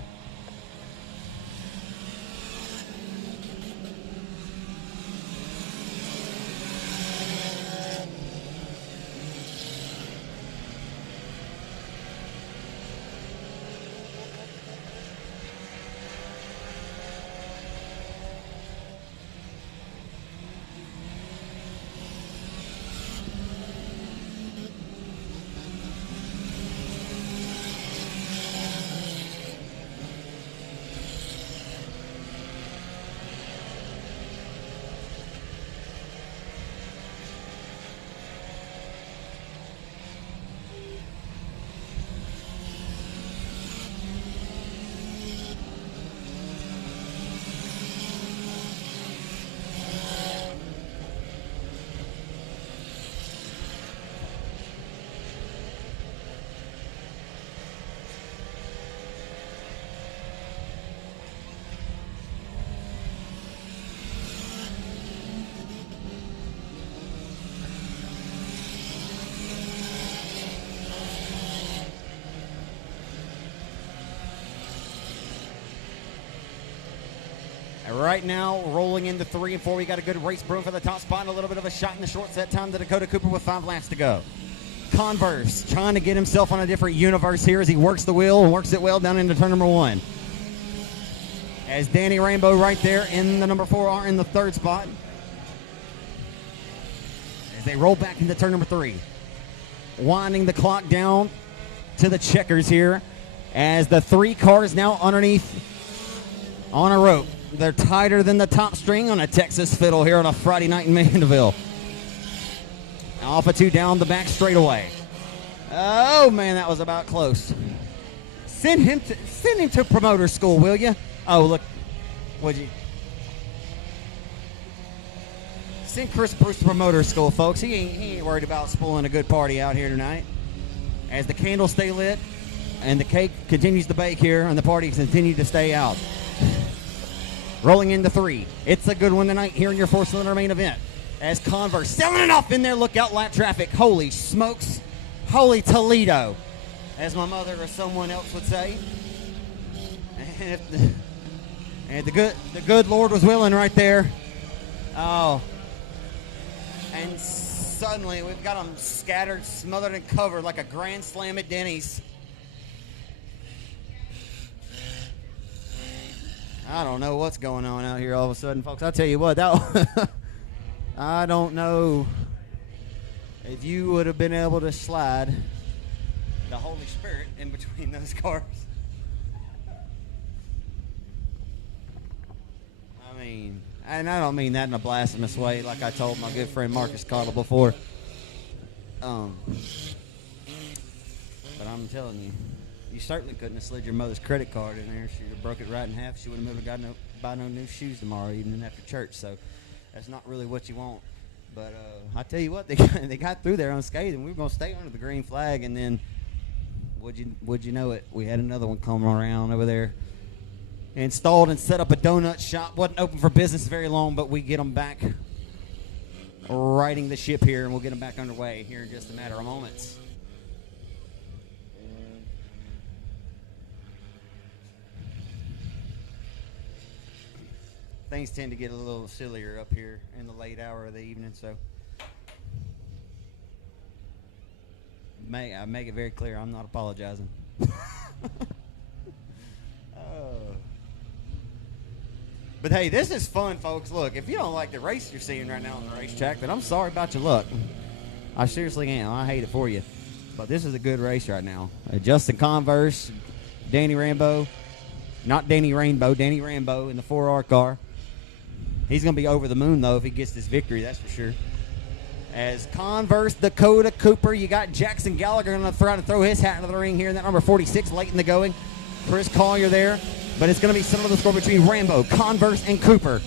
Right now, rolling into 3 and 4. We got a good race brewing for the top spot and a little bit of a shot in the short set time to Dakota Cooper with 5 laps to go. Converse trying to get himself on a different universe here as he works the wheel and works it well down into turn number 1. As Danny Rainbow right there in the number 4R in the 3rd spot. As they roll back into turn number 3. Winding the clock down to the checkers here as the 3 cars now underneath on a rope. They're tighter than the top string on a Texas fiddle here on a Friday night in Mandeville. Alpha 2 down the back straightaway. Oh, man, that was about close. Send him to promoter school, will you? Oh, look. Would you? Send Chris Bruce to promoter school, folks. He ain't worried about spoiling a good party out here tonight. As the candles stay lit and the cake continues to bake here and the party continues to stay out. Rolling into 3. It's a good one tonight here in your 4-cylinder main event. As Converse selling it off in there. Look out, lap traffic. Holy smokes. Holy Toledo, as my mother or someone else would say. And the good Lord was willing right there. Oh. And suddenly we've got them scattered, smothered, and covered like a grand slam at Denny's. I don't know what's going on out here all of a sudden, folks. I'll tell you what, I don't know if you would have been able to slide the Holy Spirit in between those cars. mean, and I don't mean that in a blasphemous way, like I told my good friend Marcus Cottle before. But I'm telling you, you certainly couldn't have slid your mother's credit card in there. She'd have broke it right in half. She wouldn't have got buy no new shoes tomorrow evening after church. So that's not really what you want. But I tell you what, they got through there unscathed, and we were going to stay under the green flag. And then, would you know it, we had another one coming around over there. Installed and set up a donut shop. Wasn't open for business very long, but we get them back righting the ship here, and we'll get them back underway here in just a matter of moments. Things tend to get a little sillier up here in the late hour of the evening, so I make it very clear I'm not apologizing. But hey, this is fun, folks. Look, if you don't like the race you're seeing right now on the racetrack, then I'm sorry about your luck. I seriously am. I hate it for you. But this is a good race right now. Justin Converse, Danny Rambo, not Danny Rainbow, Danny Rambo in the 4R car. He's going to be over the moon, though, if he gets this victory, that's for sure. As Converse, Dakota, Cooper, you got Jackson Gallagher going to try to throw his hat into the ring here in that number 46 late in the going. Chris Collier there. But it's going to be similar to the score between Rambo, Converse, and Cooper.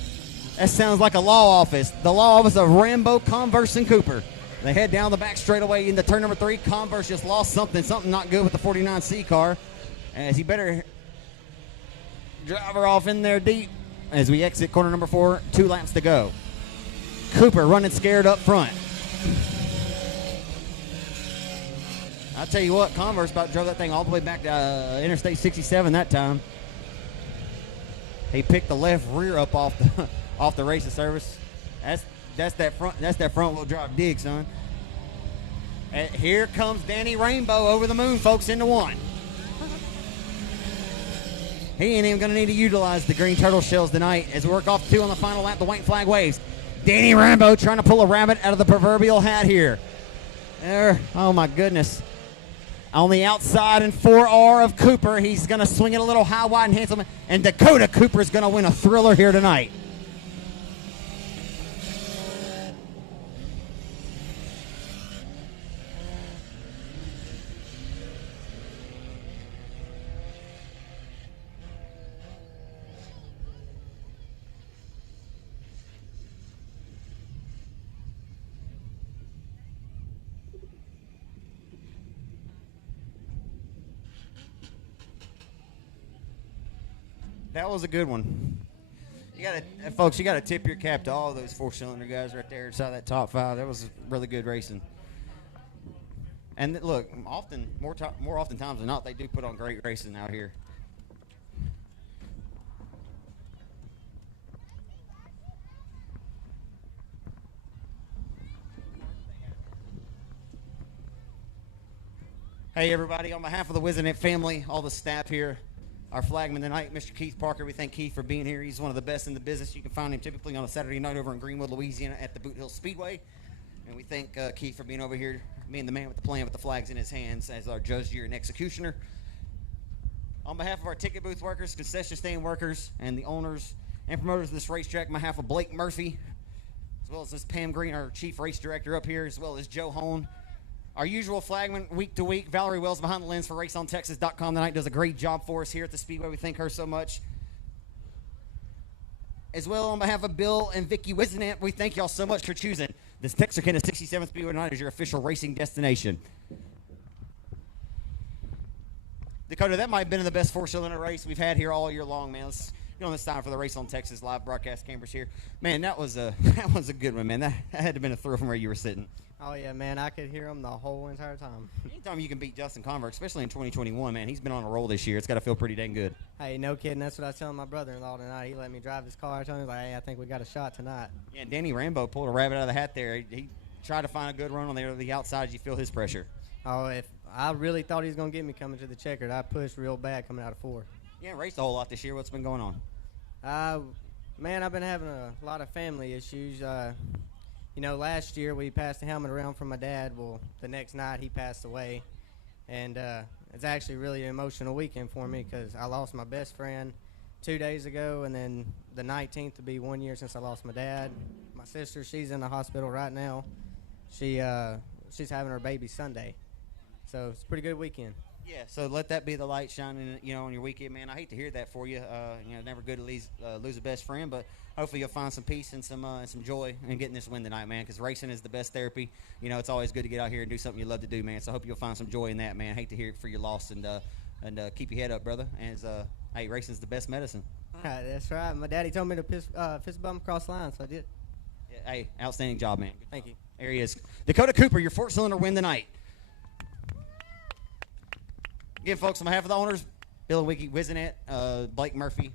That sounds like a law office. The law office of Rambo, Converse, and Cooper. They head down the back straightaway into turn number 3. Converse just lost something not good with the 49C car. As he better drive her off in there deep as we exit corner number 4, 2 laps to go. Cooper running scared up front. I'll tell you what, Converse about drove that thing all the way back to Interstate 67 that time. He picked the left rear up off the racing service. That's that front wheel drive dig, son. And here comes Danny Rainbow over the moon, folks, into 1. He ain't even going to need to utilize the green turtle shells tonight as we work off 2 on the final lap. The white flag waves. Danny Rainbow trying to pull a rabbit out of the proverbial hat here. There, oh my goodness. On the outside in 4R of Cooper, he's going to swing it a little high, wide, and handsome. And Dakota Cooper is going to win a thriller here tonight. That was a good one. Folks, you got to tip your cap to all those 4-cylinder guys right there inside that top 5. That was really good racing. And look, more often times than not, they do put on great racing out here. Hey, everybody, on behalf of the Wizenit family, all the staff here, our flagman tonight, Mr. Keith Parker. We thank Keith for being here. He's one of the best in the business. You can find him typically on a Saturday night over in Greenwood, Louisiana at the Boot Hill Speedway. And we thank Keith for being over here, being the man with the plan with the flags in his hands as our judge, jury, and executioner. On behalf of our ticket booth workers, concession stand workers, and the owners and promoters of this racetrack, on behalf of Blake Murphy, as well as this Pam Green, our chief race director up here, as well as Joe Hone. Our usual flagman week to week, Valerie Wells behind the lens for RaceOnTexas.com tonight, does a great job for us here at the Speedway. We thank her so much. As well, on behalf of Bill and Vicky Wizenant, we thank y'all so much for choosing this Texarkana 67th Speedway tonight as your official racing destination. Dakota, that might have been the best 4-cylinder race we've had here all year long, man. Let's get on this time for the Race on Texas live broadcast cameras here. Man, that was a good one, man. That had to have been a thrill from where you were sitting. Oh, yeah, man. I could hear him the whole entire time. Anytime you can beat Justin Converse, especially in 2021, man, he's been on a roll this year. It's got to feel pretty dang good. Hey, no kidding. That's what I was telling my brother-in-law tonight. He let me drive his car. I told him, like, hey, I think we got a shot tonight. Yeah, and Danny Rambo pulled a rabbit out of the hat there. He tried to find a good run on the outside. You feel his pressure. Oh, if I really thought he was going to get me coming to the checkered, I pushed real bad coming out of 4. You haven't raced a whole lot this year. What's been going on? Man, I've been having a lot of family issues. You know, last year we passed the helmet around from my dad. Well, the next night he passed away. And it's actually really an emotional weekend for me because I lost my best friend, 2 days ago, and then the 19th will be 1 year since I lost my dad. My sister, she's in the hospital right now. She's having her baby Sunday, so it's a pretty good weekend. Yeah, so let that be the light shining, on your weekend, man. I hate to hear that for you. Never good to lose a best friend, but hopefully you'll find some peace and some joy in getting this win tonight, man, because racing is the best therapy. It's always good to get out here and do something you love to do, man, so I hope you'll find some joy in that, man. I hate to hear it for your loss, and keep your head up, brother. And hey, racing's the best medicine. That's right. My daddy told me to fist bump across the line, so I did. Yeah, hey, outstanding job, man. Good Thank job. you. There he is. Dakota Cooper, your 4-cylinder win tonight. Again, folks, on behalf of the owners, Bill and Wiki Wizenett, Blake Murphy,